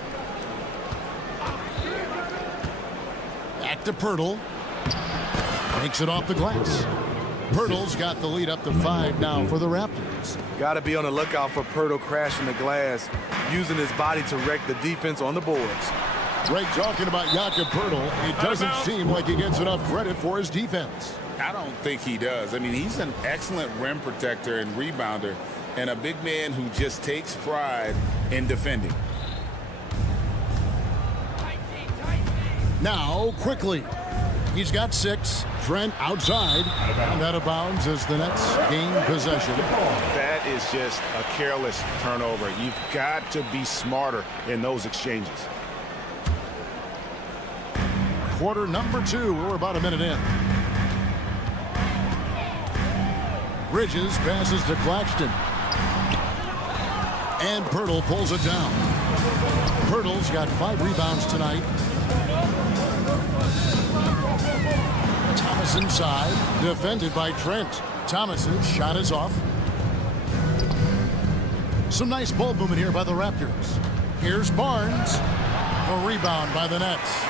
Back to Pirtle. Makes it off the glass. Pirtle's got the lead up to 5 now for the Raptors. Got to be on the lookout for Pirtle crashing the glass, using his body to wreck the defense on the boards. Greg talking about Jakob Pirtle. It doesn't seem like he gets enough credit for his defense. I don't think he does. I mean, he's an excellent rim protector and rebounder, and a big man who just takes pride in defending. Now, Quickly. He's got 6. Trent outside. And out of bounds as the Nets gain possession. That is just a careless turnover. You've got to be smarter in those exchanges. Quarter number 2. We're about a minute in. Bridges passes to Claxton. And Pirtle pulls it down. Pirtle's got 5 rebounds tonight. Thomas inside, defended by Trent. Thomas's shot is off. Some nice ball movement here by the Raptors. Here's Barnes. A rebound by the Nets.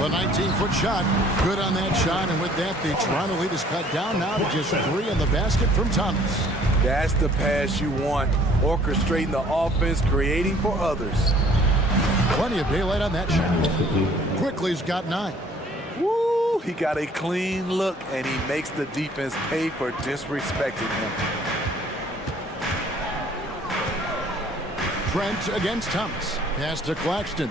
The 19-foot shot, good on that shot, and with that, the Toronto lead is cut down now to just 3 in the basket from Thomas. That's the pass you want, orchestrating the offense, creating for others. Plenty of daylight on that shot. Quickly's got 9. Woo! He got a clean look, and he makes the defense pay for disrespecting him. Trent against Thomas. Pass to Claxton.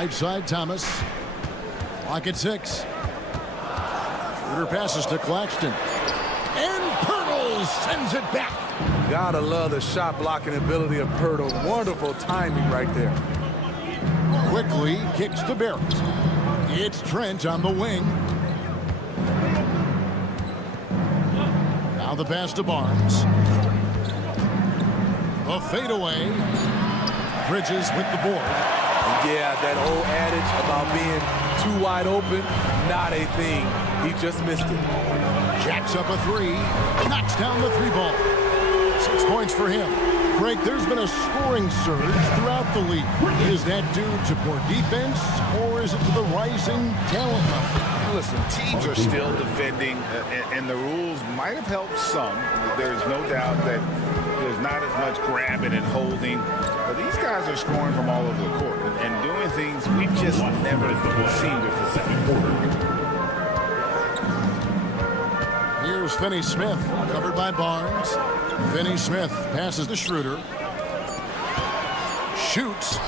Right side, Thomas. Lock at 6. Shooter passes to Claxton. And Pirtle sends it back. Gotta love the shot blocking ability of Pirtle. Wonderful timing right there. Quickly kicks to Barrett. It's Trent on the wing. Now the pass to Barnes. A fadeaway. Bridges with the board. Yeah, that old adage about being too wide open, not a thing. He just missed it. Jacks up a 3. Knocks down the 3 ball. 6 points for him. Greg, there's been a scoring surge throughout the league. Is that due to poor defense, or is it to the rising talent level? Listen, teams are still defending, and the rules might have helped some. There's no doubt that there's not as much grabbing and holding. But these guys are scoring from all over the court and doing things we've just never seen before. Here's Finney Smith, covered by Barnes. Finney Smith passes to Schroeder. Shoots.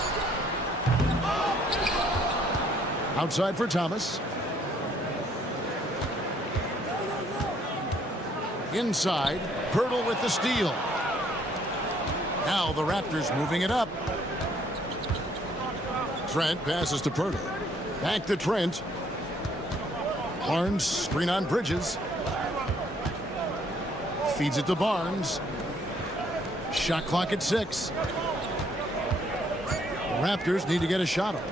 Outside for Thomas. Inside, Pirtle with the steal. Now the Raptors moving it up. Trent passes to Pirtle. Back to Trent. Barnes screen on Bridges. Feeds it to Barnes. Shot clock at 6. The Raptors need to get a shot off.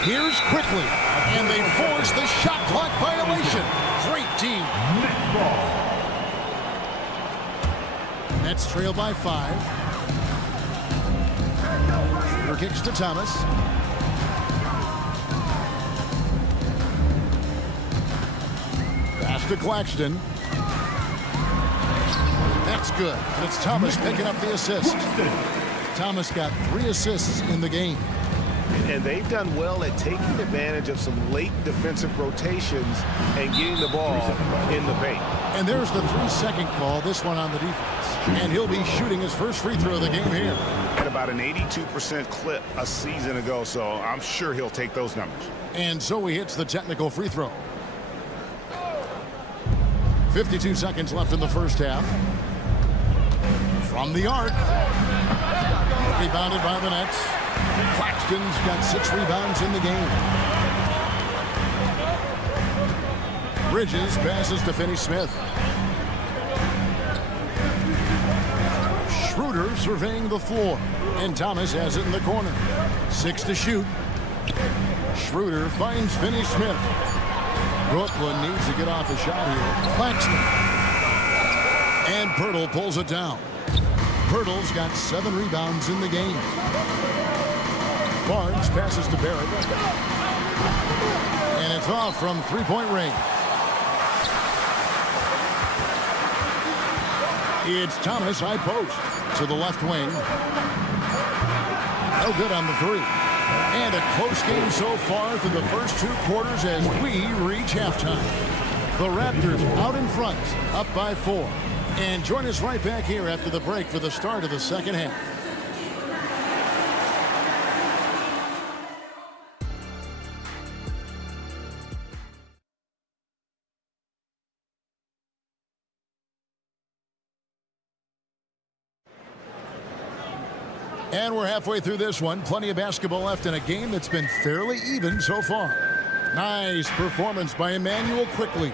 Here's quickly, and they force the shot clock violation. Great team. Nets trail by 5. Shooter kicks to Thomas. Pass to Claxton. That's good. And it's Thomas picking up the assist. Thomas got 3 assists in the game. And they've done well at taking advantage of some late defensive rotations and getting the ball in the paint. And there's the 3-second call, this one on the defense. And he'll be shooting his first free throw of the game here. At about an 82% clip a season ago, so I'm sure he'll take those numbers. And so he hits the technical free throw. 52 seconds left in the first half. From the arc. Rebounded by the Nets. Claxton's got 6 rebounds in the game. Bridges passes to Finney Smith. Schroeder surveying the floor. And Thomas has it in the corner. 6 to shoot. Schroeder finds Finney Smith. Brooklyn needs to get off a shot here. Claxton. And Pirtle pulls it down. Pirtle's got 7 rebounds in the game. Barnes passes to Barrett. And it's off from 3-point range. It's Thomas high post to the left wing. No good on the 3. And a close game so far through the first 2 quarters as we reach halftime. The Raptors out in front, up by 4. And join us right back here after the break for the start of the second half. And we're halfway through this one. Plenty of basketball left in a game that's been fairly even so far. Nice performance by Emmanuel Quickly.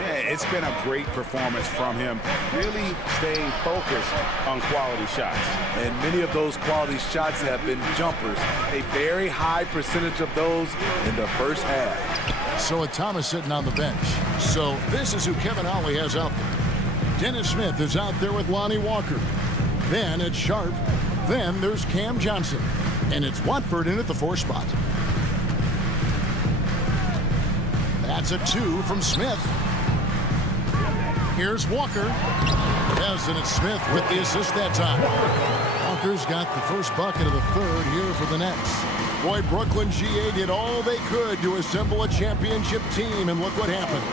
Yeah, it's been a great performance from him. Really staying focused on quality shots. And many of those quality shots have been jumpers. A very high percentage of those in the first half. So with Thomas sitting on the bench. So this is who Kevin Ollie has out there. Dennis Smith is out there with Lonnie Walker. Then it's Sharp. Then there's Cam Johnson. And it's Watford in at the 4 spot. That's a 2 from Smith. Here's Walker. Yes, and it's Smith with the assist that time. Walker's got the first bucket of the 3rd here for the Nets. Boy, Brooklyn GA did all they could to assemble a championship team, and look what happened.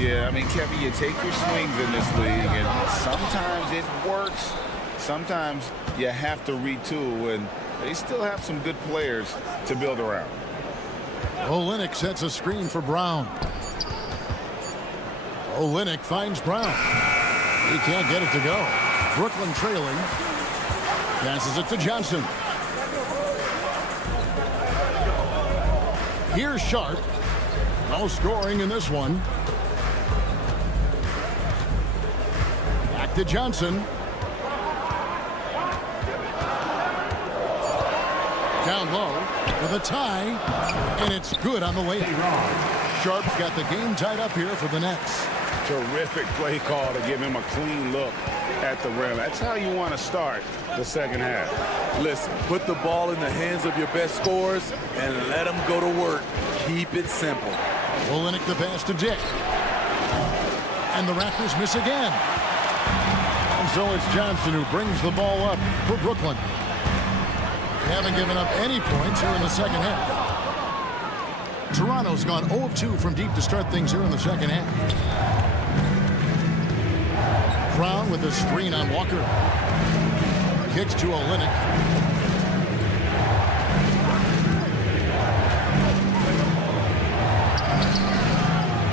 Yeah, I mean, Kevin, you take your swings in this league, and sometimes it works. Sometimes you have to retool, and they still have some good players to build around. Olynyk sets a screen for Brown. Olynyk finds Brown. He can't get it to go. Brooklyn trailing. Passes it to Johnson. Here's Sharp. No scoring in this one. Back to Johnson. Down low for the tie, and it's good on the layup. Sharp's got the game tied up here for the Nets. Terrific play call to give him a clean look at the rim. That's how you want to start the second half. Listen, put the ball in the hands of your best scorers and let them go to work. Keep it simple. Olynyk the pass to Dick. And the Raptors miss again. And so it's Johnson who brings the ball up for Brooklyn. They haven't given up any points here in the second half. Toronto's gone 0 of 2 from deep to start things here in the second half. Brown with a screen on Walker. Kicks to Olynyk.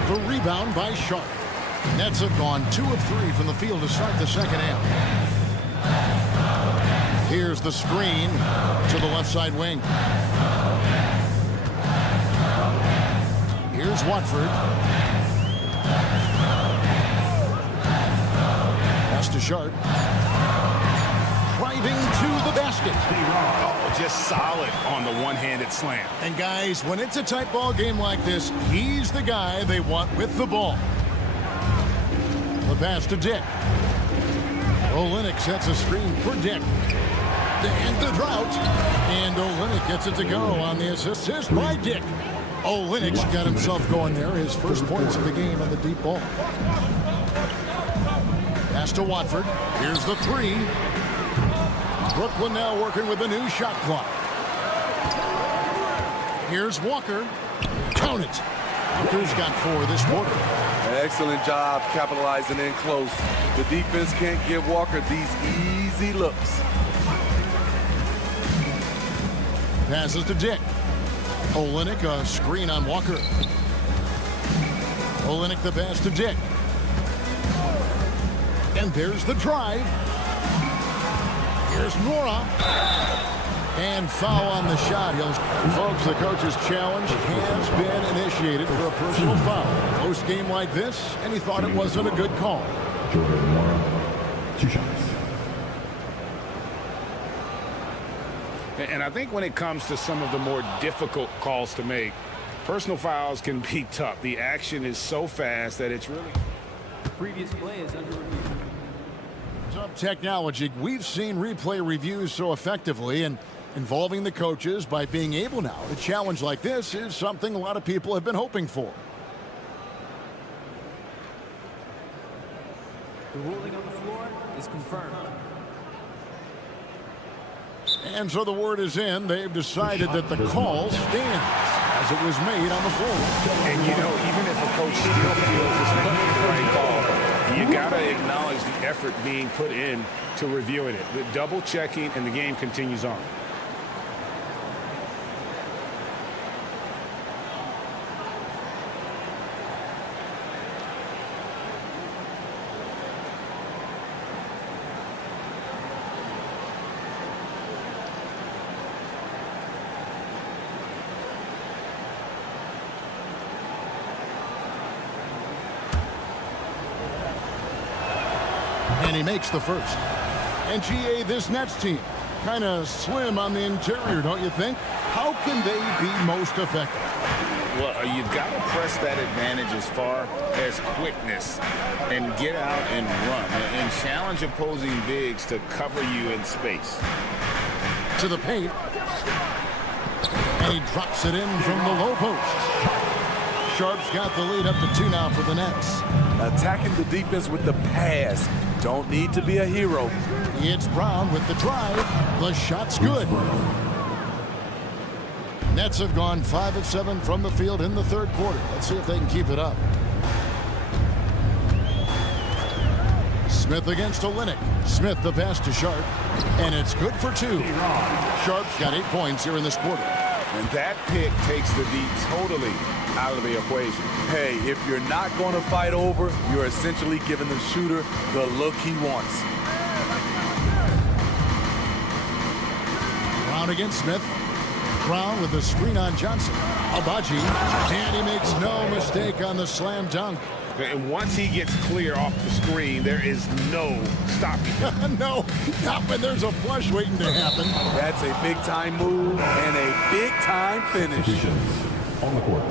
The rebound by Sharp. Nets have gone 2 of 3 from the field to start the second half. Here's the screen to the left side wing. Here's Watford. Pass to Sharp. Driving to the basket. Oh, just solid on the one-handed slam. And guys, when it's a tight ball game like this, he's the guy they want with the ball. The pass to Dick. Olynyk sets a screen for Dick to end the drought. And Olynyk gets it to go on the assist by Dick. Olynyk's got himself going there. His first points of the game on the deep ball. Pass to Watford. Here's the three. Brooklyn now working with a new shot clock. Here's Walker. Count it. Walker's got 4 this quarter. Excellent job capitalizing in close. The defense can't give Walker these easy looks. Passes to Dick. Olynyk, a screen on Walker. Olynyk the pass to Dick. And there's the drive. Here's Nora. And foul on the shot. Folks, the coach's challenge has been initiated for a personal foul. Close game like this, and he thought it wasn't a good call. Jordan Nora, 2 shots. And I think when it comes to some of the more difficult calls to make, personal fouls can be tough. The action is so fast that it's really... The previous play is under review. Top technology. We've seen replay reviews so effectively, and involving the coaches by being able now to challenge like this is something a lot of people have been hoping for. The ruling on the floor is confirmed. And so the word is in. They've decided that the call stands as it was made on the floor. And, you know, even if a coach still feels this might be the right call, you got to acknowledge the effort being put in to reviewing it. The double checking, and the game continues on. And he makes the first. And GA, this Nets team, kind of slim on the interior, don't you think? How can they be most effective? Well, you've got to press that advantage as far as quickness and get out and run and challenge opposing bigs to cover you in space. To the paint. And he drops it in from the low post. Sharp's got the lead up to 2 now for the Nets. Attacking the defense with the pass. Don't need to be a hero. It's Brown with the drive. The shot's good. Nets have gone 5 of 7 from the field in the third quarter. Let's see if they can keep it up. Smith against Olenek. Smith the pass to Sharp, and it's good for 2. Sharp's got 8 points here in this quarter. And that pick takes the D totally out of the equation. Hey, if you're not going to fight over, you're essentially giving the shooter the look he wants. Brown against Smith. Brown with the screen on Johnson. Abaji, and he makes no mistake on the slam dunk. And once he gets clear off the screen, there is no stopping him. No, not when there's a flush waiting to happen. That's a big-time move and a big-time finish. On the court.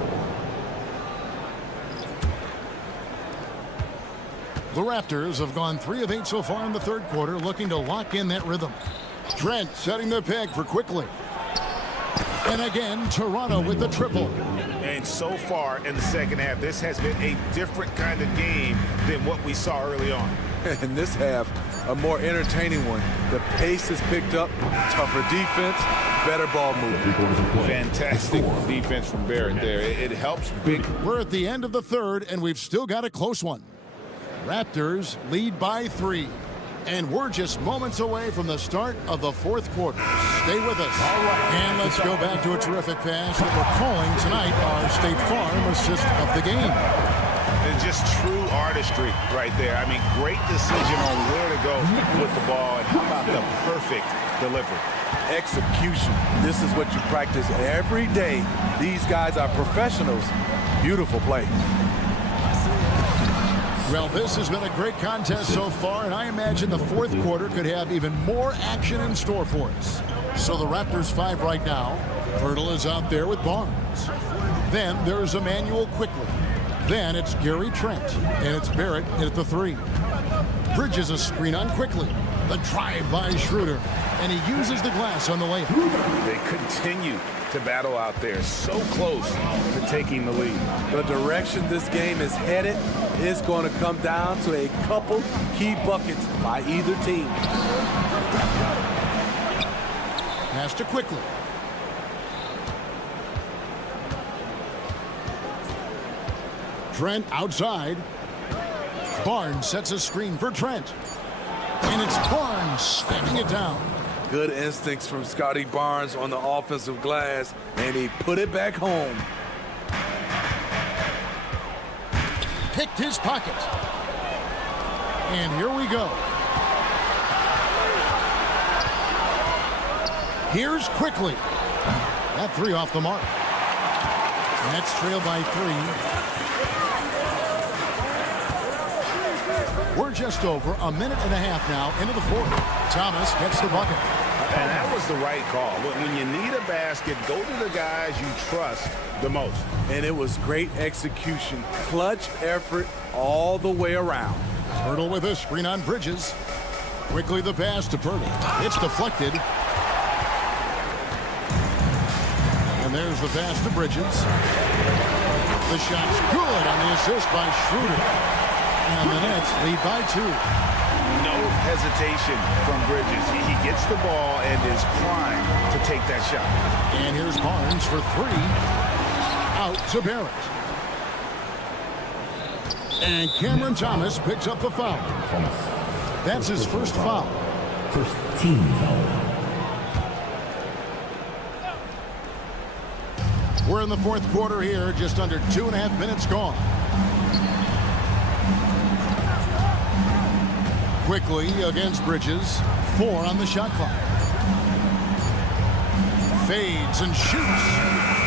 The Raptors have gone 3 of 8 so far in the third quarter, looking to lock in that rhythm. Trent setting the pick for quickly. And again, Toronto with the triple. And so far in the second half, this has been a different kind of game than what we saw early on. In this half, a more entertaining one. The pace has picked up, tougher defense, better ball movement. Fantastic defense from Barrett there. It helps big. We're at the end of the third, and we've still got a close one. Raptors lead by 3. And we're just moments away from the start of the fourth quarter. Stay with us. And let's go back to a terrific pass that we're calling tonight our State Farm assist of the game. It's just true artistry right there. I mean, great decision on where to go with the ball, and how about the perfect delivery. Execution. This is what you practice every day. These guys are professionals. Beautiful play. Well, this has been a great contest so far, and I imagine the fourth quarter could have even more action in store for us. So the Raptors 5 right now. Pirtle is out there with Barnes. Then there's Emmanuel quickly. Then it's Gary Trent, and it's Barrett at the 3. Bridges a screen on quickly. The drive by Schroeder, and he uses the glass on the layup. They continue to battle out there, so close to taking the lead. The direction this game is headed is going to come down to a couple key buckets by either team. Pass to quickly. Trent outside. Barnes sets a screen for Trent. And it's Barnes slamming it down. Good instincts from Scotty Barnes on the offensive glass, and he put it back home. Picked his pocket. And here we go. Here's quickly. That 3 off the mark. Nets trail by 3. We're just over a minute and a half now into the fourth. Thomas gets the bucket. And that was the right call. When you need a basket, go to the guys you trust the most. And it was great execution. Clutch effort all the way around. Pirtle with a screen on Bridges. Quickly the pass to Pirtle. It's deflected. And there's the pass to Bridges. The shot's good on the assist by Schroeder. And the Nets lead by 2. No hesitation from Bridges. He gets the ball and is primed to take that shot. And here's Barnes for 3. Out to Barrett. And Cameron Thomas picks up the foul. That's his first foul. First team foul. We're in the fourth quarter here, just under 2.5 minutes gone. Quickly against Bridges. 4 on the shot clock. Fades and shoots.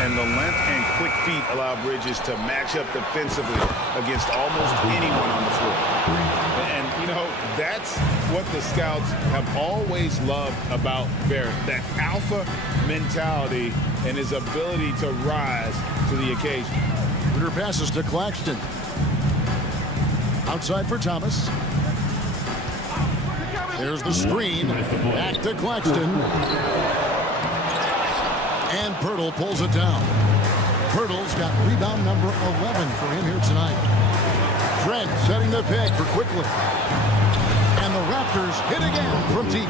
And the length and quick feet allow Bridges to match up defensively against almost anyone on the floor. And, you know, that's what the scouts have always loved about Barrett. That alpha mentality and his ability to rise to the occasion. Schroeder passes to Claxton. Outside for Thomas. There's the screen. Back to Claxton. And Pirtle pulls it down. Pirtle's got rebound number 11 for him here tonight. Trent setting the pick for quickly. And the Raptors hit again from deep.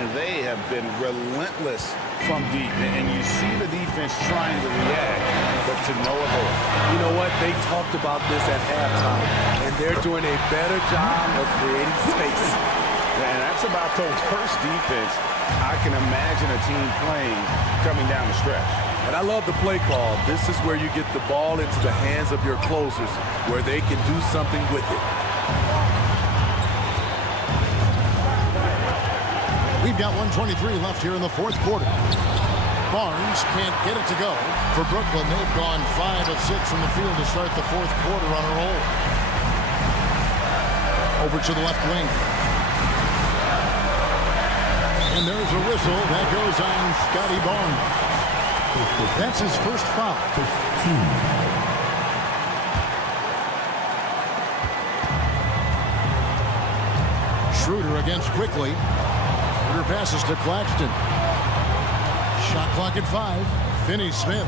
And they have been relentless from deep. And you see the defense trying to react, but to no avail. You know what? They talked about this at halftime, and they're doing a better job of creating space. And that's about the worst defense I can imagine a team playing coming down the stretch. And I love the play call. This is where you get the ball into the hands of your closers, where they can do something with it. We've got 1:23 left here in the fourth quarter. Barnes can't get it to go. For Brooklyn, they've gone 5 of 6 from the field to start the fourth quarter on a roll. Over to the left wing. And there's a whistle that goes on Scotty Barnes. That's his first foul. Schroeder against Quickly. Schroeder passes to Claxton. Shot clock at 5. Finney Smith.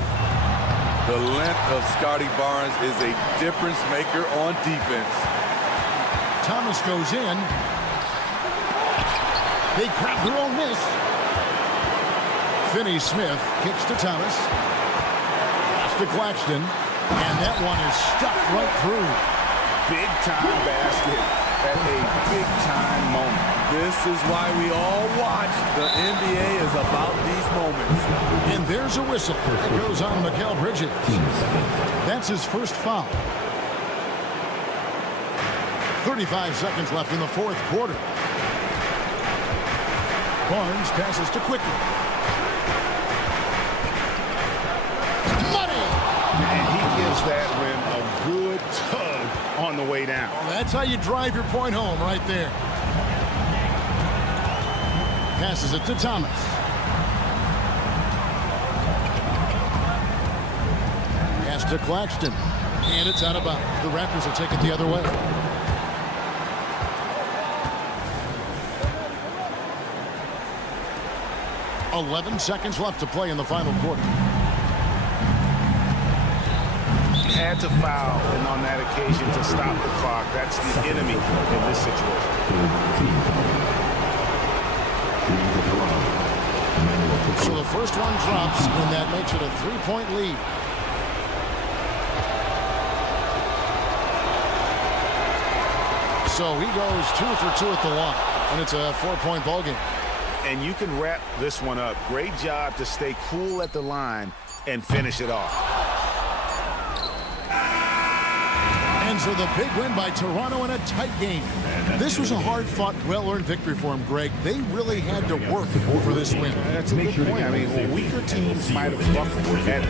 The length of Scotty Barnes is a difference maker on defense. Thomas goes in. They grab their own miss. Finney Smith kicks to Thomas. Pass to Claxton. And that one is stuck right through. Big time basket at a big time moment. This is why we all watch. The NBA is about these moments. And there's a whistle. It goes on Mikal Bridges. That's his first foul. 35 seconds left in the fourth quarter. Barnes passes to Quickly. Money! And he gives that rim a good tug on the way down. Well, that's how you drive your point home right there. Passes it to Thomas. Pass to Claxton. And it's out of bounds. The Raptors will take it the other way. .11 seconds left to play in the final quarter. Had to foul, and on that occasion to stop the clock. That's the enemy in this situation. So the first one drops, and that makes it a 3-point lead. So he goes 2 for 2 at the line, and it's a 4-point ball game. And you can wrap this one up. Great job to stay cool at the line and finish it off. And so the big win by Toronto in a tight game. This was a hard-fought, well-earned victory for him, Greg. They really had to work for this win. That's a good point. I mean, weaker teams might have buffeted that.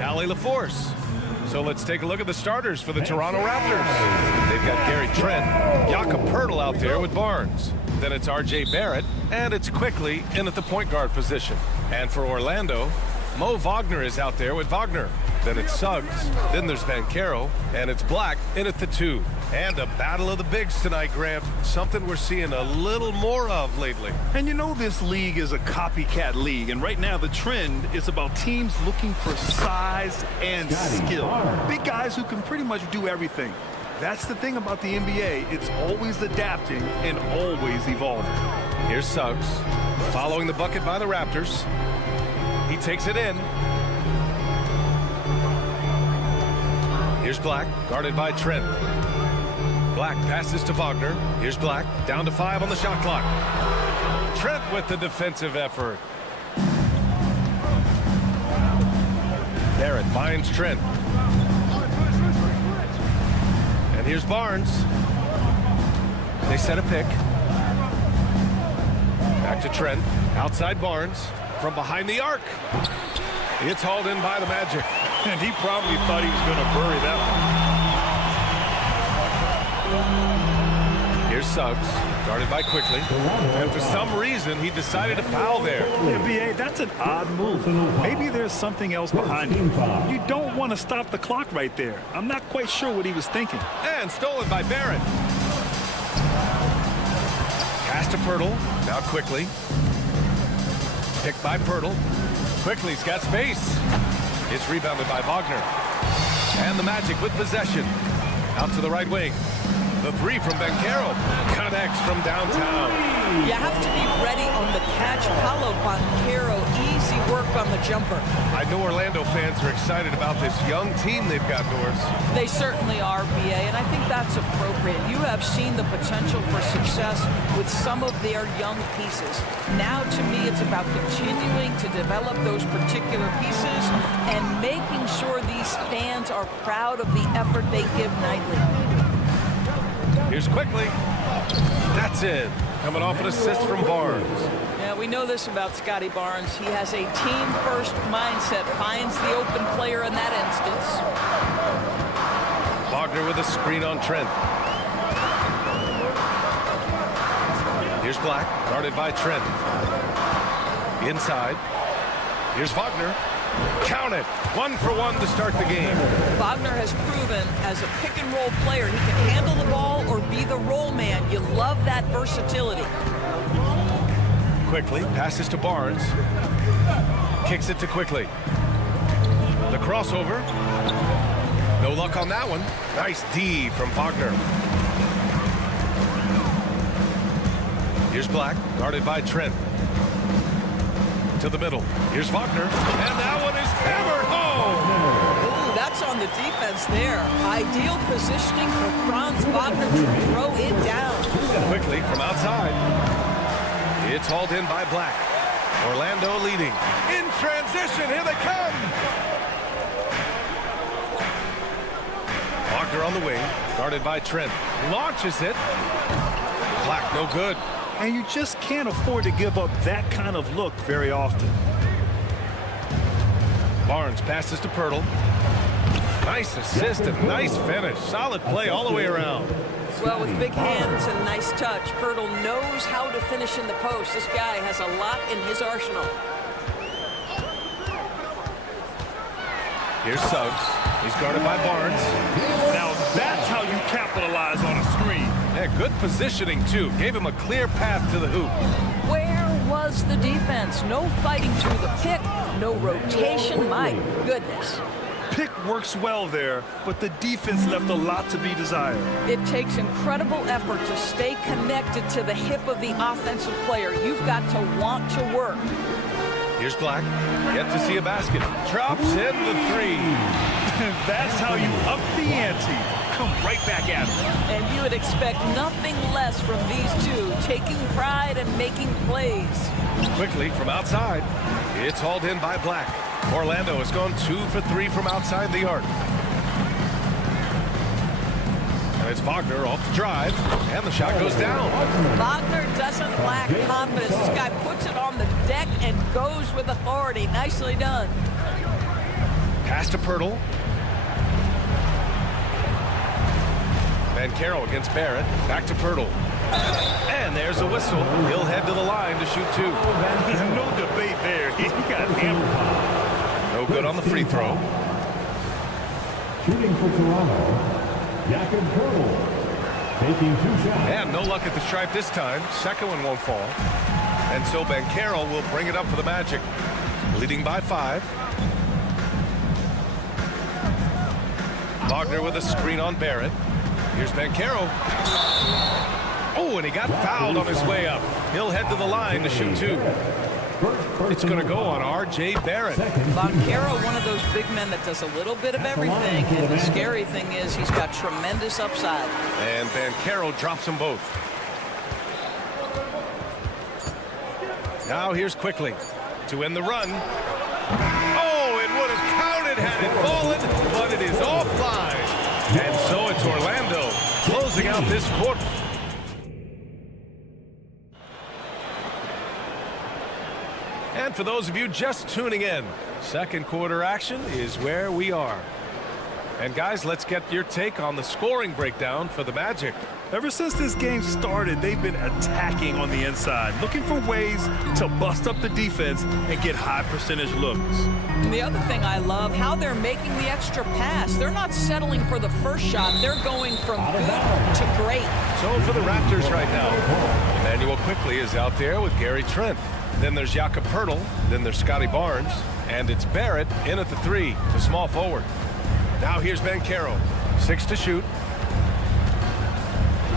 Sally LaForce. So let's take a look at the starters for the Toronto Raptors. They've got Gary Trent, Jakob Poeltl out there with Barnes. Then it's R.J. Barrett, and it's Quickly in at the point guard position. And for Orlando, Mo Wagner is out there with Wagner. Then it's Suggs, then there's Banchero, and it's Black in at the 2. And a battle of the bigs tonight, Grant. Something we're seeing a little more of lately. And you know this league is a copycat league, and right now the trend is about teams looking for size and skill. Big guys who can pretty much do everything. That's the thing about the NBA. It's always adapting and always evolving. Here's Suggs, following the bucket by the Raptors. He takes it in. Here's Black, guarded by Trent. Black passes to Wagner. Here's Black, down to 5 on the shot clock. Trent with the defensive effort. Barrett finds Trent. And here's Barnes. They set a pick. Back to Trent. Outside Barnes. From behind the arc. It's hauled in by the Magic. And he probably thought he was going to bury that one. Here's Suggs, guarded by Quickly. And for some reason, he decided to foul there. Yeah, B.A., that's an odd move. Maybe there's something else behind it. You don't want to stop the clock right there. I'm not quite sure what he was thinking. And stolen by Barrett. Pass to Poeltl. Now Quickly. Picked by Poeltl. Quickly's got space. It's rebounded by Wagner. And the Magic with possession. Out to the right wing. The 3 from Banchero. Connects from downtown. You have to be ready on the catch. Paolo Banchero, easy work on the jumper. I know Orlando fans are excited about this young team they've got, Doris. They certainly are, B.A., and I think that's appropriate. You have seen the potential for success with some of their young pieces. Now, to me, it's about continuing to develop those particular pieces and making sure these fans are proud of the effort they give nightly. Here's Quickly. That's it. Coming off an assist from Barnes. Yeah, we know this about Scotty Barnes. He has a team-first mindset, finds the open player in that instance. Wagner with a screen on Trent. Here's Black, guarded by Trent. Inside. Here's Wagner. Count it. 1-for-1 to start the game. Wagner has proven as a pick-and-roll player he can handle the ball or be the roll man. You love that versatility. Quickly passes to Barnes. Kicks it to Quickly. The crossover. No luck on that one. Nice D from Wagner. Here's Black, guarded by Trent. To the middle. Here's Wagner. And that one is hammered home. Ooh, that's on the defense there. Ideal positioning for Franz Wagner to throw it down. Quickly from outside. It's hauled in by Black. Orlando leading. In transition, here they come. Wagner on the wing, guarded by Trent. Launches it. Black, no good. And you just can't afford to give up that kind of look very often. Barnes passes to Poeltl. Nice assist and nice finish. Solid play all the way around. Well, with big hands and nice touch, Poeltl knows how to finish in the post. This guy has a lot in his arsenal. Here's Suggs. He's guarded by Barnes. Now that's how you capitalize on a screen. Yeah, good positioning, too. Gave him a clear path to the hoop. Where was the defense? No fighting through the pick, no rotation. My goodness. Pick works well there, but the defense left a lot to be desired. It takes incredible effort to stay connected to the hip of the offensive player. You've got to want to work. Here's Black. Yet to see a basket. Drops in the 3. That's how you up the ante. Come right back at him. And you would expect nothing less from these two, taking pride and making plays. Quickly from outside. It's hauled in by Black. Orlando has gone 2 for 3 from outside the arc. And it's Wagner off the drive, and the shot goes down. Wagner doesn't lack confidence. This guy puts it on the deck and goes with authority. Nicely done. Pass to Pirtle. Banchero against Barrett. Back to Pirtle. And there's a whistle. He'll head to the line to shoot 2. No debate there. He got hammered. No good on the free throw. Shooting for Toronto, Jakob Pirtle. Taking 2 shots. And no luck at the stripe this time. Second one won't fall. And so Banchero will bring it up for the Magic. Leading by 5. Wagner with a screen on Barrett. Here's Banchero. Oh, and he got fouled on his way up. He'll head to the line to shoot 2. It's going to go on R.J. Barrett. Banchero, one of those big men that does a little bit of everything, and the scary thing is he's got tremendous upside. And Banchero drops them both. Now here's Quickly to end the run. Oh, it would have counted had it fallen, but it is offline. And so it's Orlando closing out this quarter. And for those of you just tuning in, second quarter action is where we are. And guys, let's get your take on the scoring breakdown for the Magic. Ever since this game started, they've been attacking on the inside, looking for ways to bust up the defense and get high percentage looks. And the other thing I love, how they're making the extra pass. They're not settling for the first shot. They're going from good to great. So for the Raptors right now, Emmanuel Quickly is out there with Gary Trent. Then there's Jakob Pirtle. Then there's Scotty Barnes. And it's Barrett in at the 3, the small forward. Now here's Banchero. 6 to shoot.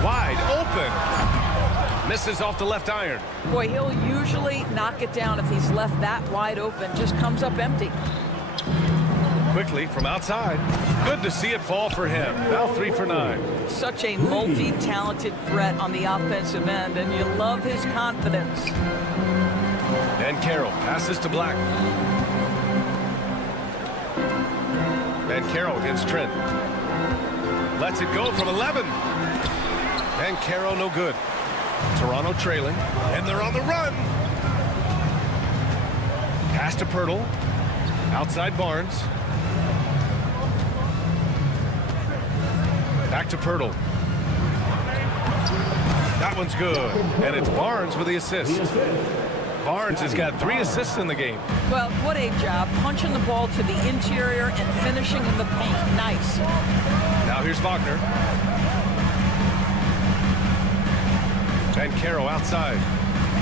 Wide open. Misses off the left iron. Boy, he'll usually knock it down if he's left that wide open. Just comes up empty. Quickly from outside. Good to see it fall for him. Now 3 for 9. Such a multi-talented threat on the offensive end, and you love his confidence. Banchero passes to Black. Banchero against Trent. Lets it go from 11. Banchero no good. Toronto trailing, and they're on the run. Pass to Pirtle. Outside Barnes. Back to Pirtle. That one's good. And it's Barnes with the assist. Barnes has got 3 assists in the game. Well, what a job. Punching the ball to the interior and finishing in the paint. Nice. Now here's Wagner. Banchero outside.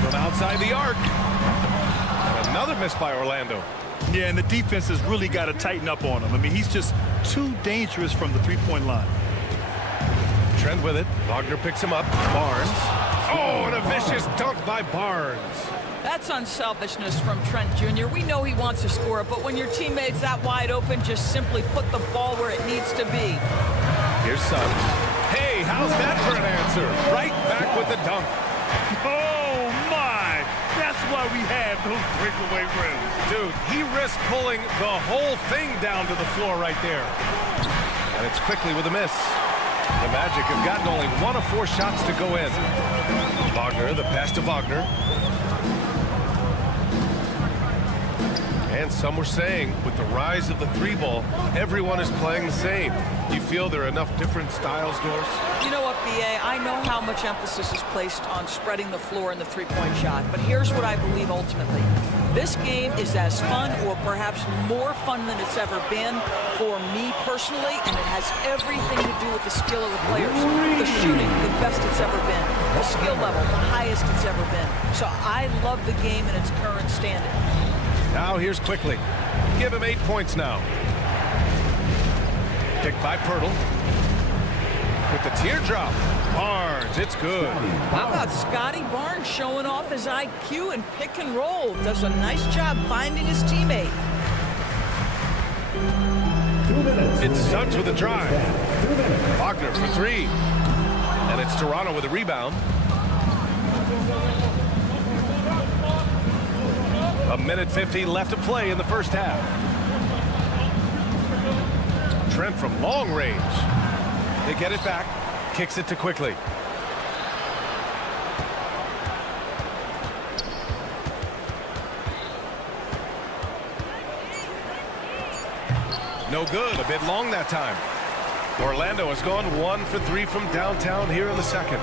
From outside the arc. And another miss by Orlando. Yeah, and the defense has really got to tighten up on him. I mean, he's just too dangerous from the three-point line. Trent with it. Wagner picks him up. Barnes. Oh, and a vicious dunk by Barnes. That's unselfishness from Trent Jr. We know he wants to score it, but when your teammate's that wide open, just simply put the ball where it needs to be. Here's Suggs. Hey, how's that for an answer? Right back with the dunk. Oh, my. That's why we have those breakaway rims. Dude, he risked pulling the whole thing down to the floor right there. And it's Quickly with a miss. The Magic have gotten only 1 of 4 shots to go in. Wagner, the pass to Wagner. And some were saying, with the rise of the 3-ball, everyone is playing the same. Do you feel there are enough different styles, Doris? You know what, B.A.? I know how much emphasis is placed on spreading the floor in the three-point shot, but here's what I believe ultimately. This game is as fun or perhaps more fun than it's ever been for me personally, and it has everything to do with the skill of the players. The shooting, the best it's ever been. The skill level, the highest it's ever been. So I love the game in its current standing. Now here's Quickly. Give him 8 points now. Picked by Pirtle. With the teardrop. Barnes, it's good. How about Scotty Barnes showing off his IQ and pick and roll? Does a nice job finding his teammate. It's Suggs with a drive. Wagner for 3. And it's Toronto with a rebound. A minute 15 left to play in the first half. Trent from long range. They get it back. Kicks it to Quickly. No good. A bit long that time. Orlando has gone 1 for 3 from downtown here in the second.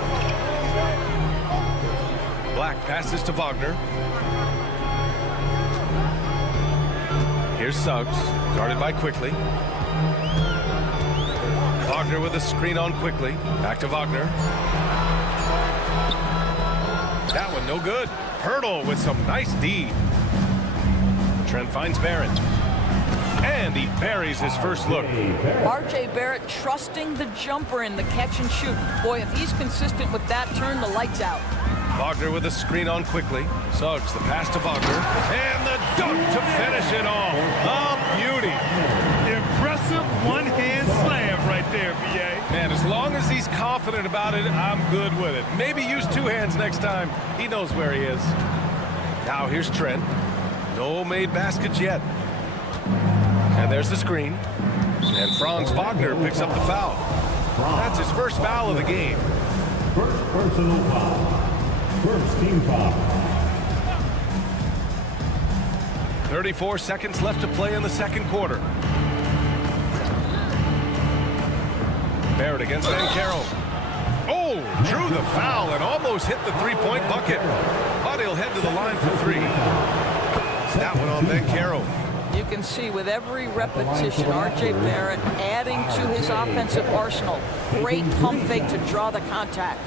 Black passes to Wagner. Here's Suggs, guarded by Quickly. Wagner with a screen on Quickly. Back to Wagner. That one no good. Pirtle with some nice D. Trent finds Barrett. And he buries his first look. R.J. Barrett trusting the jumper in the catch and shoot. Boy, if he's consistent with that, turn the lights out. Wagner with a screen on Quickly. Suggs the pass to Wagner. And the dunk to finish it off. A beauty. Impressive one-hand slam right there, B.A. Man, as long as he's confident about it, I'm good with it. Maybe use 2 hands next time. He knows where he is. Now here's Trent. No made baskets yet. And there's the screen. And Franz Wagner picks up the foul. That's his first foul of the game. First personal foul. First team foul. 34 seconds left to play in the second quarter. Barrett against Bancaro. Oh, drew the foul and almost hit the three-point bucket. But he'll head to the line for 3. That one on Bancaro. You can see with every repetition, R.J. Barrett adding to his offensive arsenal. Great pump fake to draw the contact.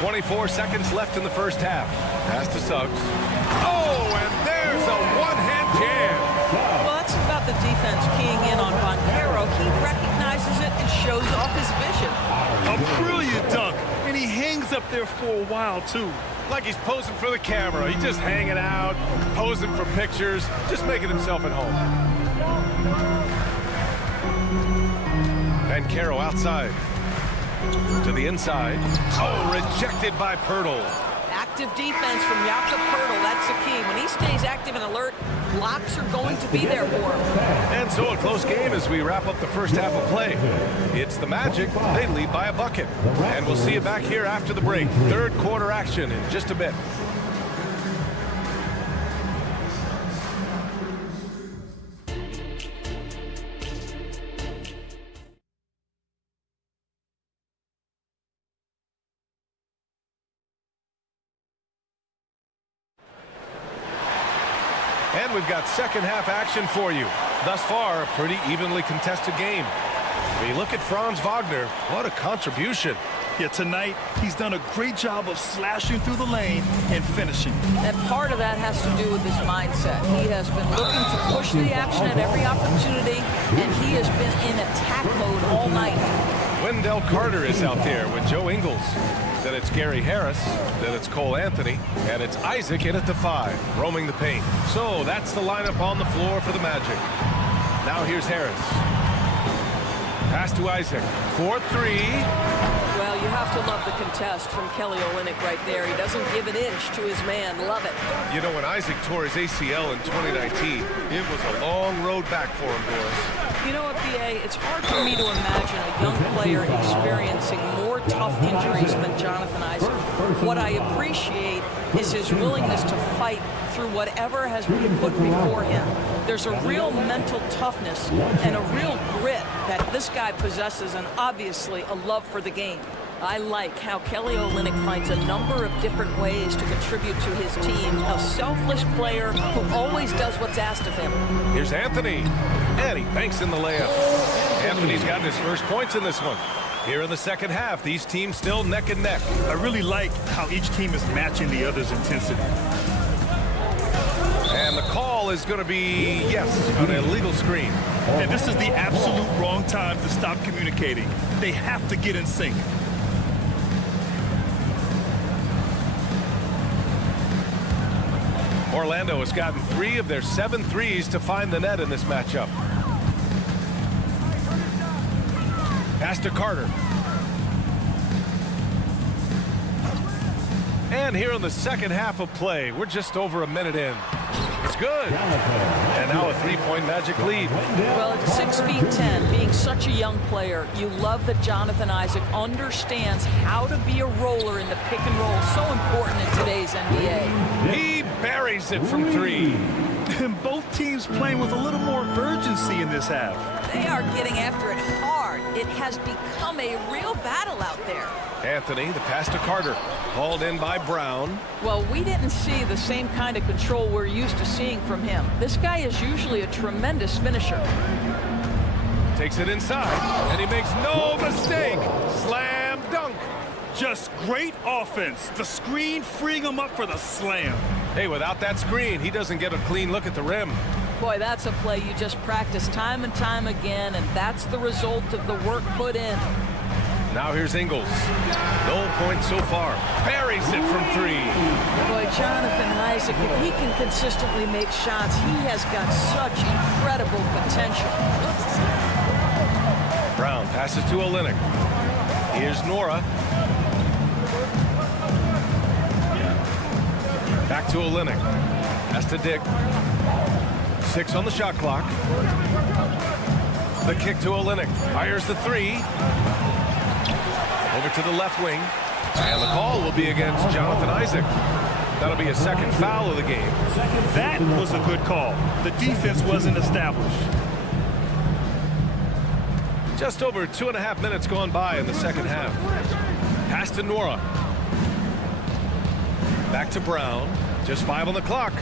24 seconds left in the first half. Pass to Suggs. Oh, and there's a one-hand jam. Well, that's about the defense keying in on Bancaro. He recognizes it and shows off his vision. A brilliant dunk, and he hangs up there for a while, too. Like he's posing for the camera. He's just hanging out, posing for pictures, just making himself at home. Bancaro outside. To the inside. Oh, rejected by Pirtle. Active defense from Jakob Pirtle. That's the key. When he stays active and alert, blocks are going to be there for him. And so a close game as we wrap up the first half of play. It's the Magic. They lead by a bucket. And we'll see you back here after the break. Third quarter action in just a bit. And we've got second half action for you. Thus far, a pretty evenly contested game. When you look at Franz Wagner, what a contribution. Yeah, tonight, he's done a great job of slashing through the lane and finishing. And part of that has to do with his mindset. He has been looking to push the action at every opportunity, and he has been in attack mode all night. Wendell Carter is out there with Joe Ingles. Then it's Gary Harris. Then it's Cole Anthony. And it's Isaac in at the 5, roaming the paint. So that's the lineup on the floor for the Magic. Now here's Harris. Pass to Isaac. 4-3. Well, you have to love the contest from Kelly Olynyk right there. He doesn't give an inch to his man. Love it. You know, when Isaac tore his ACL in 2019, it was a long road back for him, boys. You know what, B.A.? It's hard for me to imagine a young player experiencing more tough injuries than Jonathan Isaac. What I appreciate is his willingness to fight through whatever has been put before him. There's a real mental toughness and a real grit that this guy possesses, and obviously a love for the game. I like how Kelly Olynyk finds a number of different ways to contribute to his team. A selfless player who always does what's asked of him. Here's Anthony. And he banks in the layup. Anthony's gotten his first points in this one. Here in the second half, these teams still neck and neck. I really like how each team is matching the other's intensity. And the call is going to be, yes, an illegal screen. And this is the absolute wrong time to stop communicating. They have to get in sync. Orlando has gotten 3 of their 7 threes to find the net in this matchup. Pass to Carter. And here in the second half of play, we're just over a minute in. It's good. And now a 3-point Magic lead. Well, at 6'10", being such a young player, you love that Jonathan Isaac understands how to be a roller in the pick and roll. So important in today's NBA. He buries it from 3. And both teams playing with a little more urgency in this half. They are getting after it hard. It has become a real battle out there. Anthony, the pass to Carter. Hauled in by Brown. Well, we didn't see the same kind of control we're used to seeing from him. This guy is usually a tremendous finisher. Takes it inside, and he makes no mistake. Slam dunk. Just great offense. The screen freeing him up for the slam. Hey, without that screen, he doesn't get a clean look at the rim. Boy, that's a play you just practice time and time again, and that's the result of the work put in. Now here's Ingles. No points so far. Buries it from 3. Boy, Jonathan Isaac, if he can consistently make shots, he has got such incredible potential. Brown passes to Olynyk. Here's Nora. Back to Olynyk. Pass to Dick. 6 on the shot clock. The kick to Olynyk. Fires the 3. Over to the left wing. And the call will be against Jonathan Isaac. That'll be a second foul of the game. That was a good call. The defense wasn't established. Just over 2.5 minutes gone by in the second half. Pass to Nora. Back to Brown. Just 5 on the clock.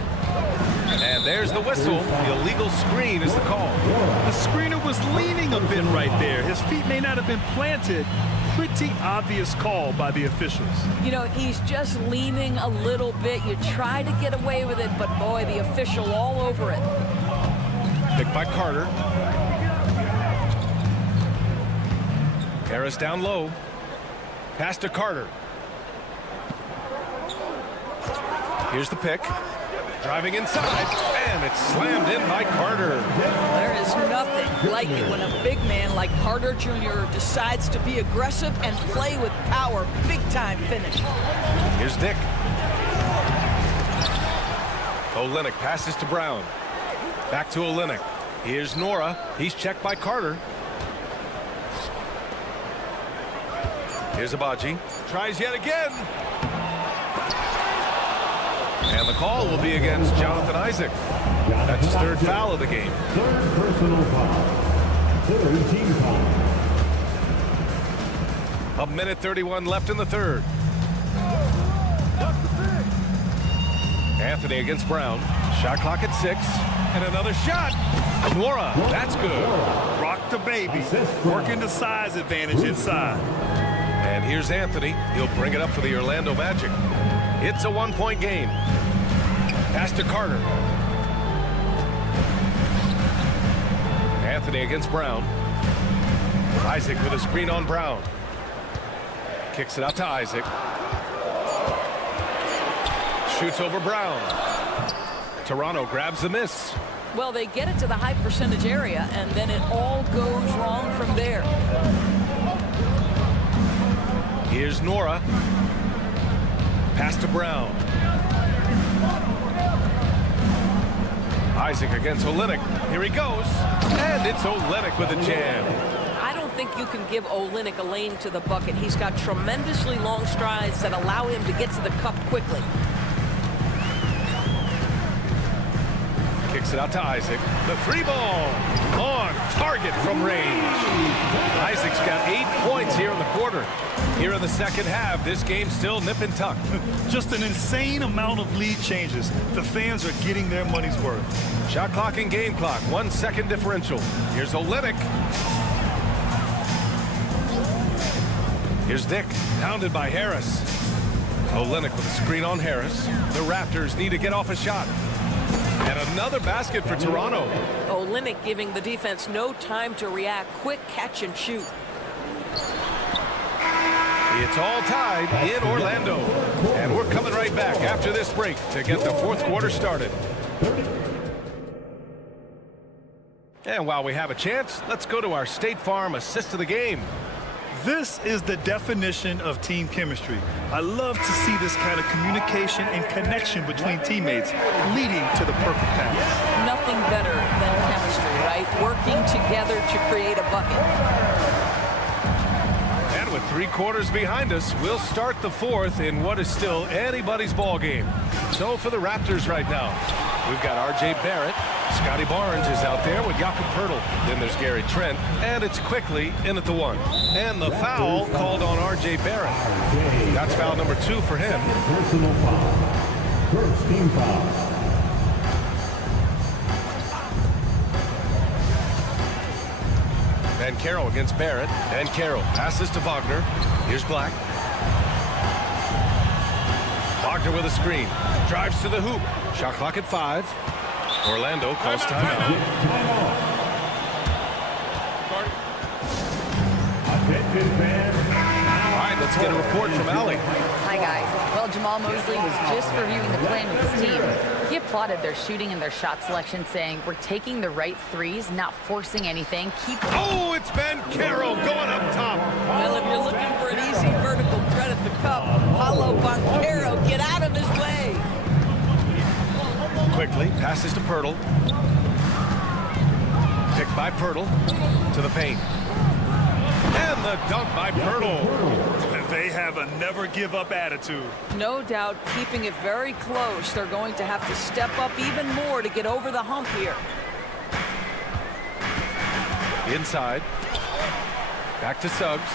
And there's the whistle. The illegal screen is the call. The screener was leaning a bit right there. His feet may not have been planted. Pretty obvious call by the officials. You know, he's just leaning a little bit. You try to get away with it, but boy, the official all over it. Picked by Carter. Harris down low. Pass to Carter. Here's the pick. Driving inside, and it's slammed in by Carter. There is nothing like it when a big man like Carter Jr. decides to be aggressive and play with power. Big-time finish. Here's Dick. Olynyk passes to Brown. Back to Olynyk. Here's Nora. He's checked by Carter. Here's Abaji. Tries yet again. And the call will be against Jonathan Isaac. That's his 3rd foul of the game. 3rd personal foul. 3rd team foul. 1:31 left in the 3rd. Anthony against Brown. Shot clock at 6. And another shot. Nora, that's good. Rock the baby. Working the size advantage inside. And here's Anthony. He'll bring it up for the Orlando Magic. It's a 1-point game. Pass to Carter. Anthony against Brown. Isaac with a screen on Brown. Kicks it out to Isaac. Shoots over Brown. Toronto grabs the miss. Well, they get it to the high percentage area, and then it all goes wrong from there. Here's Nora. Pass to Brown. Isaac against Olynyk. Here he goes. And it's Olynyk with a jam. I don't think you can give Olynyk a lane to the bucket. He's got tremendously long strides that allow him to get to the cup quickly. Kicks it out to Isaac. The 3 ball on target from range. Isaac's got 8 points here in the quarter. Here in the second half, this game's still nip and tuck. Just an insane amount of lead changes. The fans are getting their money's worth. Shot clock and game clock, 1 second differential. Here's Olynyk. Here's Dick, pounded by Harris. Olynyk with a screen on Harris. The Raptors need to get off a shot. And another basket for Toronto. Olynyk giving the defense no time to react. Quick catch and shoot. It's all tied in Orlando. And we're coming right back after this break to get the 4th quarter started. And while we have a chance, let's go to our State Farm assist of the game. This is the definition of team chemistry. I love to see this kind of communication and connection between teammates leading to the perfect pass. Nothing better than chemistry, right? Working together to create a bucket. And with 3 quarters behind us, we'll start the 4th in what is still anybody's ball game. So for the Raptors right now, We've got R.J. Barrett. Scotty Barnes is out there with Jakob Poeltl. Then there's Gary Trent. And it's quickly in at the 1. And the foul called on R.J. Barrett. That's foul number 2 for him. Personal foul. First team foul. Banchero against Barrett. Banchero passes to Wagner. Here's Black. Wagner with a screen. Drives to the hoop. Shot clock at 5. Orlando calls timeout. All right, let's get a report from Allie. Hi, guys. Well, Jamal Mosley was just reviewing the plan with his team. He applauded their shooting and their shot selection, saying, "We're taking the right threes, not forcing anything. Oh, it's Banchero going up top. Well, if you're looking for an easy vertical threat at the cup, Paolo Banchero, get out of his way. Quickly passes to Poeltl. Picked by Poeltl to the paint. And the dunk by Poeltl. They have a never-give-up attitude. No doubt, keeping it very close. They're going to have to step up even more to get over the hump here. Inside. Back to Suggs.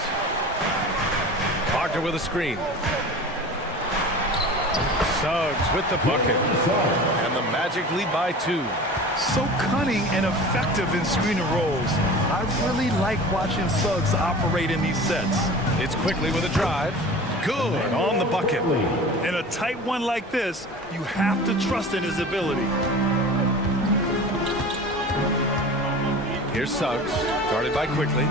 Wagner with a screen. Suggs with the bucket. And the Magic lead by 2. So cunning and effective in screen and rolls. I really like watching Suggs operate in these sets. It's quickly with a drive. Good on the bucket. In a tight one like this, you have to trust in his ability. Here's Suggs, guarded by Quickly.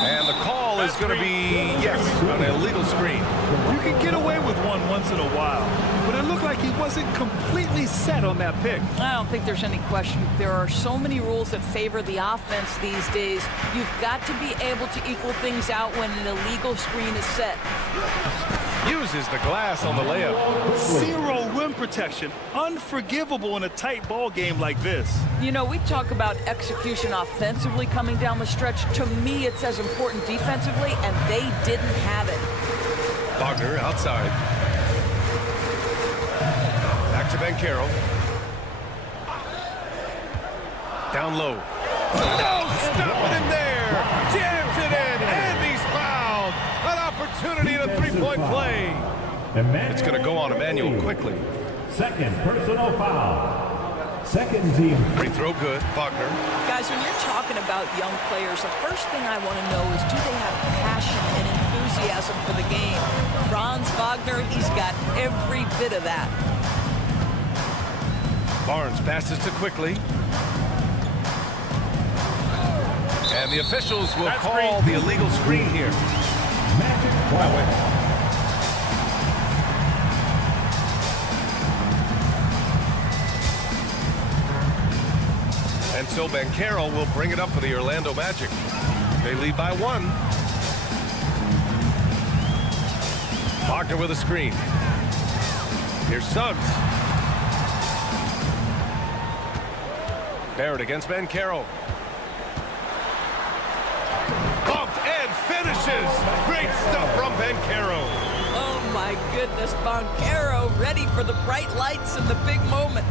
And the call is going to be, yes, an illegal screen. You can get away with one once in a while, but it looked like he wasn't completely set on that pick. I don't think there's any question. There are so many rules that favor the offense these days. You've got to be able to equal things out when an illegal screen is set. Uses the glass on the layup. Zero rim protection. Unforgivable in a tight ball game like this. You know, we talk about execution offensively coming down the stretch. To me, it's as important defensively, and they didn't have it. Wagner outside. Back to Banchero. Down low. No, stop it in there. Jams it in, and he's fouled. An opportunity in a three-point play. It's going to go on Emmanuel Quickly. Second personal foul. Second team. Free throw good. Wagner. Guys, when you're talking about young players, the first thing I want to know is, do they have passion and enthusiasm for the game? Franz Wagner, he's got every bit of that. Barnes passes to Quickly. And the officials will call the illegal screen here. And so Banchero will bring it up for the Orlando Magic. They lead by 1. Wagner with a screen. Here's Suggs. Barrett against Banchero. Bumped and finishes. Great stuff from Banchero. Oh my goodness, Banchero ready for the bright lights in the big moment.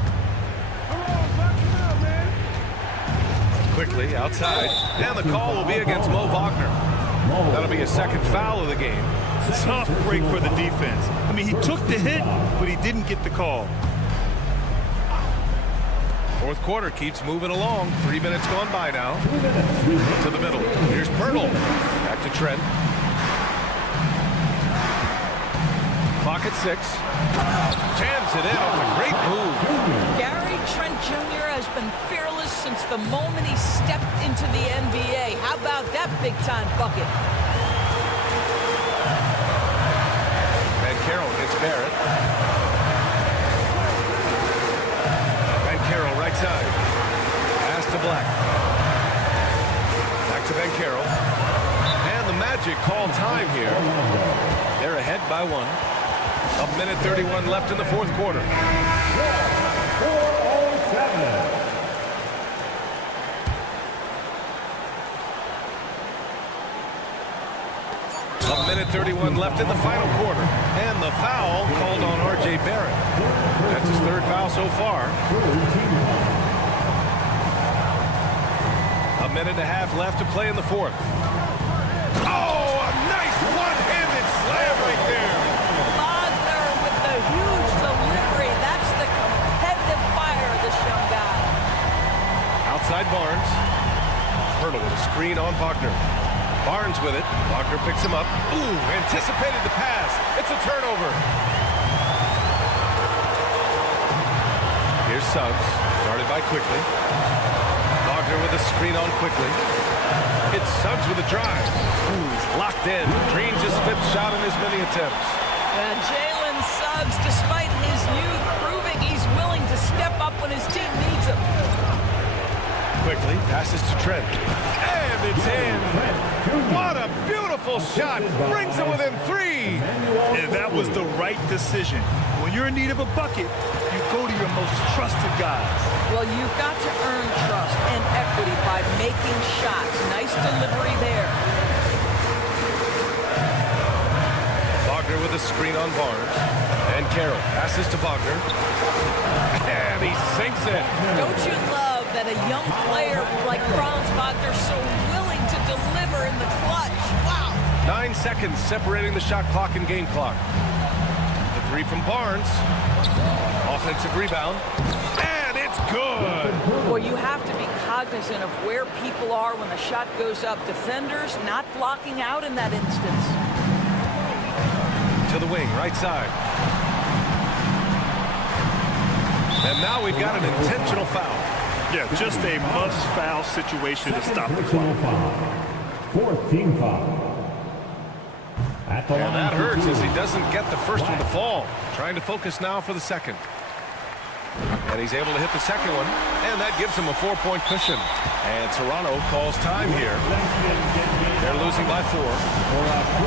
Quickly outside, and the call will be against Mo Wagner. That'll be a second foul of the game. Tough break for the defense. I mean, he took the hit, but he didn't get the call. Fourth quarter keeps moving along. 3 minutes gone by now. To the middle. Here's Poeltl. Back to Trent. Clock at 6. Jams it in off a great move. Gary Trent Jr. has been fearless since the moment he stepped into the NBA. How about that big-time bucket? Banchero against Barrett. Banchero right side. Pass to Black. Back to Banchero. And the Magic call time here. They're ahead by 1. 1:31 left in the fourth quarter. 4:07. 1:31 left in the final quarter. And the foul called on R.J. Barrett. That's his third foul so far. A minute and a half left to play in the fourth. Oh, a nice one-handed slam right there. Wagner with the huge delivery. That's the competitive fire of this young guy. Outside Barnes. Hurdle with a screen on Wagner. Barnes with it. Wagner picks him up. Ooh, anticipated the pass. It's a turnover. Here's Suggs. Started by Quickly. Wagner with a screen on Quickly. It's Suggs with a drive. Ooh, he's locked in. Drains his fifth shot in as many attempts. Jalen Suggs, despite his youth, proving he's willing to step up when his team needs him. Quickly passes to Trent. And it's in. What a beautiful shot. Brings him within 3. And that was the right decision. When you're in need of a bucket, you go to your most trusted guys. Well, you've got to earn trust and equity by making shots. Nice delivery there. Wagner with a screen on Barnes. And Carroll passes to Wagner. And he sinks it. Don't you love that a young player like Franz Wagner so willing to deliver in the clutch? Wow. 9 seconds separating the shot clock and game clock. The three from Barnes. Offensive rebound. And it's good. Well, you have to be cognizant of where people are when the shot goes up. Defenders not blocking out in that instance. To the wing, right side. And now we've got an intentional foul. Yeah, just a must-foul situation to stop the clock. Fourth team foul. And that hurts as he doesn't get the first one to fall. Trying to focus now for the second. And he's able to hit the second one. And that gives him a 4-point cushion. And Toronto calls time here. They're losing by 4.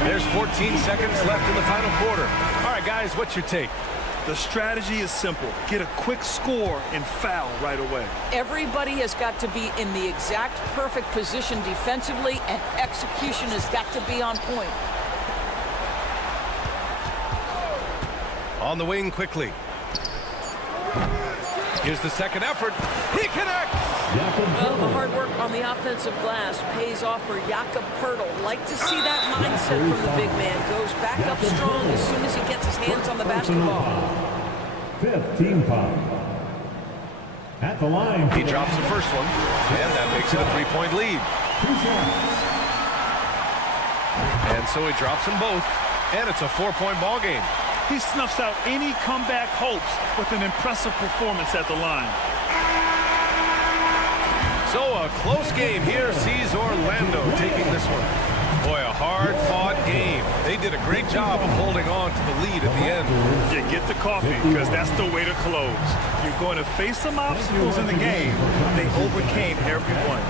There's 14 seconds left in the final quarter. All right, guys, what's your take? The strategy is simple. Get a quick score and foul right away. Everybody has got to be in the exact perfect position defensively, and execution has got to be on point. On the wing quickly. Here's the second effort. He connects! Well, the hard work on the offensive glass pays off for Jakob Poeltl. Like to see that mindset from the big man. Goes back up strong as soon as he gets his hands on the basketball. Fifth team foul. At the line. He drops the first one, and that makes it a 3-point lead. And so he drops them both, and it's a 4-point ball game. He snuffs out any comeback hopes with an impressive performance at the line. So a close game here sees Orlando taking this one. Boy, a hard-fought game. They did a great job of holding on to the lead at the end. Yeah, get the coffee, because that's the way to close. You're going to face some obstacles in the game. They overcame every one.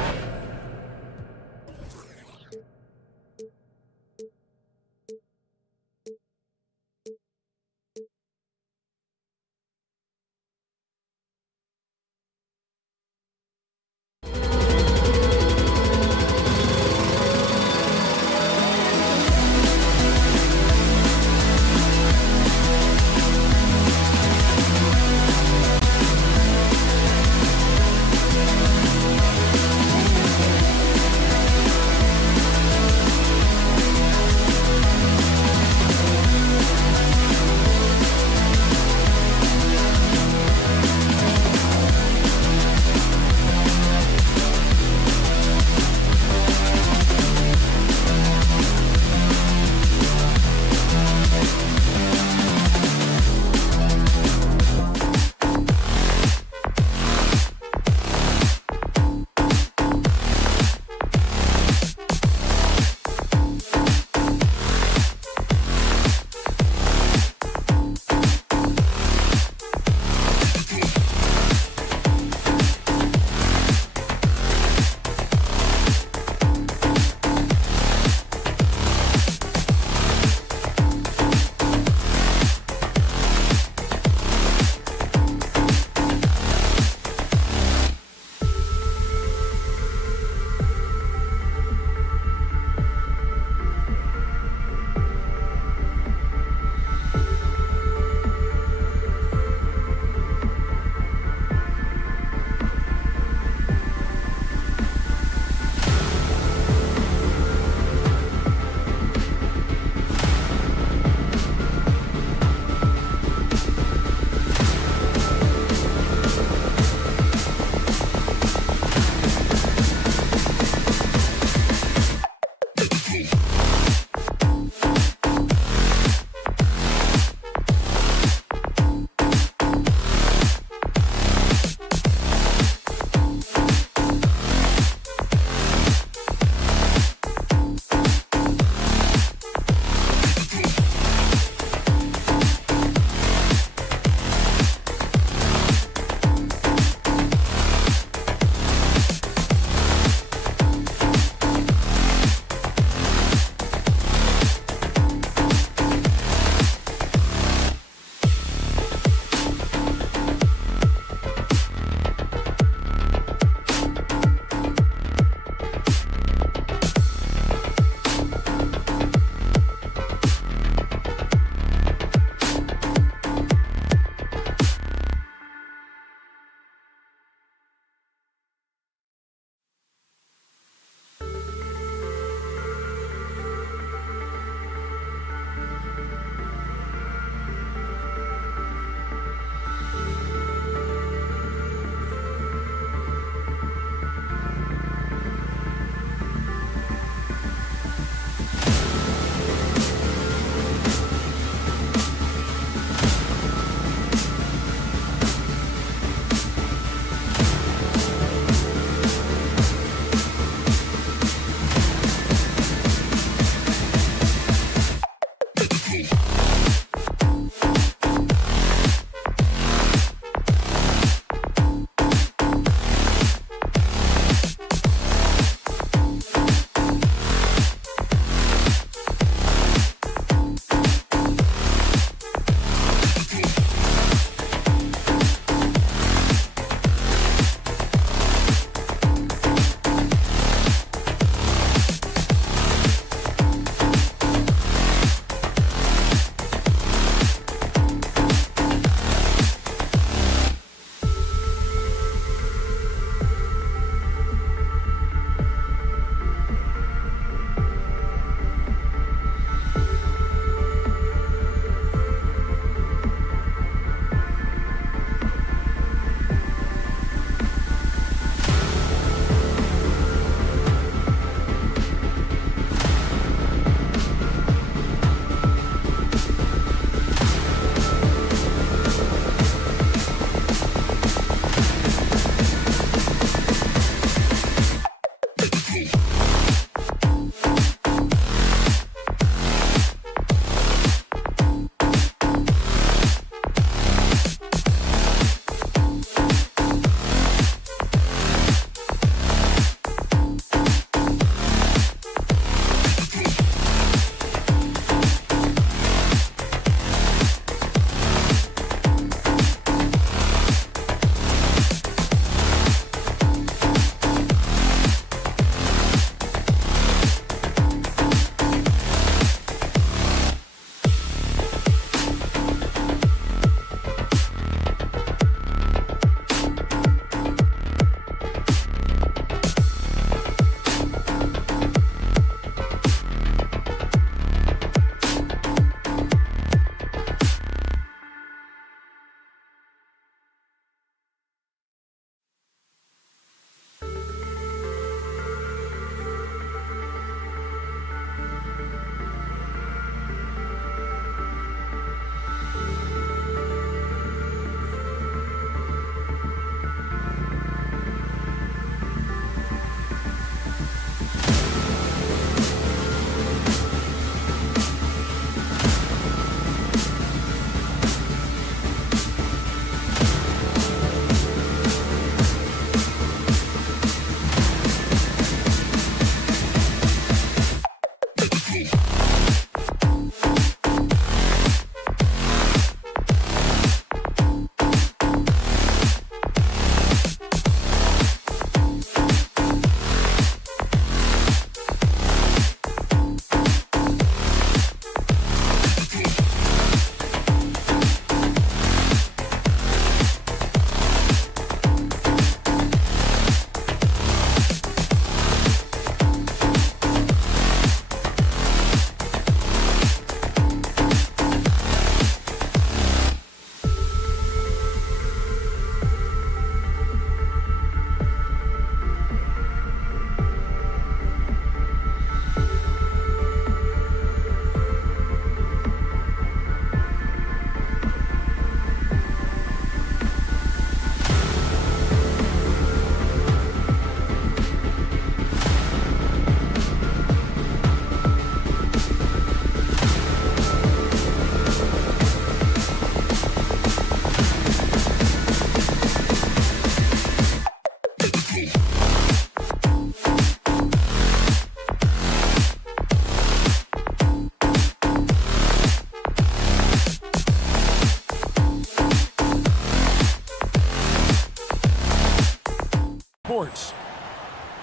sports.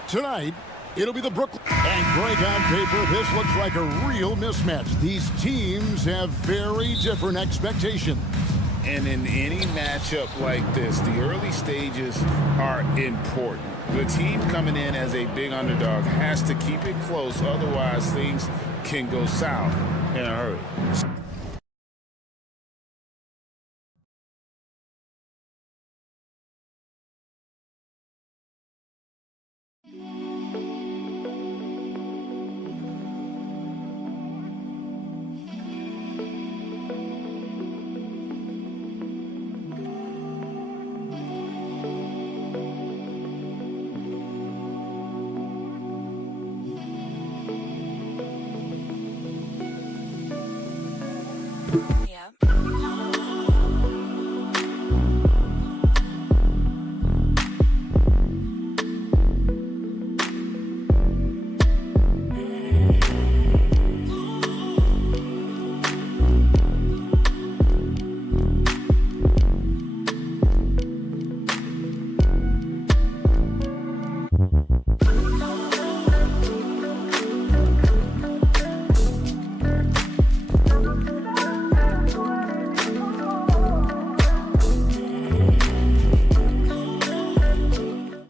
Tonight, it'll be the Brooklyn. And Greg, on paper, this looks like a real mismatch. These teams have very different expectations. And in any matchup like this, the early stages are important. The team coming in as a big underdog has to keep it close, otherwise things can go south in a hurry.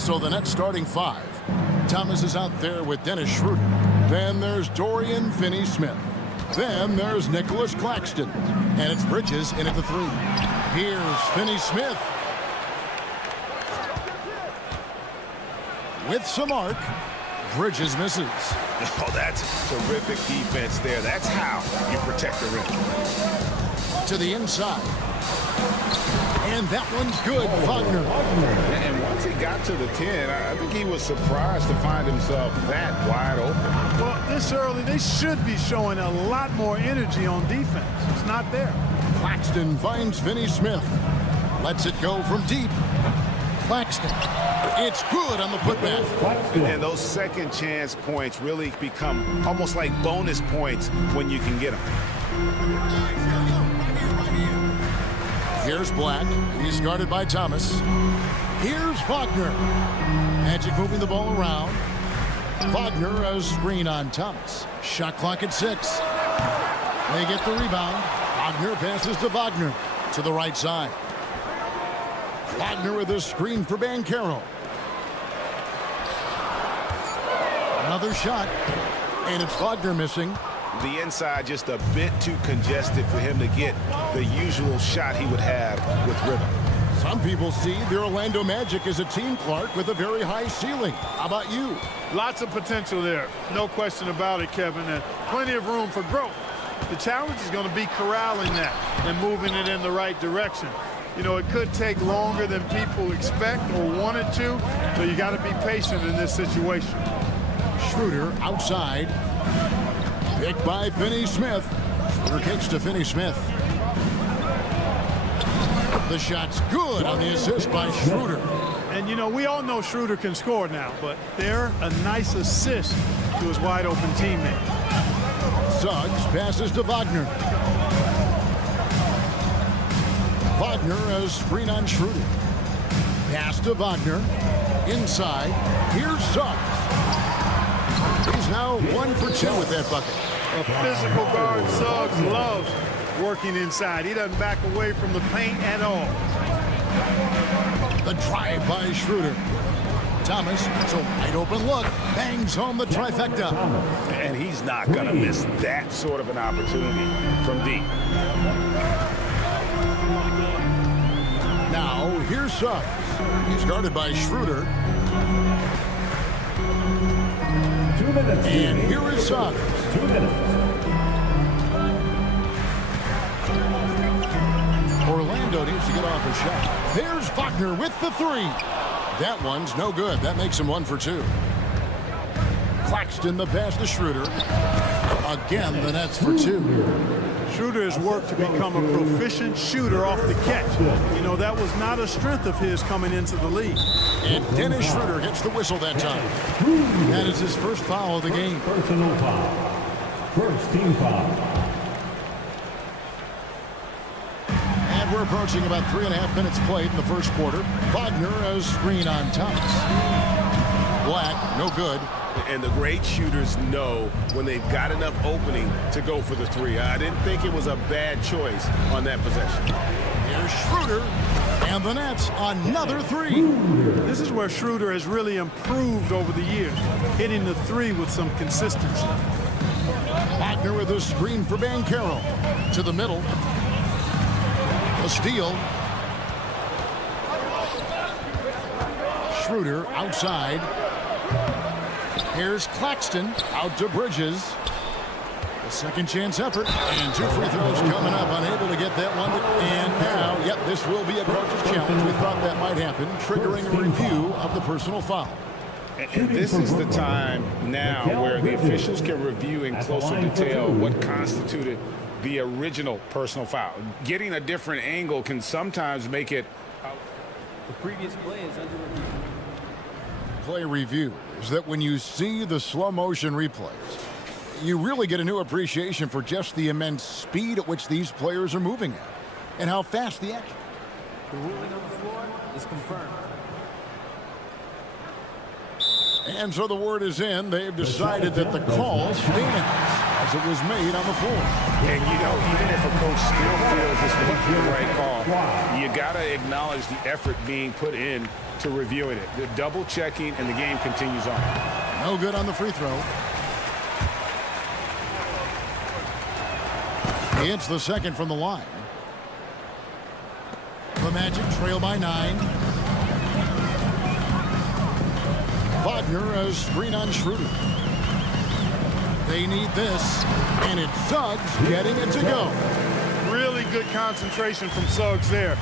So the Nets starting five. Thomas is out there with Dennis Schroeder. Then there's Dorian Finney-Smith. Then there's Nicholas Claxton. And it's Bridges in at the three. Here's Finney-Smith. With some arc. Bridges misses. Oh, that's terrific defense there. That's how you protect the rim. To the inside. And that one's good, Wagner. And once he got to the 10, I think he was surprised to find himself that wide open. Well, this early, they should be showing a lot more energy on defense. It's not there. Claxton finds Finney-Smith. Lets it go from deep. Claxton. It's good on the putback. And those second chance points really become almost like bonus points when you can get them. Here's Black. He's guarded by Thomas. Here's Wagner. Magic moving the ball around. Wagner, a screen on Thomas. Shot clock at 6. They get the rebound. Wagner passes to Wagner to the right side. Wagner with a screen for Banchero. Another shot. And it's Wagner missing. The inside just a bit too congested for him to get the usual shot he would have with rhythm. Some people see the Orlando Magic as a team, Clark, with a very high ceiling. How about you? Lots of potential there. No question about it, Kevin, and plenty of room for growth. The challenge is going to be corralling that and moving it in the right direction. You know, it could take longer than people expect or want it to, so you got to be patient in this situation. Schroeder outside. Picked by Finney-Smith. Schroeder kicks to Finney-Smith. The shot's good on the assist by Schroeder. And, you know, we all know Schroeder can score now, but they're a nice assist to his wide-open teammate. Suggs passes to Wagner. Wagner, a screen on Schroeder. Pass to Wagner. Inside. Here's Suggs. He's now 1 for 2 with that bucket. A physical guard, Suggs loves working inside. He doesn't back away from the paint at all. The drive by Schroeder. Thomas, it's a wide open look. Bangs home the trifecta. And he's not going to miss that sort of an opportunity from deep. Now, here's Suggs. He's guarded by Schroeder. 2 minutes. And here is Suggs. 2 minutes. Orlando needs to get off a shot. There's Wagner with the 3. That one's no good. That makes him 1 for 2. Claxton the pass to Schroeder. Again, the Nets for 2. Schroeder has worked to become a proficient shooter off the catch. You know, that was not a strength of his coming into the league. And Dennis Schroeder gets the whistle that time. That is his first foul of the game. Personal foul. First team foul. And we're approaching about 3.5 minutes played in the first quarter. Wagner has screen on Thomas. Black, no good. And the great shooters know when they've got enough opening to go for the three. I didn't think it was a bad choice on that possession. Here's Schroeder, and the Nets another three. This is where Schroeder has really improved over the years, hitting the three with some consistency. Wagner with a screen for Banchero. To the middle. A steal. Schroeder outside. Here's Claxton out to Bridges. A second chance effort, and 2 free throws coming up, unable to get that one. And now, yep, this will be a coach's challenge. We thought that might happen, triggering a review of the personal foul. And this is the time now where the officials can review in closer detail what constituted the original personal foul. Getting a different angle can sometimes make it. The previous play is under review. Play review is that when you see the slow motion replays, you really get a new appreciation for just the immense speed at which these players are moving at and how fast the action. The ruling on the floor is confirmed. And so the word is in. They've decided that the call stands as it was made on the floor. And, you know, even if a coach still feels this was the right call, you got to acknowledge the effort being put in to reviewing it. The double checking, and the game continues on. No good on the free throw. It's the second from the line. The Magic trail by 9. Wagner a screen on Schroeder. They need this, and it's Suggs getting it to go. Really good concentration from Suggs there.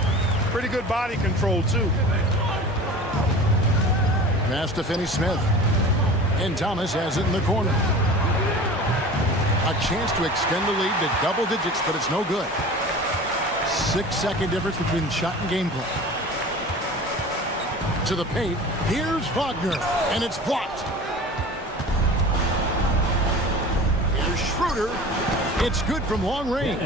Pretty good body control, too. Pass to Finney-Smith. And Thomas has it in the corner. A chance to extend the lead to double digits, but it's no good. 6-second difference between shot and game play. To the paint. Here's Wagner, and it's blocked. Here's Schroeder. It's good from long range.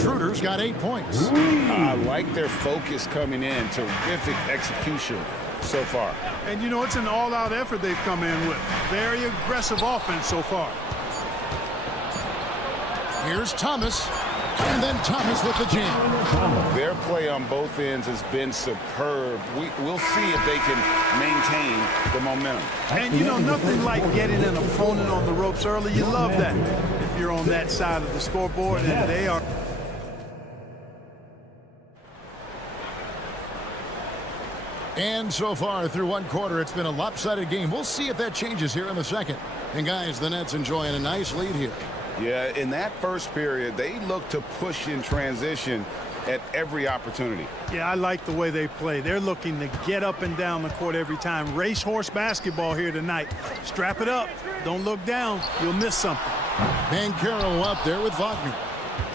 Schroeder's got 8 points. I like their focus coming in. Terrific execution so far. And, you know, it's an all-out effort they've come in with. Very aggressive offense so far. Here's Thomas. And then Thomas with the jam. Their play on both ends has been superb. We'll see if they can maintain the momentum. And, you know, nothing like getting an opponent on the ropes early. You love that if you're on that side of the scoreboard, and they are. And so far through one quarter, it's been a lopsided game. We'll see if that changes here in the second. And, guys, the Nets enjoying a nice lead here. Yeah, in that first period, they look to push in transition at every opportunity. Yeah, I like the way they play. They're looking to get up and down the court every time. Racehorse basketball here tonight. Strap it up. Don't look down. You'll miss something. Banchero up there with Wagner.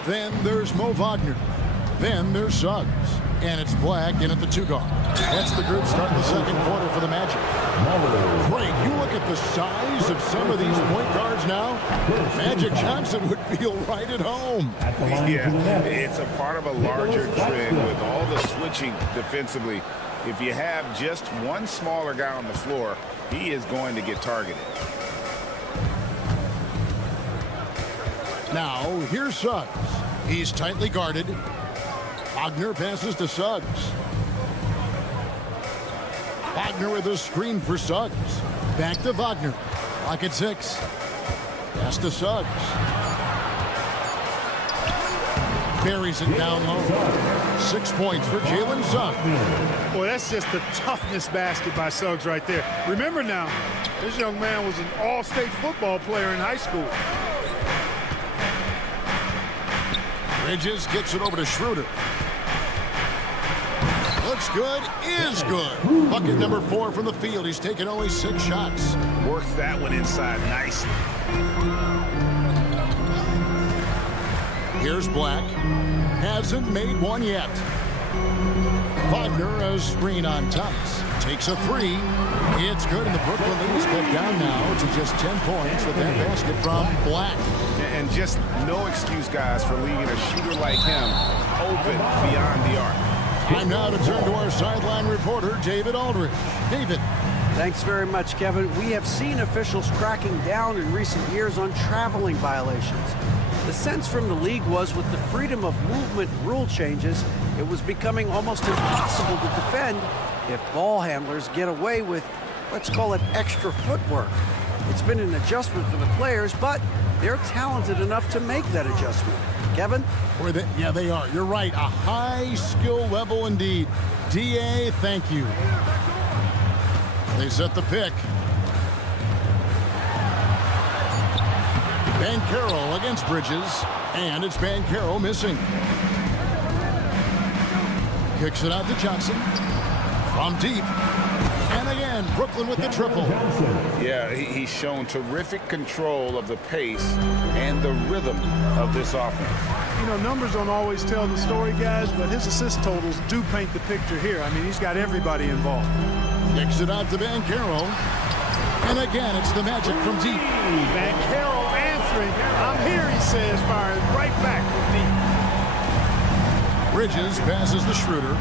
Then there's Mo Wagner. Then there's Suggs. And it's Black in at the 2 guard. That's the group starting the second quarter for the Magic. Craig, you look at the size of some of these point guards now. Magic Johnson would feel right at home. Yeah, it's a part of a larger trend with all the switching defensively. If you have just one smaller guy on the floor, he is going to get targeted. Now, here's Suggs. He's tightly guarded. Wagner passes to Suggs. Wagner with a screen for Suggs. Back to Wagner. Clock at 6. Pass to Suggs. Buries it down low. 6 points for Jalen Suggs. Boy, that's just the toughness basket by Suggs right there. Remember now, this young man was an all-state football player in high school. Bridges gets it over to Schroeder. Looks good, is good. Bucket number 4 from the field. He's taken only 6 shots. Works that one inside nicely. Here's Black. Hasn't made one yet. Wagner a screen on Thomas. Takes a three. It's good, and the Brooklyn lead is cut down now to just 10 points with that basket from Black. And just no excuse, guys, for leaving a shooter like him open beyond the arc. Time now to turn to our sideline reporter, David Aldridge. David. Thanks very much, Kevin. We have seen officials cracking down in recent years on traveling violations. The sense from the league was with the freedom of movement rule changes, it was becoming almost impossible to defend if ball handlers get away with, let's call it, extra footwork. It's been an adjustment for the players, but they're talented enough to make that adjustment. Kevin? Yeah, they are. You're right. A high skill level indeed. DA, thank you. They set the pick. Banchero against Bridges, and it's Banchero missing. Kicks it out to Johnson from deep. And again, Brooklyn with the triple. Yeah, he's shown terrific control of the pace and the rhythm of this offense. You know, numbers don't always tell the story, guys, but his assist totals do paint the picture here. I mean, he's got everybody involved. Kicks it out to Banchero. And again, it's the Magic from deep. Banchero answering. I'm here, he says, firing right back from deep. Bridges passes to Schroeder.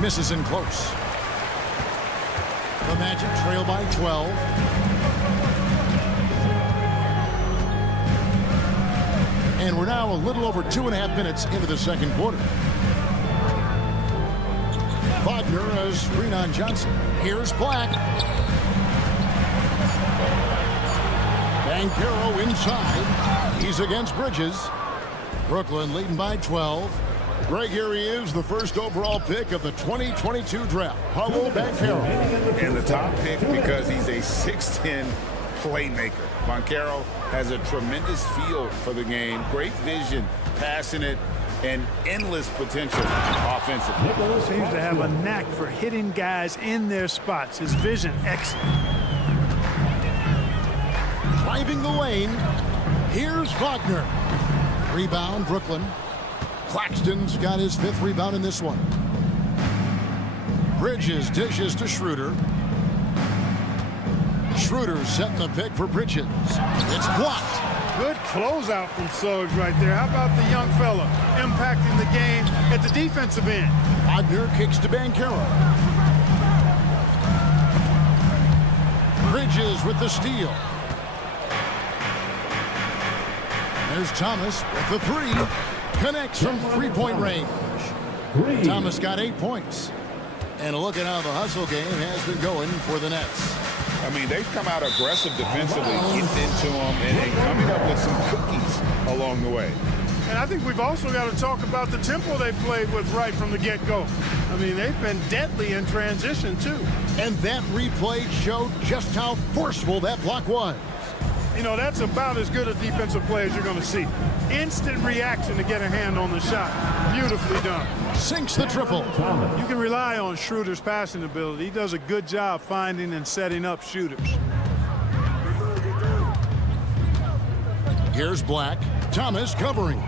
Misses in close. The Magic trail by 12. And we're now a little over 2.5 minutes into the second quarter. Wagner has screen on Johnson. Here's Black. Banchero inside. He's against Bridges. Brooklyn leading by 12. Greg, here he is, the first overall pick of the 2022 draft. Paolo Banchero. And the top pick because he's a 6'10 playmaker. Banchero has a tremendous feel for the game, great vision, passing it, and endless potential offensively. Seems to have a knack for hitting guys in their spots. His vision, excellent. Driving the lane. Here's Wagner. Rebound, Brooklyn. Claxton's got his 5th rebound in this one. Bridges dishes to Schroeder. Schroeder setting the pick for Bridges. It's blocked. Good closeout from Suggs right there. How about the young fella impacting the game at the defensive end? Wagner kicks to Banchero. Bridges with the steal. There's Thomas with the three. Connects from three-point range. Thomas got 8 points. And look at how the hustle game has been going for the Nets. I mean, they've come out aggressive defensively, getting into them, and coming up with some cookies along the way. And I think we've also got to talk about the tempo they played with right from the get-go. I mean, they've been deadly in transition, too. And that replay showed just how forceful that block was. You know, that's about as good a defensive play as you're going to see. Instant reaction to get a hand on the shot. Beautifully done. Sinks the triple. You can rely on Schroeder's passing ability. He does a good job finding and setting up shooters. Here's Black. Thomas covering.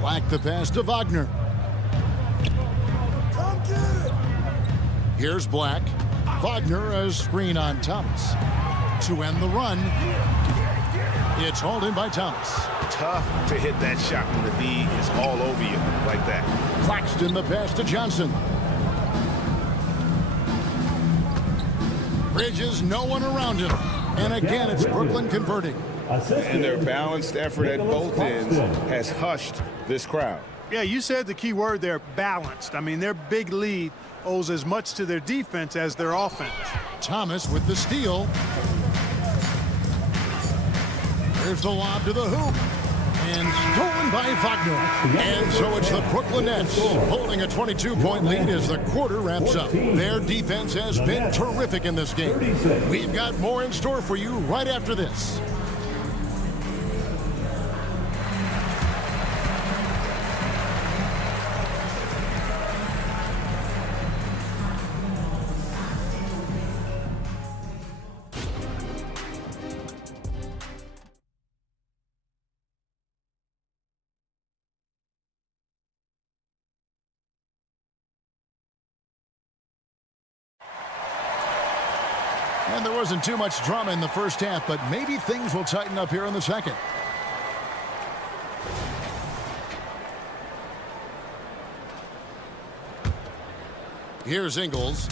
Black the pass to Wagner. Here's Black. Wagner a screen on Thomas. To end the run. It's hauled in by Thomas. Tough to hit that shot when the D is all over you like that. Claxton the pass to Johnson. Bridges, no one around him. And again, it's Brooklyn converting. And their balanced effort at both ends has hushed this crowd. Yeah, you said the key word there, balanced. I mean, their big lead owes as much to their defense as their offense. Thomas with the steal. There's the lob to the hoop. And stolen by Wagner. And so it's the Brooklyn Nets holding a 22-point lead as the quarter wraps up. Their defense has been terrific in this game. We've got more in store for you right after this. And there wasn't too much drama in the first half, but maybe things will tighten up here in the second. Here's Ingles.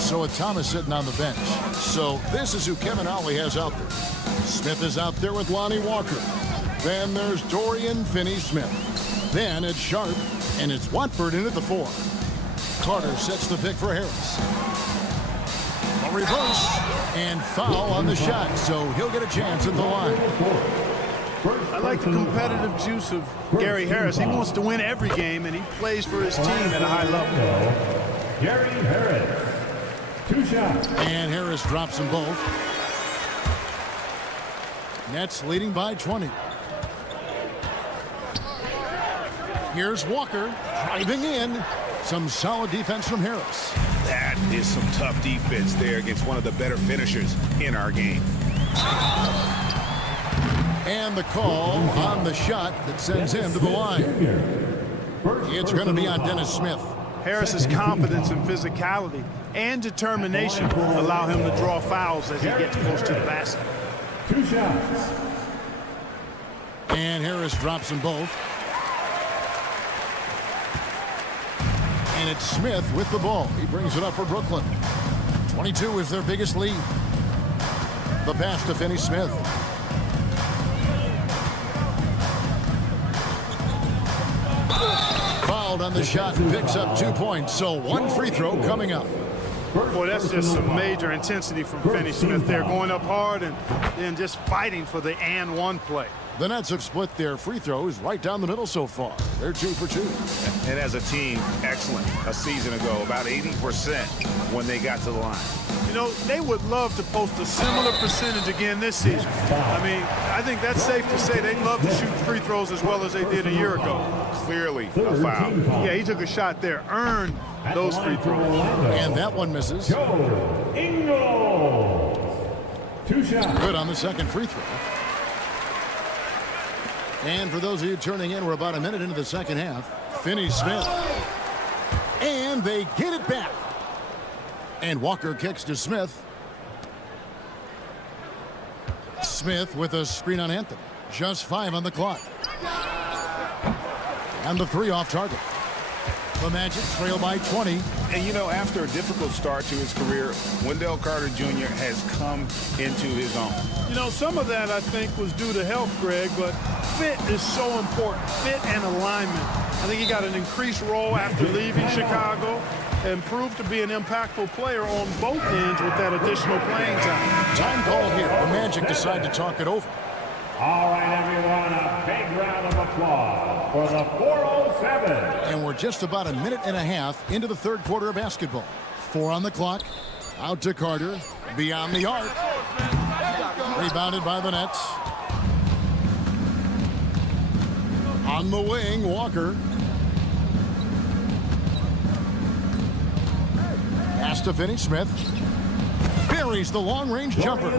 So with Thomas sitting on the bench. So this is who Kevin Ollie has out there. Smith is out there with Lonnie Walker. Then there's Dorian Finney-Smith. Then it's Sharp, and it's Watford in at the 4. Carter sets the pick for Harris. A reverse, and foul on the shot, so he'll get a chance at the line. I like the competitive juice of Gary Harris. He wants to win every game, and he plays for his team at a high level. Gary Harris, 2 shots. And Harris drops them both. Nets leading by 20. Here's Walker driving in. Some solid defense from Harris. That is some tough defense there against one of the better finishers in our game. And the call on the shot that sends him to the line. It's going to be on Dennis Smith. Harris's confidence and physicality and determination will allow him to draw fouls as he gets close to the basket. 2 shots. And Harris drops them both. And it's Smith with the ball. He brings it up for Brooklyn. 22 is their biggest lead. The pass to Finney-Smith. Fouled on the shot and picks up 2 points. So 1 free throw coming up. Boy, that's just some major intensity from Finney-Smith there, going up hard and then just fighting for the and 1 play. The Nets have split their free throws right down the middle so far. They're 2 for 2. And as a team, excellent. A season ago, about 80% when they got to the line. You know, they would love to post a similar percentage again this season. I mean, I think that's safe to say they'd love to shoot free throws as well as they did a year ago. Clearly a foul. Yeah, he took a shot there, earned those free throws. And that one misses. Ingles, 2 shots. Good on the second free throw. And for those of you turning in, we're about a minute into the second half. Finney-Smith. And they get it back. And Walker kicks to Smith. Smith with a screen on Anthony. Just 5 on the clock. And the 3 off target. The Magic trail by 20. And you know, after a difficult start to his career, Wendell Carter Jr. has come into his own. You know, some of that I think was due to health, Greg, but fit is so important. Fit and alignment. I think he got an increased role after leaving Chicago and proved to be an impactful player on both ends with that additional playing time. Time call here. The Magic decide to talk it over. All right, everyone, a big round of applause for the 407. And we're just about a minute and a half into the third quarter of basketball. 4 on the clock. Out to Carter. Beyond the arc. Rebounded by the Nets. On the wing, Walker. Pass to Finney-Smith. Buries the long-range jumper.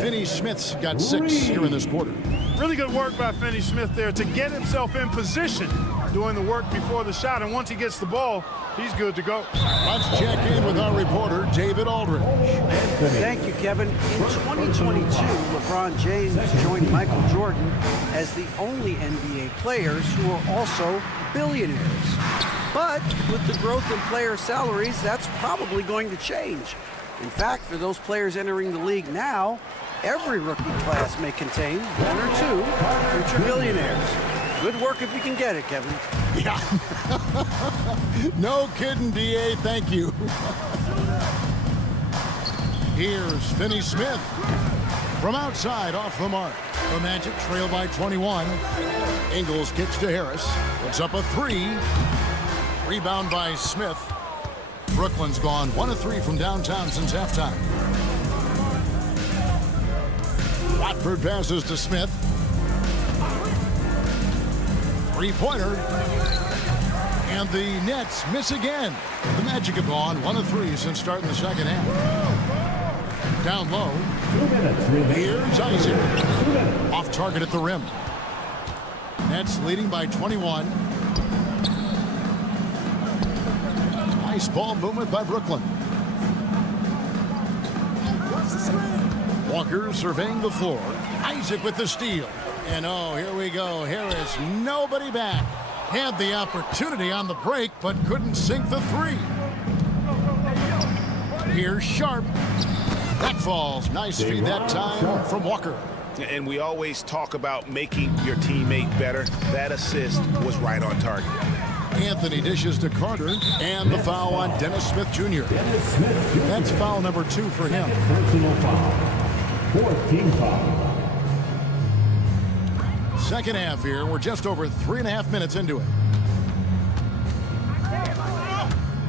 Finney-Smith's got 6 here in this quarter. Really good work by Finney-Smith there to get himself in position, doing the work before the shot. And once he gets the ball, he's good to go. Let's check in with our reporter, David Aldridge. Thank you, Kevin. In 2022, LeBron James joined Michael Jordan as the only NBA players who are also billionaires. But with the growth in player salaries, that's probably going to change. In fact, for those players entering the league now, every rookie class may contain 1 or 2 future billionaires. Good work if you can get it, Kevin. Yeah. No kidding, D.A. Thank you. Here's Finney-Smith. From outside, off the mark. The Magic trail by 21. Ingles kicks to Harris. Puts up a 3. Rebound by Smith. Brooklyn's gone 1 of 3 from downtown since halftime. Watford passes to Smith. 3-pointer. And the Nets miss again. The Magic have gone 1 of 3 since starting the second half. Down low. 2 minutes. Here's Isaac. Off target at the rim. Nets leading by 21. Nice ball movement by Brooklyn. Walker surveying the floor. Isaac with the steal. And oh, here we go. Here is nobody back. Had the opportunity on the break, but couldn't sink the three. Here's Sharp. That falls. Nice feed that time from Walker. And we always talk about making your teammate better. That assist was right on target. Anthony dishes to Carter, and the foul on Dennis Smith Jr. That's foul number 2 for him. Personal foul. 14 foul. Second half here. We're just over 3.5 minutes into it.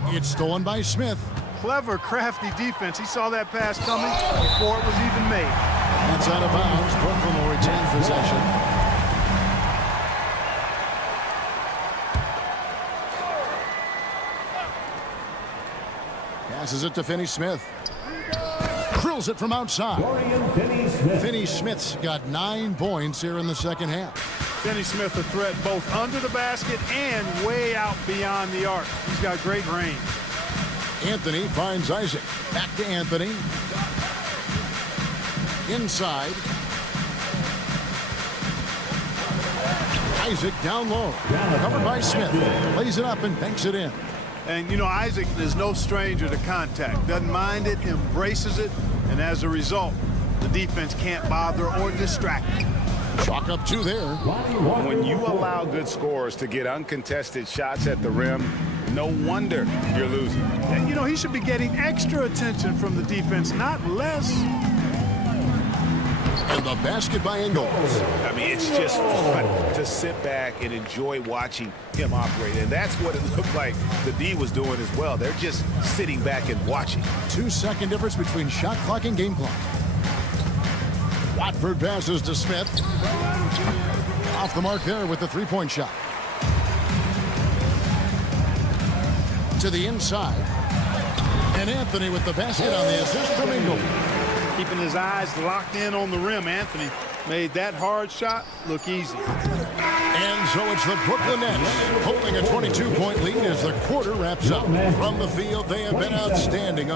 It's stolen by Smith. Clever, crafty defense. He saw that pass coming before it was even made. That's out of bounds. Brooklyn will retain possession. Passes it to Finney-Smith. Drills it from outside. Finney-Smith's got 9 points here in the second half. Finney-Smith a threat both under the basket and way out beyond the arc. He's got great range. Anthony finds Isaac. Back to Anthony. Inside. Isaac down low. Covered by Smith. Lays it up and banks it in. And, you know, Isaac is no stranger to contact. Doesn't mind it, embraces it, and as a result, the defense can't bother or distract him. Chalk up 2 there. When you allow good scorers to get uncontested shots at the rim, no wonder you're losing. And, you know, he should be getting extra attention from the defense, not less. And the basket by Ingles. I mean, it's just fun to sit back and enjoy watching him operate. And that's what it looked like the D was doing as well. They're just sitting back and watching. 2-second difference between shot clock and game clock. Watford passes to Smith. Off the mark there with the 3-point shot. To the inside. And Anthony with the basket on the assist from Ingles. Keeping his eyes locked in on the rim, Anthony made that hard shot look easy. And so it's the Brooklyn Nets holding a 22-point lead as the quarter wraps up. From the field, they have been outstanding.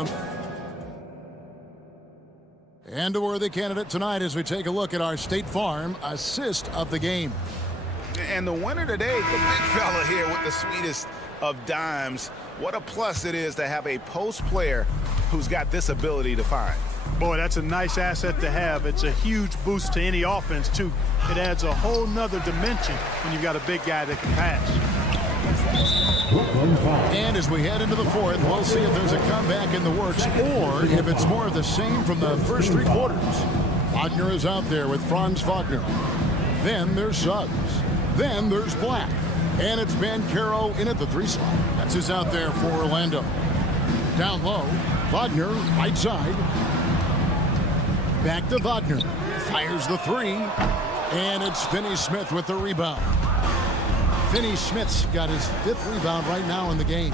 And a worthy candidate tonight as we take a look at our State Farm assist of the game. And the winner today, the big fella here with the sweetest of dimes. What a plus it is to have a post player who's got this ability to find. Boy, that's a nice asset to have. It's a huge boost to any offense, too. It adds a whole nother dimension when you've got a big guy that can pass. And as we head into the fourth, we'll see if there's a comeback in the works or if it's more of the same from the first 3 quarters. Wagner is out there with Franz Wagner. Then there's Suggs. Then there's Black. And it's Bancaro in at the 3 spot. That's who's out there for Orlando. Down low, Wagner, right side. Back to Wagner. Fires the 3. And it's Finney-Smith with the rebound. Finney-Smith's got his 5th rebound right now in the game.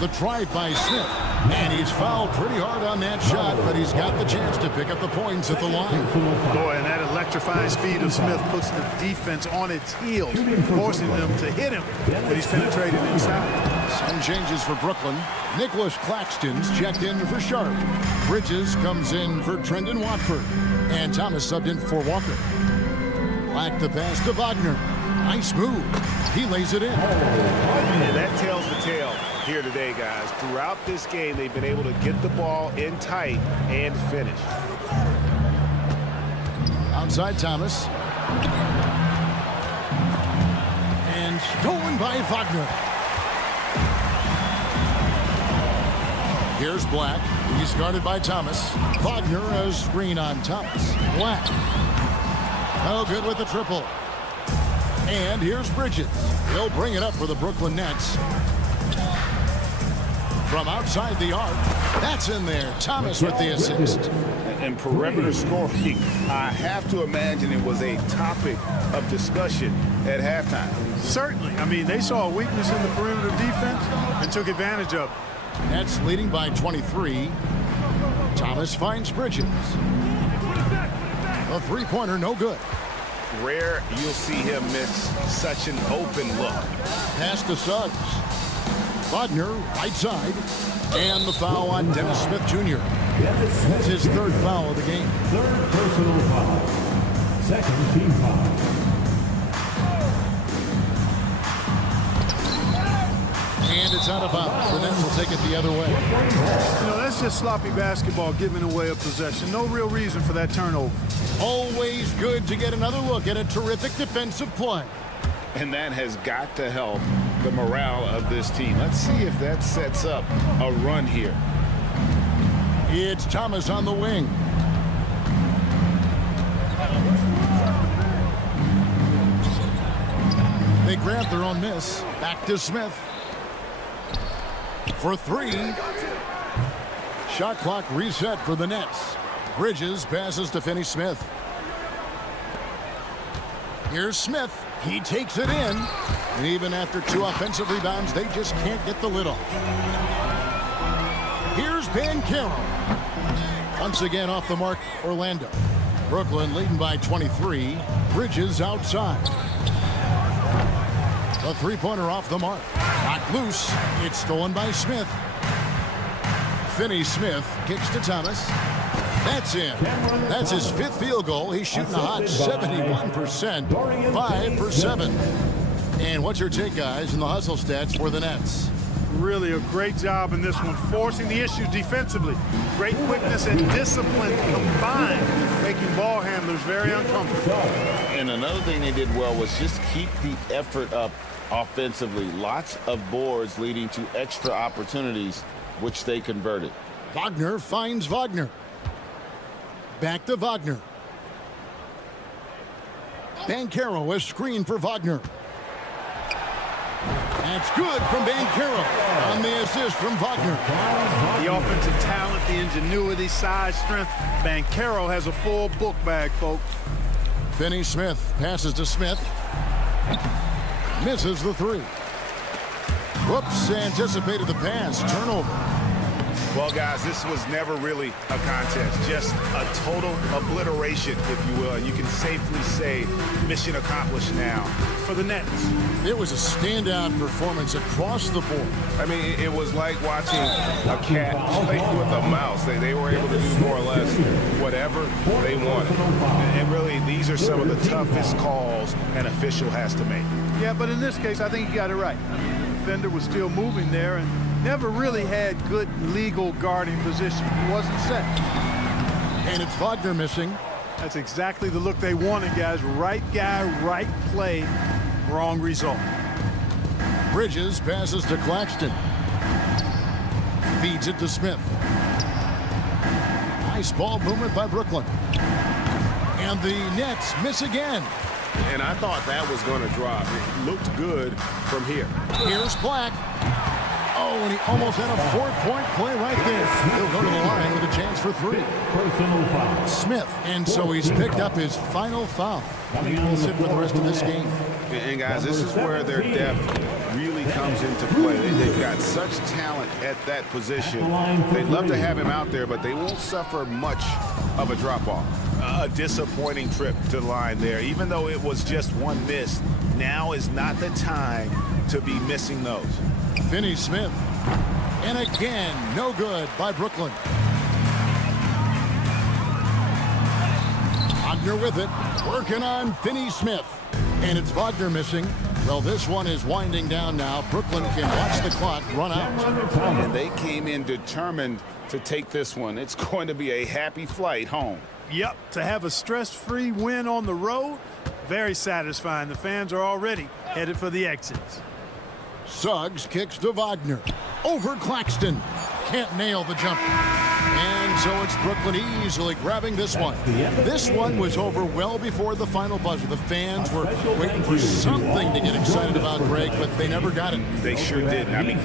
The drive by Smith. And he's fouled pretty hard on that shot, but he's got the chance to pick up the points at the line. Boy, and that electrifying speed of Smith puts the defense on its heels, forcing them to hit him when he's penetrating inside. Some changes for Brooklyn. Nicholas Claxton's checked in for Sharp. Bridges comes in for Trendon Watford. And Thomas subbed in for Walker. Black the pass to Wagner. Nice move. He lays it in. And that tells the tale here today, guys. Throughout this game, they've been able to get the ball in tight and finish. Outside Thomas. And stolen by Wagner. Here's Black. He's guarded by Thomas. Wagner has screen on Thomas. Black. Oh, good with the triple. And here's Bridges. He'll bring it up for the Brooklyn Nets. From outside the arc. That's in there. Thomas with the assist. And perimeter scoring, I have to imagine it was a topic of discussion at halftime. Certainly. I mean, they saw a weakness in the perimeter defense and took advantage of it. Nets leading by 23. Thomas finds Bridges. A 3-pointer, no good. Rare you'll see him miss such an open look. Pass to Suggs. Wagner, right side. And the foul on Dennis Smith Jr. That's his third foul of the game. Third personal foul. Second team foul. And it's out of bounds. The Nets will take it the other way. That's just sloppy basketball, giving away a possession. No real reason for that turnover. Always good to get another look at a terrific defensive play. And that has got to help the morale of this team. Let's see if that sets up a run here. It's Thomas on the wing. They grab their own miss. Back to Smith. For three. Shot clock reset for the Nets. Bridges passes to Finney Smith. Here's Smith. He takes it in. And even after 2 offensive rebounds, they just can't get the lid off. Here's Banchero. Once again off the mark, Orlando. Brooklyn leading by 23. Bridges outside. A three-pointer off the mark. Knocked loose. It's stolen by Smith. Finney Smith kicks to Thomas. That's in. That's his 5th field goal. He's shooting a hot 71%. 5 for 7. And what's your take, guys, in the hustle stats for the Nets? Really a great job in this one, forcing the issue defensively. Great quickness and discipline combined, making ball handlers very uncomfortable. And another thing they did well was just keep the effort up offensively. Lots of boards leading to extra opportunities, which they converted. Wagner finds Wagner. Back to Wagner. Banchero, a screen for Wagner. That's good from Banchero on the assist from Wagner. The offensive talent, the ingenuity, size, strength. Banchero has a full book bag, folks. Finney Smith passes to Smith. Misses the three. Whoops, anticipated the pass. Turnover. Well, guys, this was never really a contest, just a total obliteration, if you will. And you can safely say mission accomplished now for the Nets. It was a standout performance across the board. I mean, it was like watching a cat play with a mouse. They were able to do more or less whatever they wanted. And really, these are some of the toughest calls an official has to make. Yeah, but in this case, I think he got it right. I mean, the defender was still moving there and never really had good legal guarding position. He wasn't set. And it's Wagner missing. That's exactly the look they wanted, guys. Right guy, right play, wrong result. Bridges passes to Claxton. Feeds it to Smith. Nice ball movement by Brooklyn. And the Nets miss again. And I thought that was going to drop. It looked good from here. Here's Black. Oh, and he almost had a 4-point play right there. He'll go to the line with a chance for 3. Personal foul. Smith, and so he's picked up his final foul. He will sit for the rest of this game. And guys, this is where their depth really comes into play. They've got such talent at that position. They'd love to have him out there, but they won't suffer much of a drop-off. A disappointing trip to the line there. Even though it was just one miss, now is not the time to be missing those. Finney Smith. And again, no good by Brooklyn. Wagner with it. Working on Finney Smith. And it's Wagner missing. Well, this one is winding down now. Brooklyn can watch the clock run out. And they came in determined to take this one. It's going to be a happy flight home. Yep, to have a stress-free win on the road, very satisfying. The fans are already headed for the exits. Suggs kicks to Wagner. Over Claxton. Can't nail the jumper. And so it's Brooklyn easily grabbing this one. This one was over well before the final buzzer. The fans were waiting for something to get excited about, Greg, but they never got it. They sure didn't. I mean,